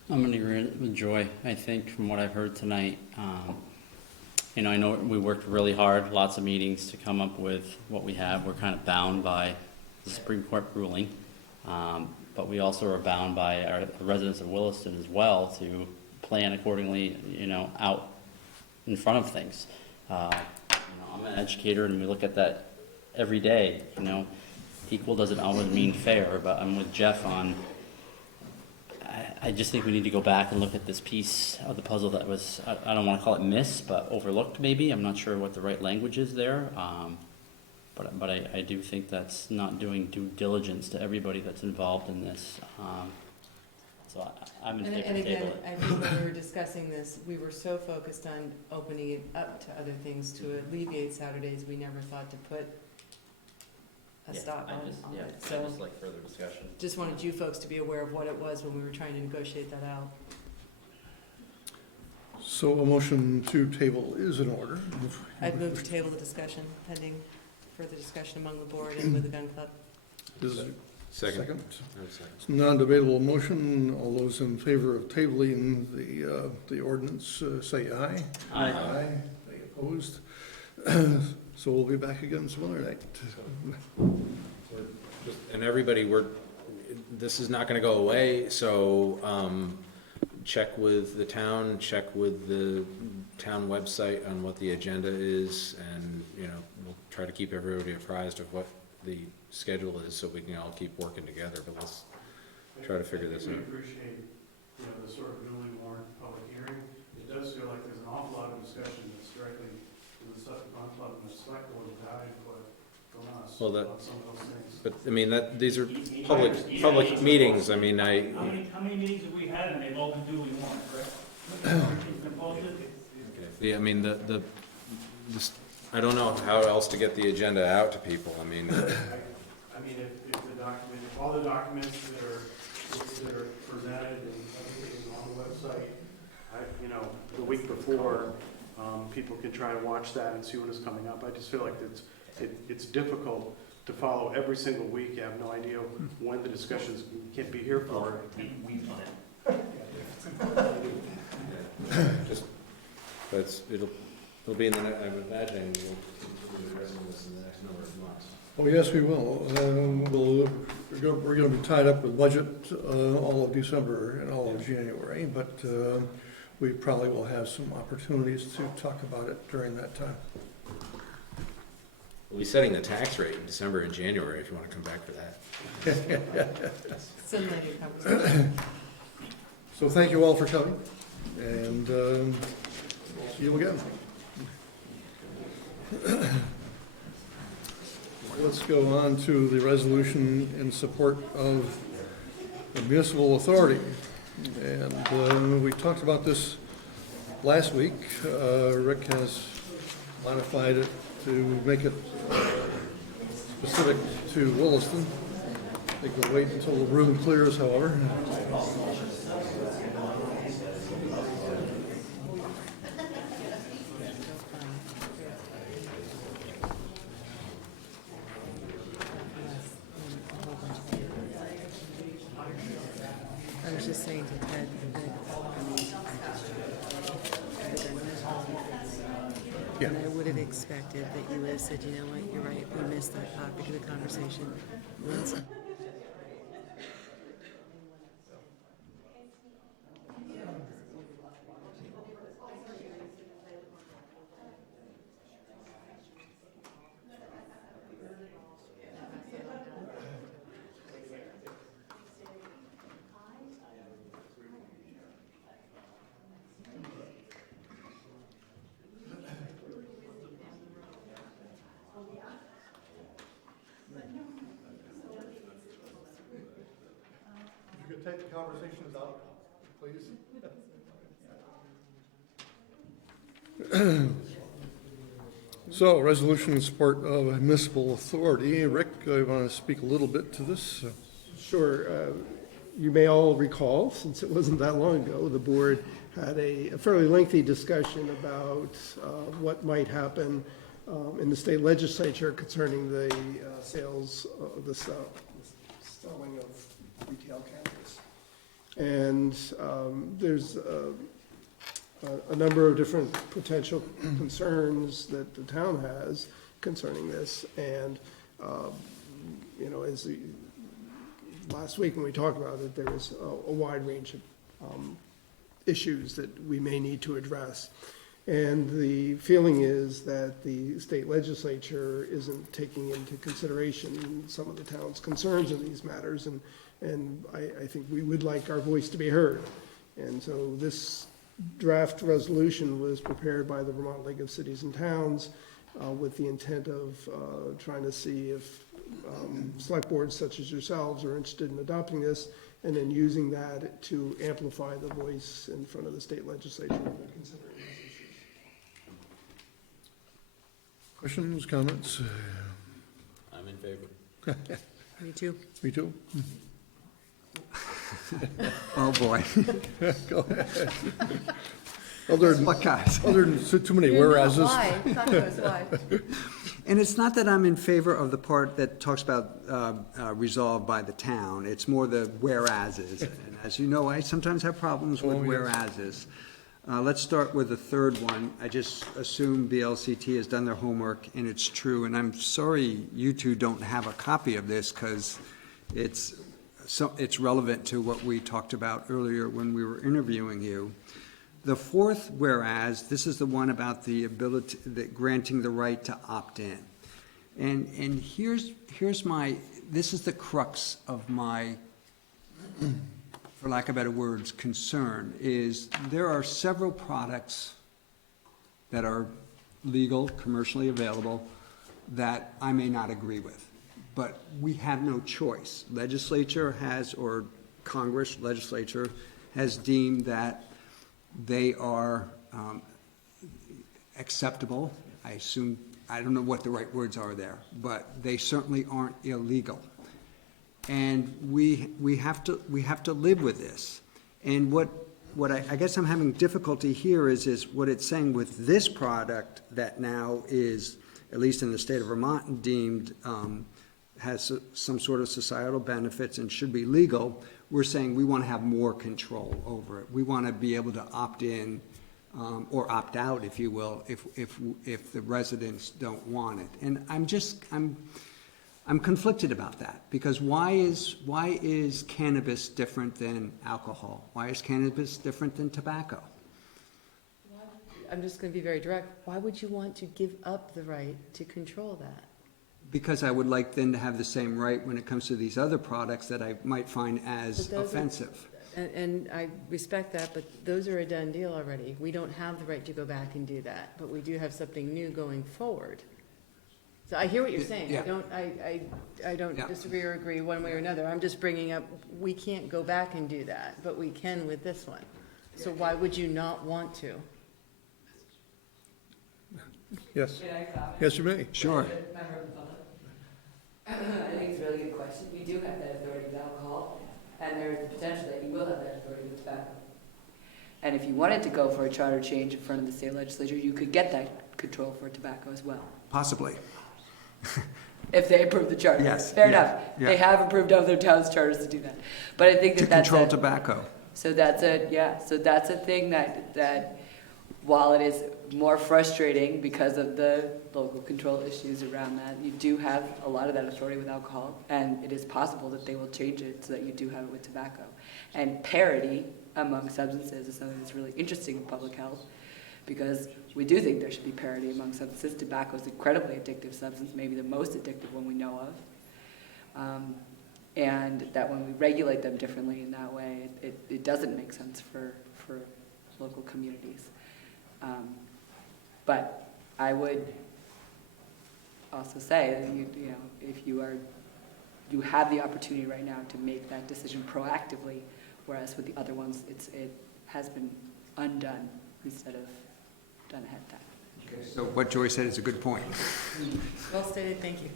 I'm in agreement with Joy. I think from what I've heard tonight, I know we worked really hard, lots of meetings to come up with what we have. We're kind of bound by the Supreme Court ruling, but we also are bound by our residents of Williston as well to plan accordingly, out in front of things. I'm an educator, and we look at that every day. Equal doesn't always mean fair, but I'm with Jeff on, I just think we need to go back and look at this piece of the puzzle that was, I don't want to call it missed, but overlooked maybe. I'm not sure what the right language is there. But I do think that's not doing due diligence to everybody that's involved in this. So I'm in favor of And again, table it. I think when we were discussing this, we were so focused on opening it up to other things to alleviate Saturdays, we never thought to put a stop on it. I So just like further discussion. just wanted you folks to be aware of what it was when we were trying to negotiate that out. So a motion to table is in order. I'd move to table the discussion pending further discussion among the board and with the gun club. Is Second. It's a non-debatable motion. All those in favor of tabling the ordinance, say aye. Aye. Aye. Any opposed? So we'll be back again some other night. And everybody, this is not gonna go away, so, check with the town, check with the town website on what the agenda is, and, we'll try to keep everybody apprised of what the schedule is, so we can all keep working together, but let's try to figure this out. We appreciate, the sort of newly warned public hearing. It does feel like there's an awful lot of discussion that's directly to the Gun Club and the Select Board without input from us Well, on some of those things. But, these are public meetings, How many meetings have we had, and they've all been duly warned, correct? Yeah, I don't know how else to get the agenda out to people, if all the documents that are presented and everything on the website, the week before, people can try and watch that and see what is coming up. I just feel like it's difficult to follow every single week. You have no idea when the discussions can't be here for. We've done it. It'll be in the next, I'm imagining we'll be addressing this in the next number of months. Oh, yes, we will. We're going to be tied up with budget all of December and all of January, but we probably will have some opportunities to talk about it during that time. We'll be setting the tax rate in December and January if you want to come back for that. Some later conversation. So thank you all for coming, and see you again. Let's go on to the resolution in support of the municipal authority. And we talked about this last week. Rick has modified it to make it specific to Williston. I think we'll wait until the room clears, however. I was just saying to Ted that, Yeah. and I would have expected that you would have said, you know what, you're right, we missed that topic of the conversation. Once If you could take the conversations out, please. So, resolution in support of a municipal authority. Rick, I want to speak a little bit to this. Sure. You may all recall, since it wasn't that long ago, the board had a fairly lengthy discussion about what might happen in the state legislature concerning the sales of the selling of retail cannabis. And there's a number of different potential concerns that the town has concerning this. And, you know, as last week when we talked about it, there was a wide range of issues that we may need to address. And the feeling is that the state legislature isn't taking into consideration some of the town's concerns in these matters, and I think we would like our voice to be heard. And so this draft resolution was prepared by the Vermont League of Cities and Towns with the intent of trying to see if select boards such as yourselves are interested in adopting this, and then using that to amplify the voice in front of the state legislature when they're considering these issues. Questions, comments? I'm in favor. Me too. Me too. Oh, boy. Go ahead. Other than, What guys? other than too many whereases. Why? Talk to us why. And it's not that I'm in favor of the part that talks about resolved by the town. It's more the whereases. And as you know, I sometimes have problems with Oh, yes. whereases. Let's start with the third one. I just assume BLCT has done their homework, and it's true. And I'm sorry you two don't have a copy of this, because it's relevant to what we talked about earlier when we were interviewing you. The fourth whereas, this is the one about the ability, granting the right to opt in. And here's this is the crux of my, for lack of better words, concern, is there are several products that are legal, commercially available, that I may not agree with. But we have no choice. Legislature has, or Congress, legislature, has deemed that they are acceptable. I assume, I don't know what the right words are there, but they certainly aren't illegal. And we have to live with this. And what I guess I'm having difficulty here is what it's saying with this product that now is, at least in the state of Vermont, deemed has some sort of societal benefits and should be legal. We're saying we want to have more control over it. We want to be able to opt in or opt out, if you will, if the residents don't want it. And I'm conflicted about that, because why is cannabis different than alcohol? Why is cannabis different than tobacco? I'm just going to be very direct. Why would you want to give up the right to control that? Because I would like them to have the same right when it comes to these other products that I might find as offensive. And I respect that, but those are a done deal already. We don't have the right to go back and do that, but we do have something new going forward. So I hear what you're saying. Yeah. I don't Yeah. disagree or agree one way or another. I'm just bringing up, we can't go back and do that, but we can with this one. So why would you not want to? Yes. Can I comment? Yes, you may. Sure. Member of the public. I think it's a really good question. You do have that authority with alcohol, and there's the potential that you will have that authority with tobacco. And if you wanted to go for a charter change in front of the state legislature, you could get that control for tobacco as well. Possibly. if they approve the charter. Yes, Fair yeah, enough. yeah. They have approved other towns' charters to do that. But I think To that that's control a, tobacco. so that's a thing that while it is more frustrating because of the local control issues around that, you do have a lot of that authority with alcohol, and it is possible that they will change it so that you do have it with tobacco. And parity among substances is something that's really interesting in public health, because we do think there should be parity among substances. Tobacco is an incredibly addictive substance, maybe the most addictive one we know of. And that when we regulate them differently in that way, it doesn't make sense for local communities. But I would also say that you know, if you have the opportunity right now to make that decision proactively, whereas with the other ones, it has been undone instead of done ahead of time. So what Joy said is a good point. Well stated, thank you.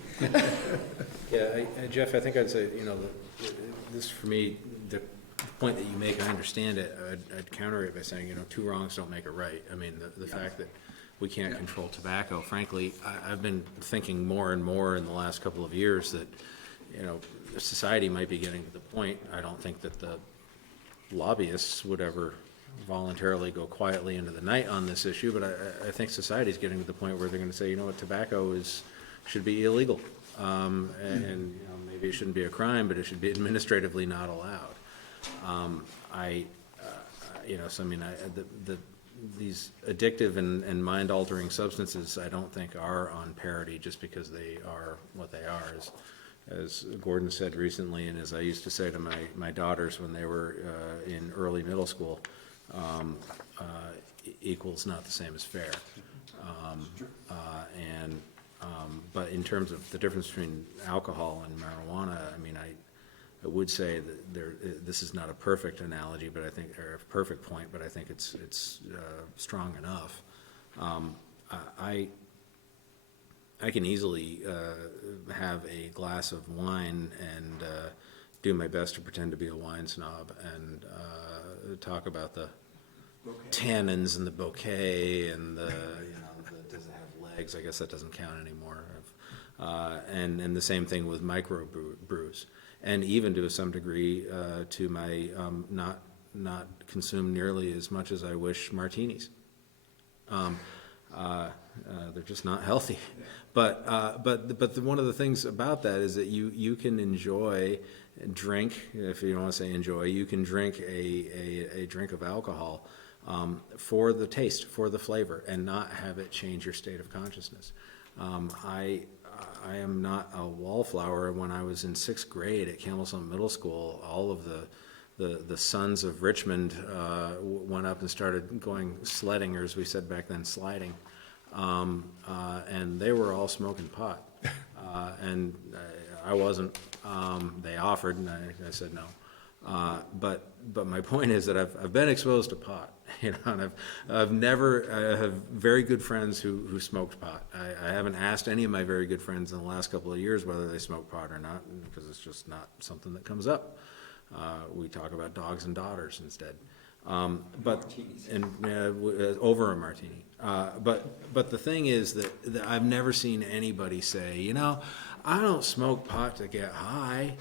Yeah, Jeff, I think I'd say, you know, this for me, the point that you make, I understand it. I'd counter it by saying, you know, two wrongs don't make a right. I mean, the fact that we can't control tobacco, frankly, I've been thinking more and more in the last couple of years that, you know, society might be getting to the point, I don't think that the lobbyists would ever voluntarily go quietly into the night on this issue, but I think society's getting to the point where they're going to say, you know what, tobacco should be illegal, and you know, maybe it shouldn't be a crime, but it should be administratively not allowed. You know, so I mean, these addictive and mind-altering substances, I don't think are on parity just because they are what they are. As Gordon said recently, and as I used to say to my daughters when they were in early middle school, equal's not the same as fair. But in terms of the difference between alcohol and marijuana, I mean, I would say that this is not a perfect analogy, but I think, or a perfect point, but I think it's strong enough. I can easily have a glass of wine and do my best to pretend to be a wine snob and talk about the tannins and the bouquet and the, you know, does it have legs? I guess that doesn't count anymore. And the same thing with micro brews, and even to some degree to my not consume nearly as much as I wish martinis. They're just not healthy. But one of the things about that is that you can drink, if you don't want to say enjoy, you can drink a drink of alcohol for the taste, for the flavor, and not have it change your state of consciousness. I am not a wallflower. When I was in 6th grade at Campbell Summit Middle School, all of the sons of Richmond went up and started going sledding, or as we said back then, sliding. And they were all smoking pot. And I wasn't. They offered, and I said no. But my point is that I've been exposed to pot, you know, and I have very good friends who smoked pot. I haven't asked any of my very good friends in the last couple of years whether they smoke pot or not, because it's just not something that comes up. We talk about dogs and daughters instead. Over a martini. But the thing is that I've never seen anybody say, you know, I don't smoke pot to get high.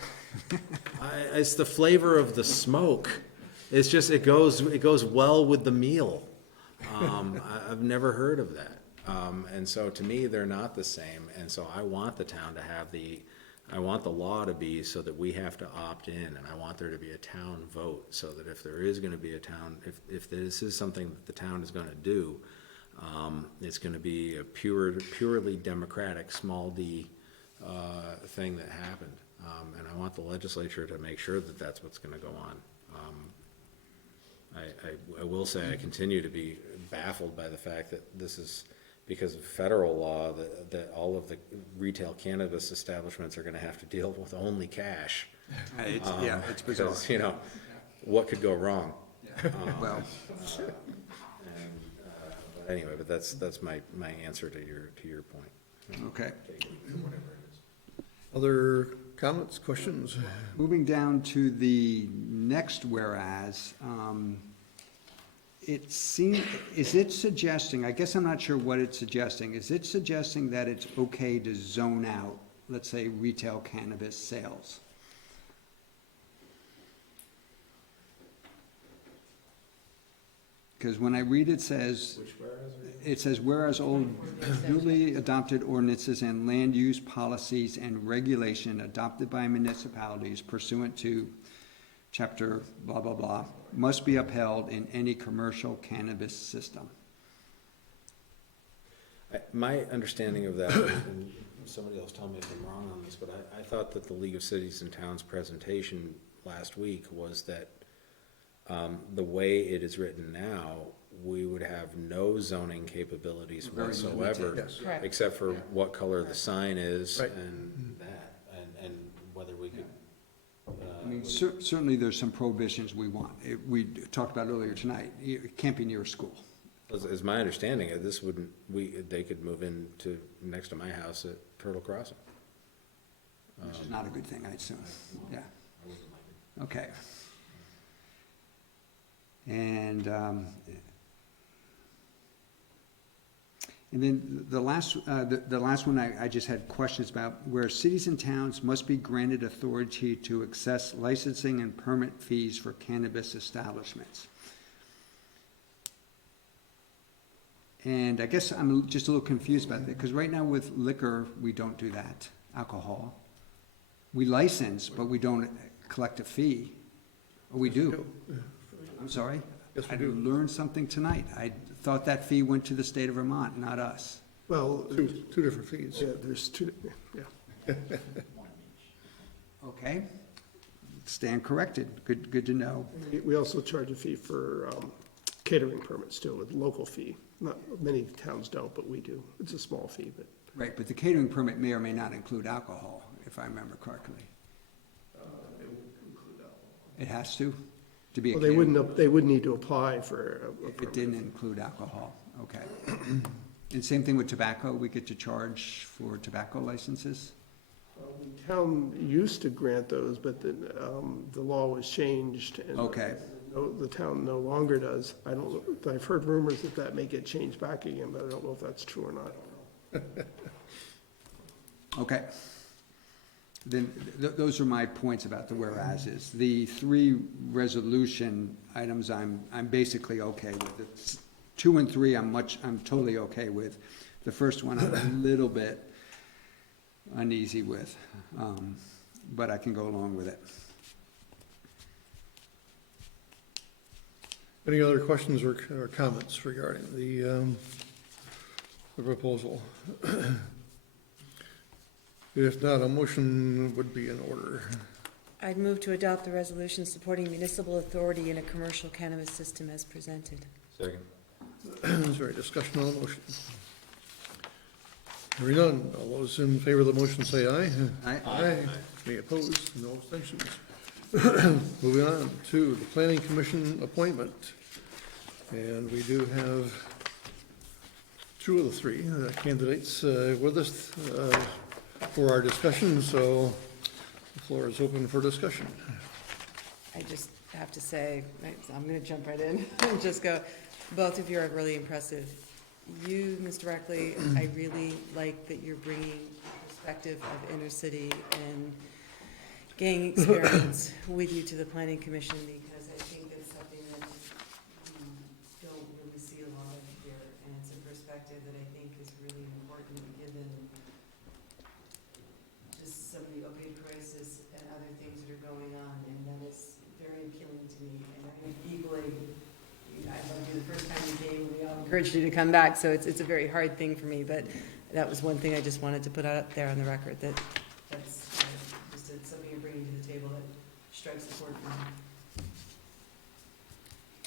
It's the flavor of the smoke. It's just it goes well with the meal. I've never heard of that. And so to me, they're not the same. And so I want the town to have I want the law to be so that we have to opt in, and I want there to be a town vote so that if there is going to be a town, if this is something that the town is going to do, it's going to be a purely democratic, small d thing that happened. And I want the legislature to make sure that that's what's going to go on. I will say I continue to be baffled by the fact that this is because of federal law that all of the retail cannabis establishments are going to have to deal with only cash. It's bizarre. Because, you know, what could go wrong? Well, but anyway, but that's my answer to your point. okay. Whatever it is. Other comments, questions? Moving down to the next whereas, is it suggesting, I guess I'm not sure what it's suggesting, is it suggesting that it's okay to zone out let's say, retail cannabis sales. Because when I read it says, whereas old duly adopted ordinances and land use policies and regulation adopted by municipalities pursuant to chapter blah, blah, blah, must be upheld in any commercial cannabis system. My understanding of that, and somebody else tell me if I'm wrong on this, but I thought that the League of Cities and Towns presentation last week was that the way it is written now, we would have no zoning capabilities Very whatsoever, limited, yes. Correct. except for what color the sign is Right. and that, and whether we could. I mean, certainly there's some prohibitions we want. We talked about earlier tonight, it can't be near a school. As my understanding of this, they could move into next to my house at Turtle Crossing. Which is not a good thing, I assume, yeah. Okay. And then the last one I just had questions about, where cities and towns must be granted authority to access licensing and permit fees for cannabis establishments. And I guess I'm just a little confused about that, because right now with liquor, we don't do that, alcohol. We license, but we don't collect a fee. Or we do. I'm sorry? Yes, we I do. learned something tonight. I thought that fee went to the state of Vermont, not us. Well, Two different fees. yeah, there's two, yeah. Okay? Stand corrected. Good to know. We also charge a fee for catering permits too, a local fee. Not many towns don't, but we do. It's a small fee, but. Right, but the catering permit may or may not include alcohol, if I remember correctly. It would include alcohol. It has to be a Well, catering. they would need to apply for a It permit. didn't include alcohol, okay. And same thing with tobacco, we get to charge for tobacco licenses? The town used to grant those, but then the law was changed. And Okay. the town no longer does. I've heard rumors that may get changed back again, but I don't know if that's true or not. Okay. Then those are my points about the whereases. The three resolution items I'm basically okay with. It's 2 and 3 I'm totally okay with. The first one I'm a little bit uneasy with, but I can go along with it. Any other questions or comments regarding the proposal? If not, a motion would be in order. I'd move to adopt the resolution supporting municipal authority in a commercial cannabis system as presented. Second. Is there any discussion on the motion? Hearing none, all those in favor of the motion say aye. Aye. Any opposed? No abstentions. Moving on to the Planning Commission appointment. And we do have 2 of the 3 candidates with us for our discussion, so the floor is open for discussion. I just have to say, I'm gonna jump right in and just go, both of you are really impressive. You, Mr. Reckley, I really like that you're bringing the perspective of inner city and gang experience with you to the planning commission, because I think it's something that you don't really see a lot of here, and it's a perspective that I think is really important given just some of the opioid crisis and other things that are going on, and that is very appealing to me. And I think equally, I loved you the first time you came, we all encouraged you to come back, so it's a very hard thing for me, but that was one thing I just wanted to put out there on the record, that's just something you're bringing to the table that strikes a chord for me.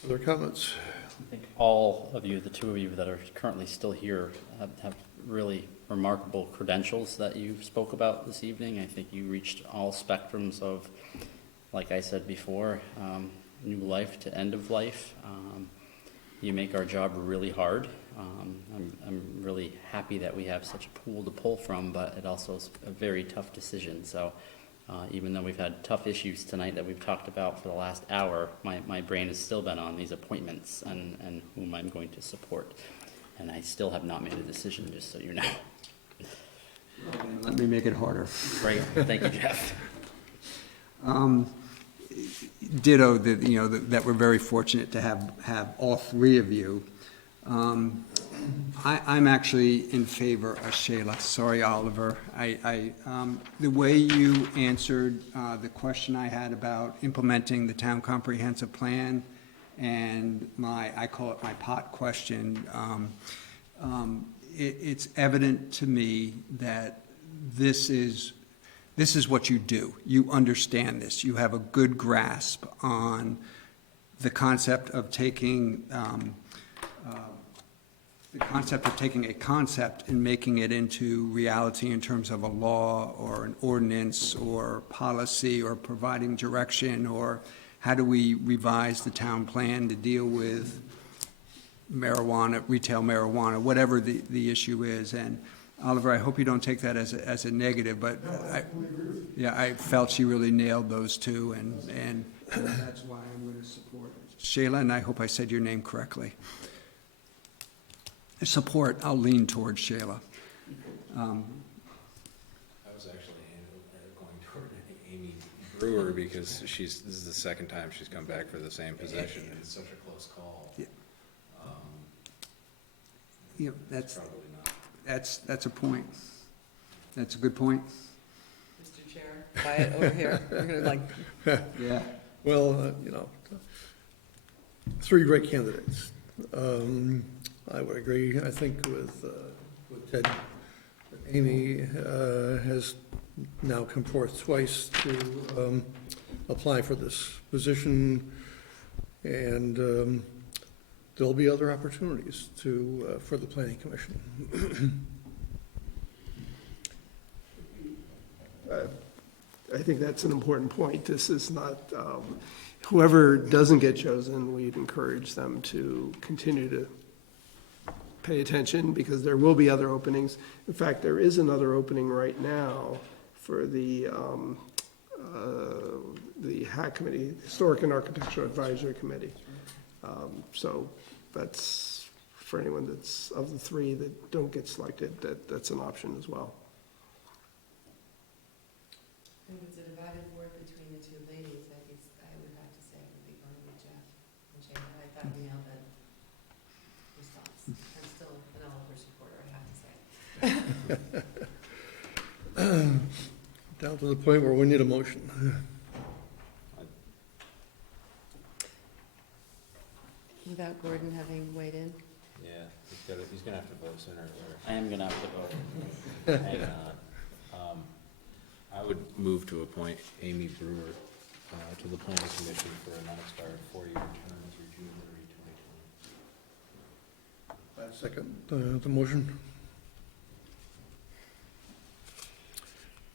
Other comments? I think all of you, the 2 of you that are currently still here, have really remarkable credentials that you spoke about this evening. I think you reached all spectrums of, like I said before, new life to end of life. You make our job really hard. I'm really happy that we have such a pool to pull from, but it also is a very tough decision. So even though we've had tough issues tonight that we've talked about for the last hour, my brain has still been on these appointments and whom I'm going to support. And I still have not made a decision, just so you know. Let me make it harder. Great, thank you, Jeff. Ditto that we're very fortunate to have all three of you. I'm actually in favor of Shayla. Sorry, Oliver. The way you answered the question I had about implementing the town comprehensive plan and I call it my pot question, it's evident to me that this is what you do. You understand this. You have a good grasp on the concept of taking a concept and making it into reality in terms of a law or an ordinance or policy or providing direction, or how do we revise the town plan to deal with marijuana, retail marijuana, whatever the issue is. And Oliver, I hope you don't take that as a negative, but I felt she really nailed those two, and that's why I'm going to support Shayla, and I hope I said your name correctly. Support, I'll lean towards Shayla. I was actually going toward Amy Brewer because this is the second time she's come back for the same position, and it's such a close call. Yeah. Probably not. That's a point. That's a good point. Mr. Chair, quiet over here. We're gonna Yeah. Well, three great candidates. I would agree, I think, with Ted. Amy has now come forth twice to apply for this position, and there'll be other opportunities for the Planning Commission. I think that's an important point. This is not, whoever doesn't get chosen, we'd encourage them to continue to pay attention, because there will be other openings. In fact, there is another opening right now for the HAC committee, Historic and Architectural Advisory Committee. So that's, for anyone that's of the three that don't get selected, that's an option as well. If it's a divided board between the two ladies, I would have to say I would be going with Jeff and Jane. I thought we nailed that response. I'm still an Oliver supporter, I have to say. Down to the point where we need a motion. Without Gordon having weighed in? Yeah, he's gonna have to vote sooner or later. I am gonna have to vote. Hang on. I would move to appoint Amy Brewer to the Planning Commission for an unexpired 4-year term through June 30, 2020. Second, the motion.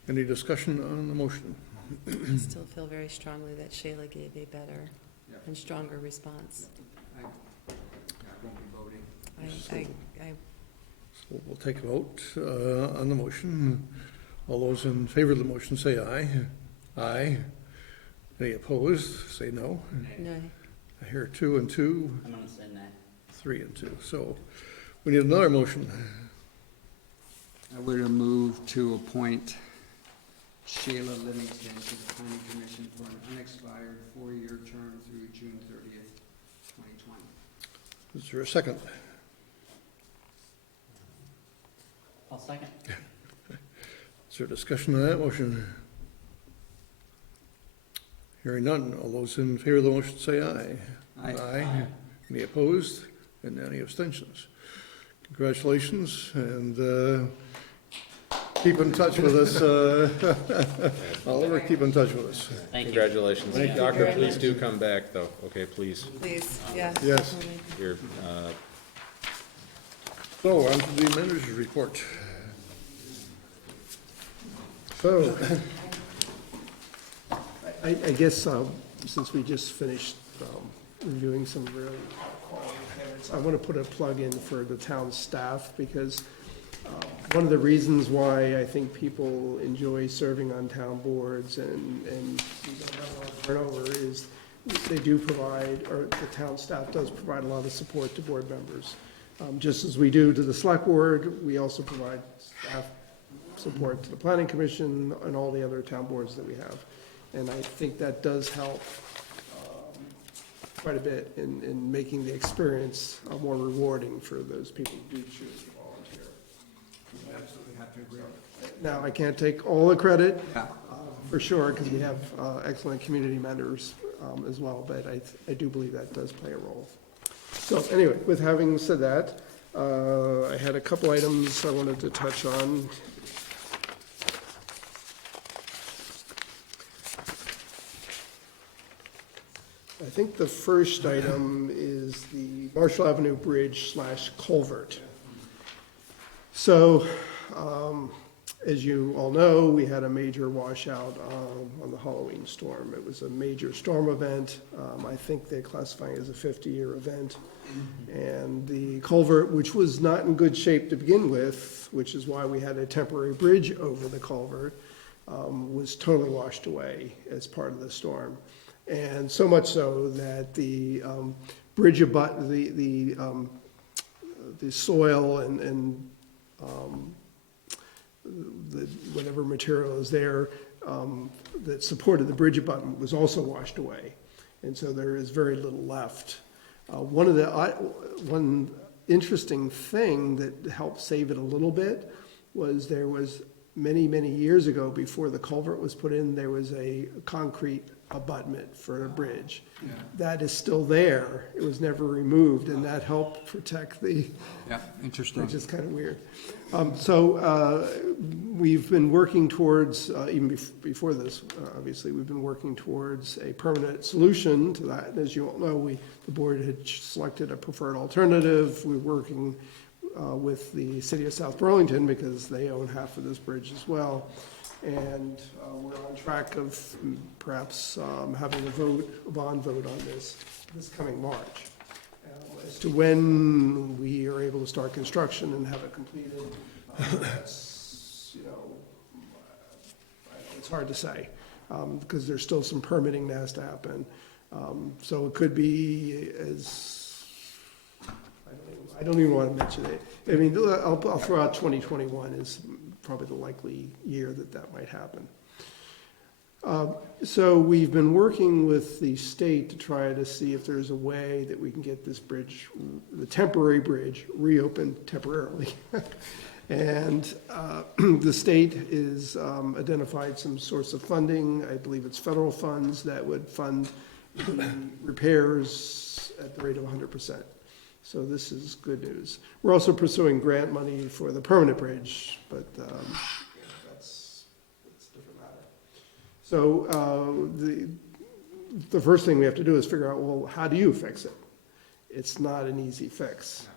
Any discussion on the motion? I still feel very strongly that Shayla gave a better and stronger response. I won't be voting. So we'll take a vote on the motion. All those in favor of the motion say aye. Aye. Any opposed, say no. No. I hear 2 and 2. I'm gonna say nay. 3 and 2. So we need another motion. I would have moved to appoint Shayla Livingston to the Planning Commission for an unexpired 4-year term through June 30th, 2020. Is there a second? I'll second. Is there discussion on that motion? Hearing none. All those in favor of the motion say aye. Aye. Any opposed? And any abstentions? Congratulations, and keep in touch with us. Oliver, keep in touch with us. Thank you. Congratulations. Thank you. Doctor, please do come back, though. Okay, please. Please, yeah. Yes. definitely. You're, So, on to the manager's report. So, I guess since we just finished reviewing some really quality candidates, I want to put a plug in for the town staff, because one of the reasons why I think people enjoy serving on town boards and we don't have a lot of turnover is they do provide, or the town staff does provide a lot of support to board members. Just as we do to the select board, we also provide staff support to the planning commission and all the other town boards that we have. And I think that does help quite a bit in making the experience more rewarding for those people who do choose to volunteer. I absolutely have to agree. Now, I can't take all the credit, Yeah. for sure, because we have excellent community members as well, but I do believe that does play a role. So anyway, with having said that, I had a couple items I wanted to touch on. I think the first item is the Marshall Avenue Bridge / culvert. So, as you all know, we had a major washout on the Halloween storm. It was a major storm event. I think they're classifying it as a 50-year event. And the culvert, which was not in good shape to begin with, which is why we had a temporary bridge over the culvert, was totally washed away as part of the storm. And so much so that the bridge abut, the soil and the whatever material is there that supported the bridge abutment was also washed away. And so there is very little left. One interesting thing that helped save it a little bit was there was many, many years ago, before the culvert was put in, there was a concrete abutment for a bridge. Yeah. That is still there. It was never removed, and that helped protect the, Yeah, interesting. which is kind of weird. We've been working towards, even before this, obviously, we've been working towards a permanent solution to that. And as you all know, the board had selected a preferred alternative. We're working with the city of South Burlington because they own half of this bridge as well. And we're on track of perhaps having a bond vote on this coming March. As to when we are able to start construction and have it completed, that's, it's hard to say, because there's still some permitting that has to happen. So it could be as, I don't even want to mention it. I mean, I'll throw out 2021 is probably the likely year that might happen. So we've been working with the state to try to see if there's a way that we can get this bridge, the temporary bridge, reopened temporarily. And the state is identified some source of funding. I believe it's federal funds that would fund the repairs at the rate of 100%. So this is good news. We're also pursuing grant money for the permanent bridge, but that's a different matter. So the first thing we have to do is figure out, well, how do you fix it? It's not an easy fix.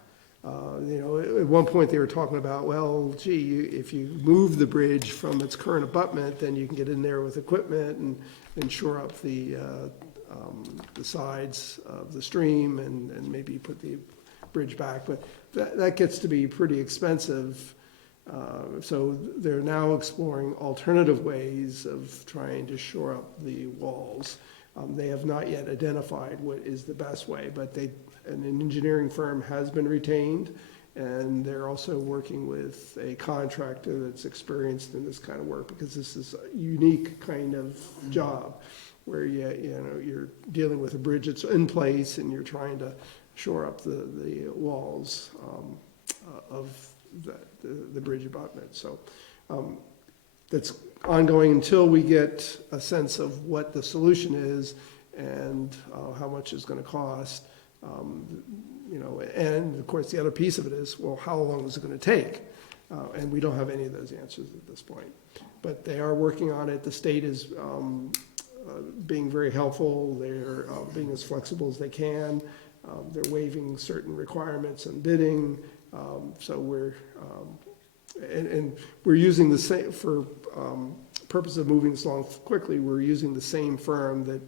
At one point they were talking about, well, gee, if you move the bridge from its current abutment, then you can get in there with equipment and shore up the sides of the stream and maybe put the bridge back, but that gets to be pretty expensive. So they're now exploring alternative ways of trying to shore up the walls. They have not yet identified what is the best way, but an engineering firm has been retained, and they're also working with a contractor that's experienced in this kind of work, because this is a unique kind of job where you're dealing with a bridge that's in place and you're trying to shore up the walls of the bridge abutment. So that's ongoing until we get a sense of what the solution is and how much it's going to cost. And of course the other piece of it is, well, how long is it going to take? And we don't have any of those answers at this point. But they are working on it. The state is being very helpful. They're being as flexible as they can. They're waiving certain requirements and bidding. So we're using the same, for purpose of moving this along quickly, we're using the same firm that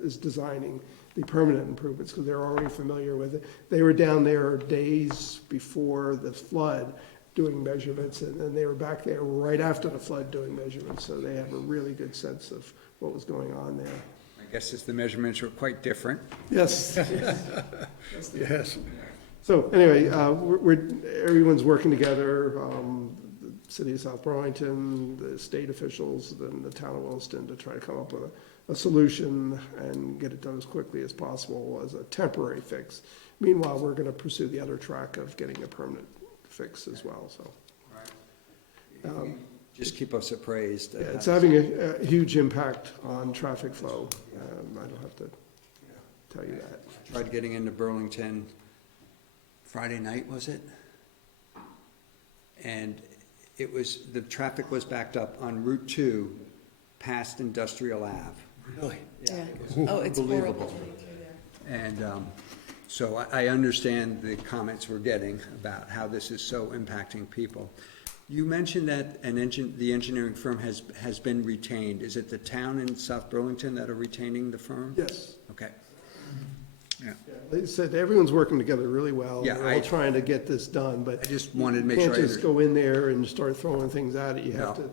is designing the permanent improvements, because they're already familiar with it. They were down there days before the flood doing measurements, and then they were back there right after the flood doing measurements, so they have a really good sense of what was going on there. I guess the measurements were quite different. Yes. Yes. So anyway, everyone's working together. city of South Burlington, the state officials, then the town of Williston, to try to come up with a solution and get it done as quickly as possible as a temporary fix. Meanwhile, we're gonna pursue the other track of getting a permanent fix as well, so. Just keep us appraised. Yeah, it's having a huge impact on traffic flow. I don't have to tell you that. Tried getting into Burlington Friday night, was it? And it was, the traffic was backed up on Route 2 past Industrial Ave. Really? Yeah. was Oh, it's unbelievable. horrible. And so I understand the comments we're getting about how this is so impacting people. You mentioned that the engineering firm has been retained. Is it the town in South Burlington that are retaining the firm? Yes. Okay. Yeah. They said everyone's working together really well. Yeah, We're all trying to get this done, but I just wanted to make you sure. can't just go in there and start throwing things at it. You have No. to.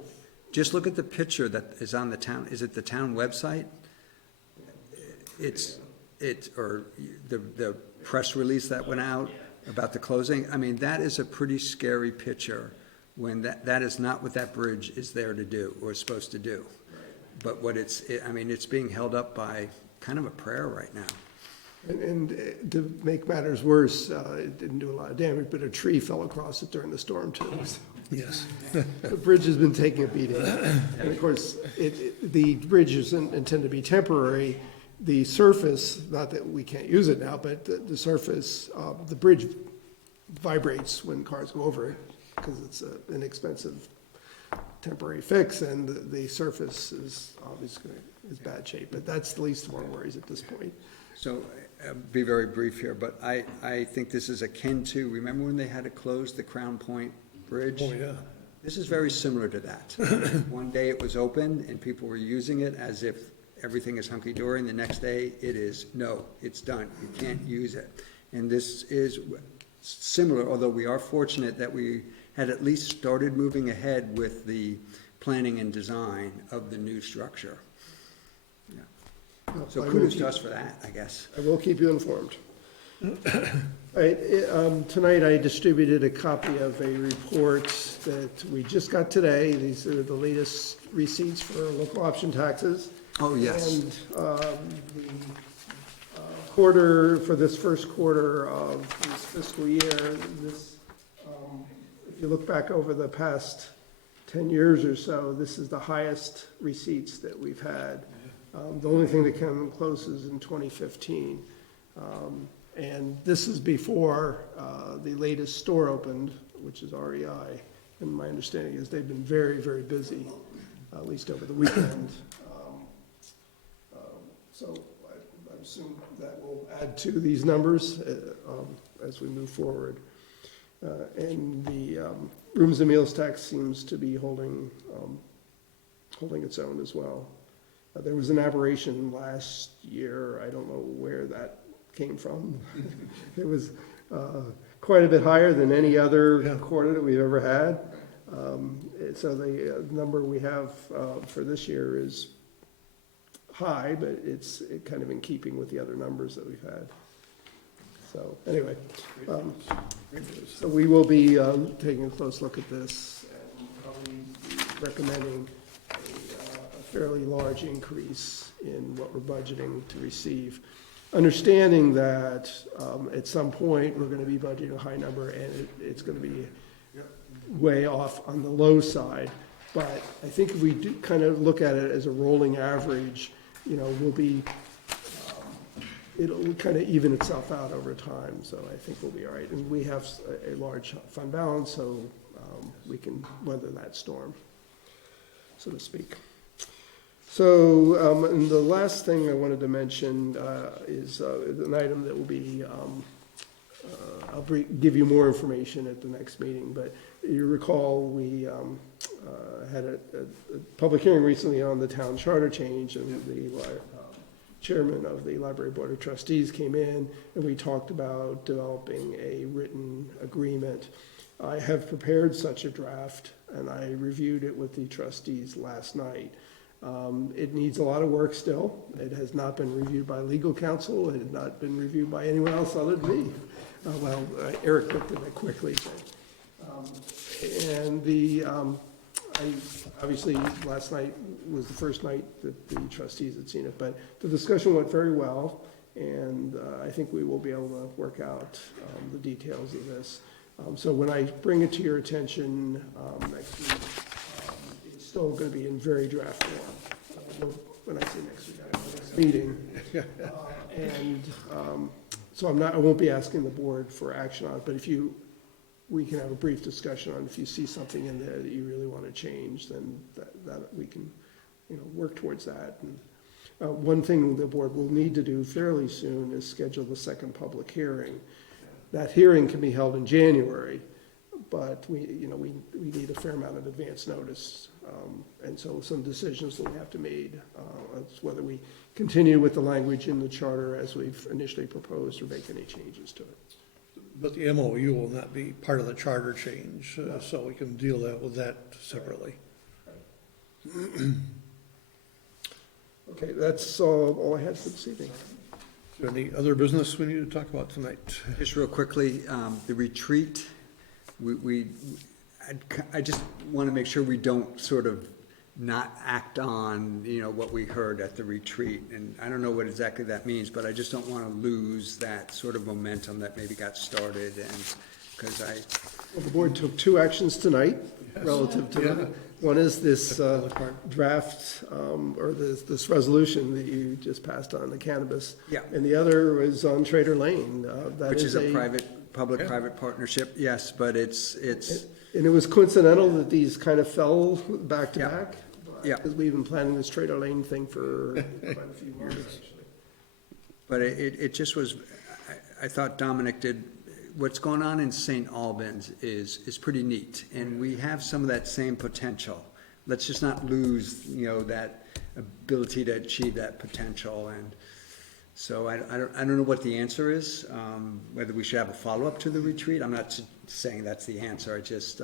Just look at the picture that is on the town, is it the town website? Or the press release that went out about the closing. I mean, that is a pretty scary picture when that is not what that bridge is there to do or is supposed to do. But it's being held up by kind of a prayer right now. And to make matters worse, it didn't do a lot of damage, but a tree fell across it during the storm too. Yes. The bridge has been taking a beating. And of course, the bridge is intended to be temporary. The surface, not that we can't use it now, but the surface, the bridge vibrates when cars go over it because it's an inexpensive temporary fix, and the surface is obviously is bad shape. But that's the least of our worries at this point. So, be very brief here, but I think this is akin to, remember when they had to close the Crown Point Bridge? Oh, yeah. This is very similar to that. One day it was open and people were using it as if everything is hunky-dory, and the next day it is, no, it's done, you can't use it. And this is similar, although we are fortunate that we had at least started moving ahead with the planning and design of the new structure. So kudos to us for that, I guess. I will keep you informed. All right, tonight I distributed a copy of a report that we just got today. These are the latest receipts for local option taxes. Oh, yes. And the quarter, for this first quarter of this fiscal year, if you look back over the past 10 years or so, this is the highest receipts that we've had. The only thing that came close is in 2015. And this is before the latest store opened, which is REI. And my understanding is they've been very, very busy, at least over the weekend. So I assume that will add to these numbers as we move forward. And the rooms and meals tax seems to be holding its own as well. There was an aberration last year. I don't know where that came from. It was quite a bit higher than any other quarter that we've ever had. So the number we have for this year is high, but it's kind of in keeping with the other numbers that we've had. So anyway, so we will be taking a close look at this and probably recommending a fairly large increase in what we're budgeting to receive. Understanding that at some point we're going to be budgeting a high number and it's going to be way off on the low side. But I think if we do kind of look at it as a rolling average, we'll be, it'll kind of even itself out over time. So I think we'll be all right. And we have a large fund balance, so we can weather that storm, so to speak. So, and the last thing I wanted to mention is an item that will be, I'll give you more information at the next meeting, but you recall we had a public hearing recently on the town charter change, and the chairman of the Library Board of Trustees came in, and we talked about developing a written agreement. I have prepared such a draft, and I reviewed it with the trustees last night. It needs a lot of work still. It has not been reviewed by legal counsel. It has not been reviewed by anyone else other than me. Eric looked at it quickly, but And obviously, last night was the first night that the trustees had seen it, but the discussion went very well, and I think we will be able to work out the details of this. So when I bring it to your attention next week, it's still going to be in very draft form. When I say next week, I mean next meeting. And so I won't be asking the board for action on it, but we can have a brief discussion on if you see something in there that you really want to change, then that we can, work towards that. And one thing the board will need to do fairly soon is schedule the second public hearing. That hearing can be held in January, but we need a fair amount of advance notice. And so some decisions that we have to make as whether we continue with the language in the charter as we've initially proposed or make any changes to it. But the MOU will not be part of the charter change, so we can deal with that separately. Okay, that's all I had for this evening. Is there any other business we need to talk about tonight? Just real quickly, the retreat, I just want to make sure we don't sort of not act on, what we heard at the retreat. And I don't know what exactly that means, but I just don't want to lose that sort of momentum that maybe got started. And because Well, the board took two actions tonight relative to that. One is this draft, or this resolution that you just passed on, the cannabis. Yeah. And the other is on Trader Lane. Which is a public-private partnership, yes, but it's. And it was coincidental that these kind of fell back to back. Yeah. Because we've been planning this Trader Lane thing for quite a few years, actually. But it just was, I thought Dominic did, what's going on in St. Albans is pretty neat, and we have some of that same potential. Let's just not lose, that ability to achieve that potential. And so I don't know what the answer is, whether we should have a follow-up to the retreat. I'm not saying that's the answer. I just,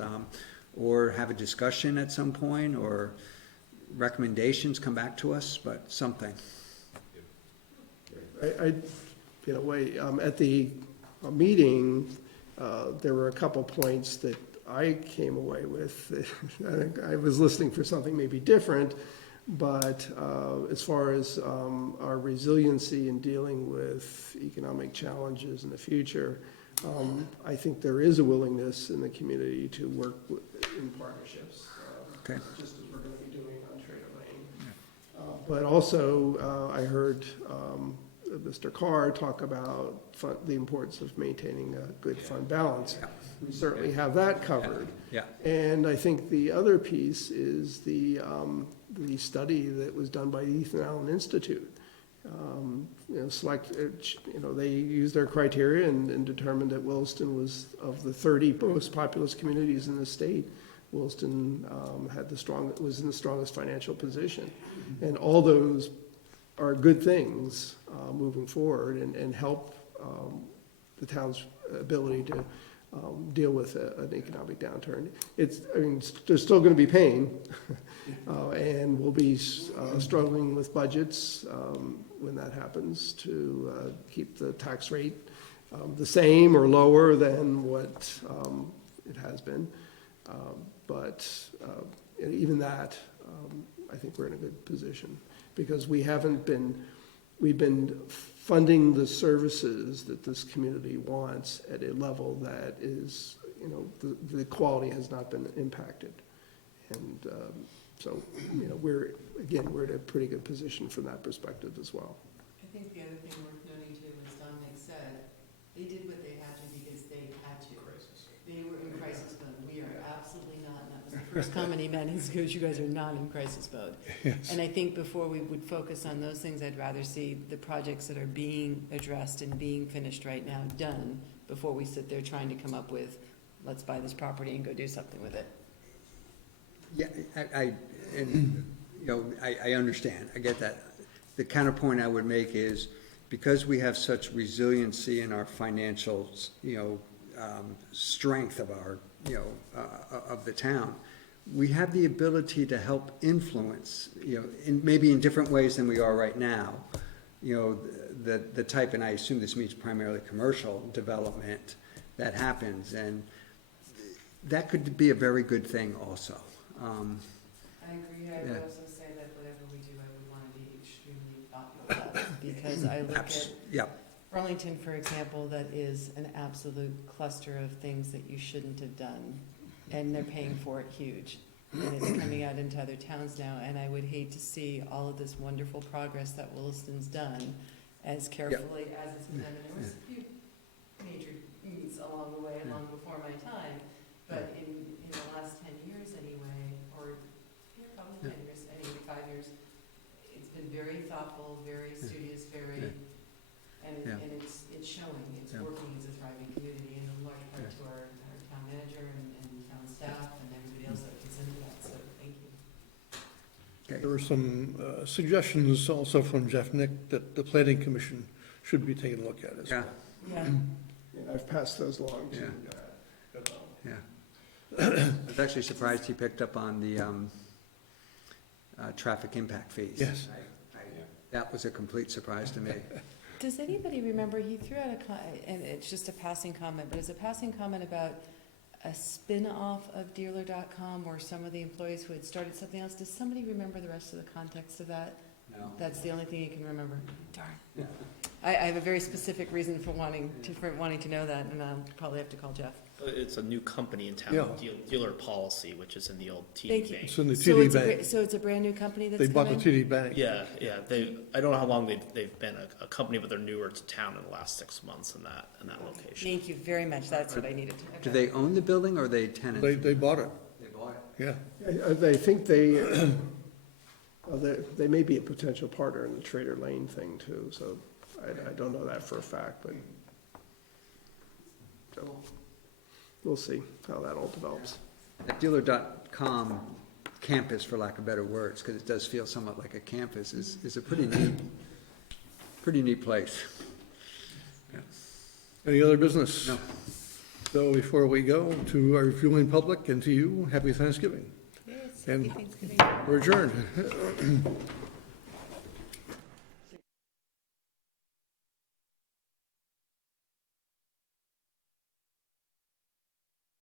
or have a discussion at some point, or recommendations come back to us, but something. At the meeting, there were a couple points that I came away with. I was listening for something maybe different, but as far as our resiliency in dealing with economic challenges in the future, I think there is a willingness in the community to work in partnerships, Okay. just as we're going to be doing on Trader Lane. But also, I heard Mr. Carr talk about the importance of maintaining a good fund balance. Yeah. We certainly have that covered. Yeah. And I think the other piece is the study that was done by the Ethan Allen Institute. They used their criteria and determined that Williston was, of the 30 most populous communities in the state, Williston was in the strongest financial position. And all those are good things moving forward and help the town's ability to deal with an economic downturn. There's still going to be pain, and we'll be struggling with budgets when that happens to keep the tax rate the same or lower than what it has been. But even that, I think we're in a good position, because we've been funding the services that this community wants at a level that is, the quality has not been impacted. And so, we're in a pretty good position from that perspective as well. I think the other thing worth noting too, as Dominic said, they did what they had to because they had to. They were in crisis mode. We are absolutely not, and that was the first comment he meant, is because you guys are not in crisis mode. Yes. And I think before we would focus on those things, I'd rather see the projects that are being addressed and being finished right now done before we sit there trying to come up with, let's buy this property and go do something with it. Yeah, I understand. I get that. The counterpoint I would make is, because we have such resiliency in our financial, strength of our, of the town, we have the ability to help influence, maybe in different ways than we are right now, the type, and I assume this means primarily commercial development that happens. And that could be a very good thing also. I agree. I would Yeah. also say that whatever we do, I would want to be extremely thoughtful of, because I look at Yeah, Burlington, for example, that is an absolute cluster of things that you shouldn't have done, and they're paying for it huge. And it's coming out into other towns now, and I would hate to see all of this wonderful progress that Williston's done as carefully as it's been done. And there was a few major beats along the way, long before my time, but in the last 10 years anyway, or probably 10 years, anyway, 5 years, it's been very thoughtful, very studious, very, and it's showing, it's working as a thriving community, and in large part to our town manager and town staff and everybody else that gets into that, so thank you. There were some suggestions also from Jeff Nick that the planning commission should be taking a look at as well. Yeah. And I've passed those along to, yeah. I was actually surprised he picked up on the traffic impact fees. Yes. That was a complete surprise to me. Does anybody remember, he threw out and it's just a passing comment, but it's a passing comment about a spin-off of Dealer.com or some of the employees who had started something else. Does somebody remember the rest of the context of that? No. That's the only thing you can remember. Darn. I have a very specific reason for wanting to know that, and I'll probably have to call Jeff. It's a new company in town, Yeah. Dealer Policy, which is in the old TD Thank you. Bank. It's in the So TD it's Bank. so it's a brand new company that's They bought the coming? TD Bank. Yeah, I don't know how long they've been a company, but they're newer to town in the last 6 months in that location. Thank you very much, that's what I needed to know. Do they own the building or are they tenants? They bought it, They bought it. yeah. I think they may be a potential partner in the Trader Lane thing too, so I don't know that for a fact, but so we'll see how that all develops. That Dealer.com campus, for lack of better words, because it does feel somewhat like a campus, is a pretty neat place. Any other business? No. So before we go to our viewing public and to you, happy Thanksgiving. Yes, And happy Thanksgiving. we're adjourned.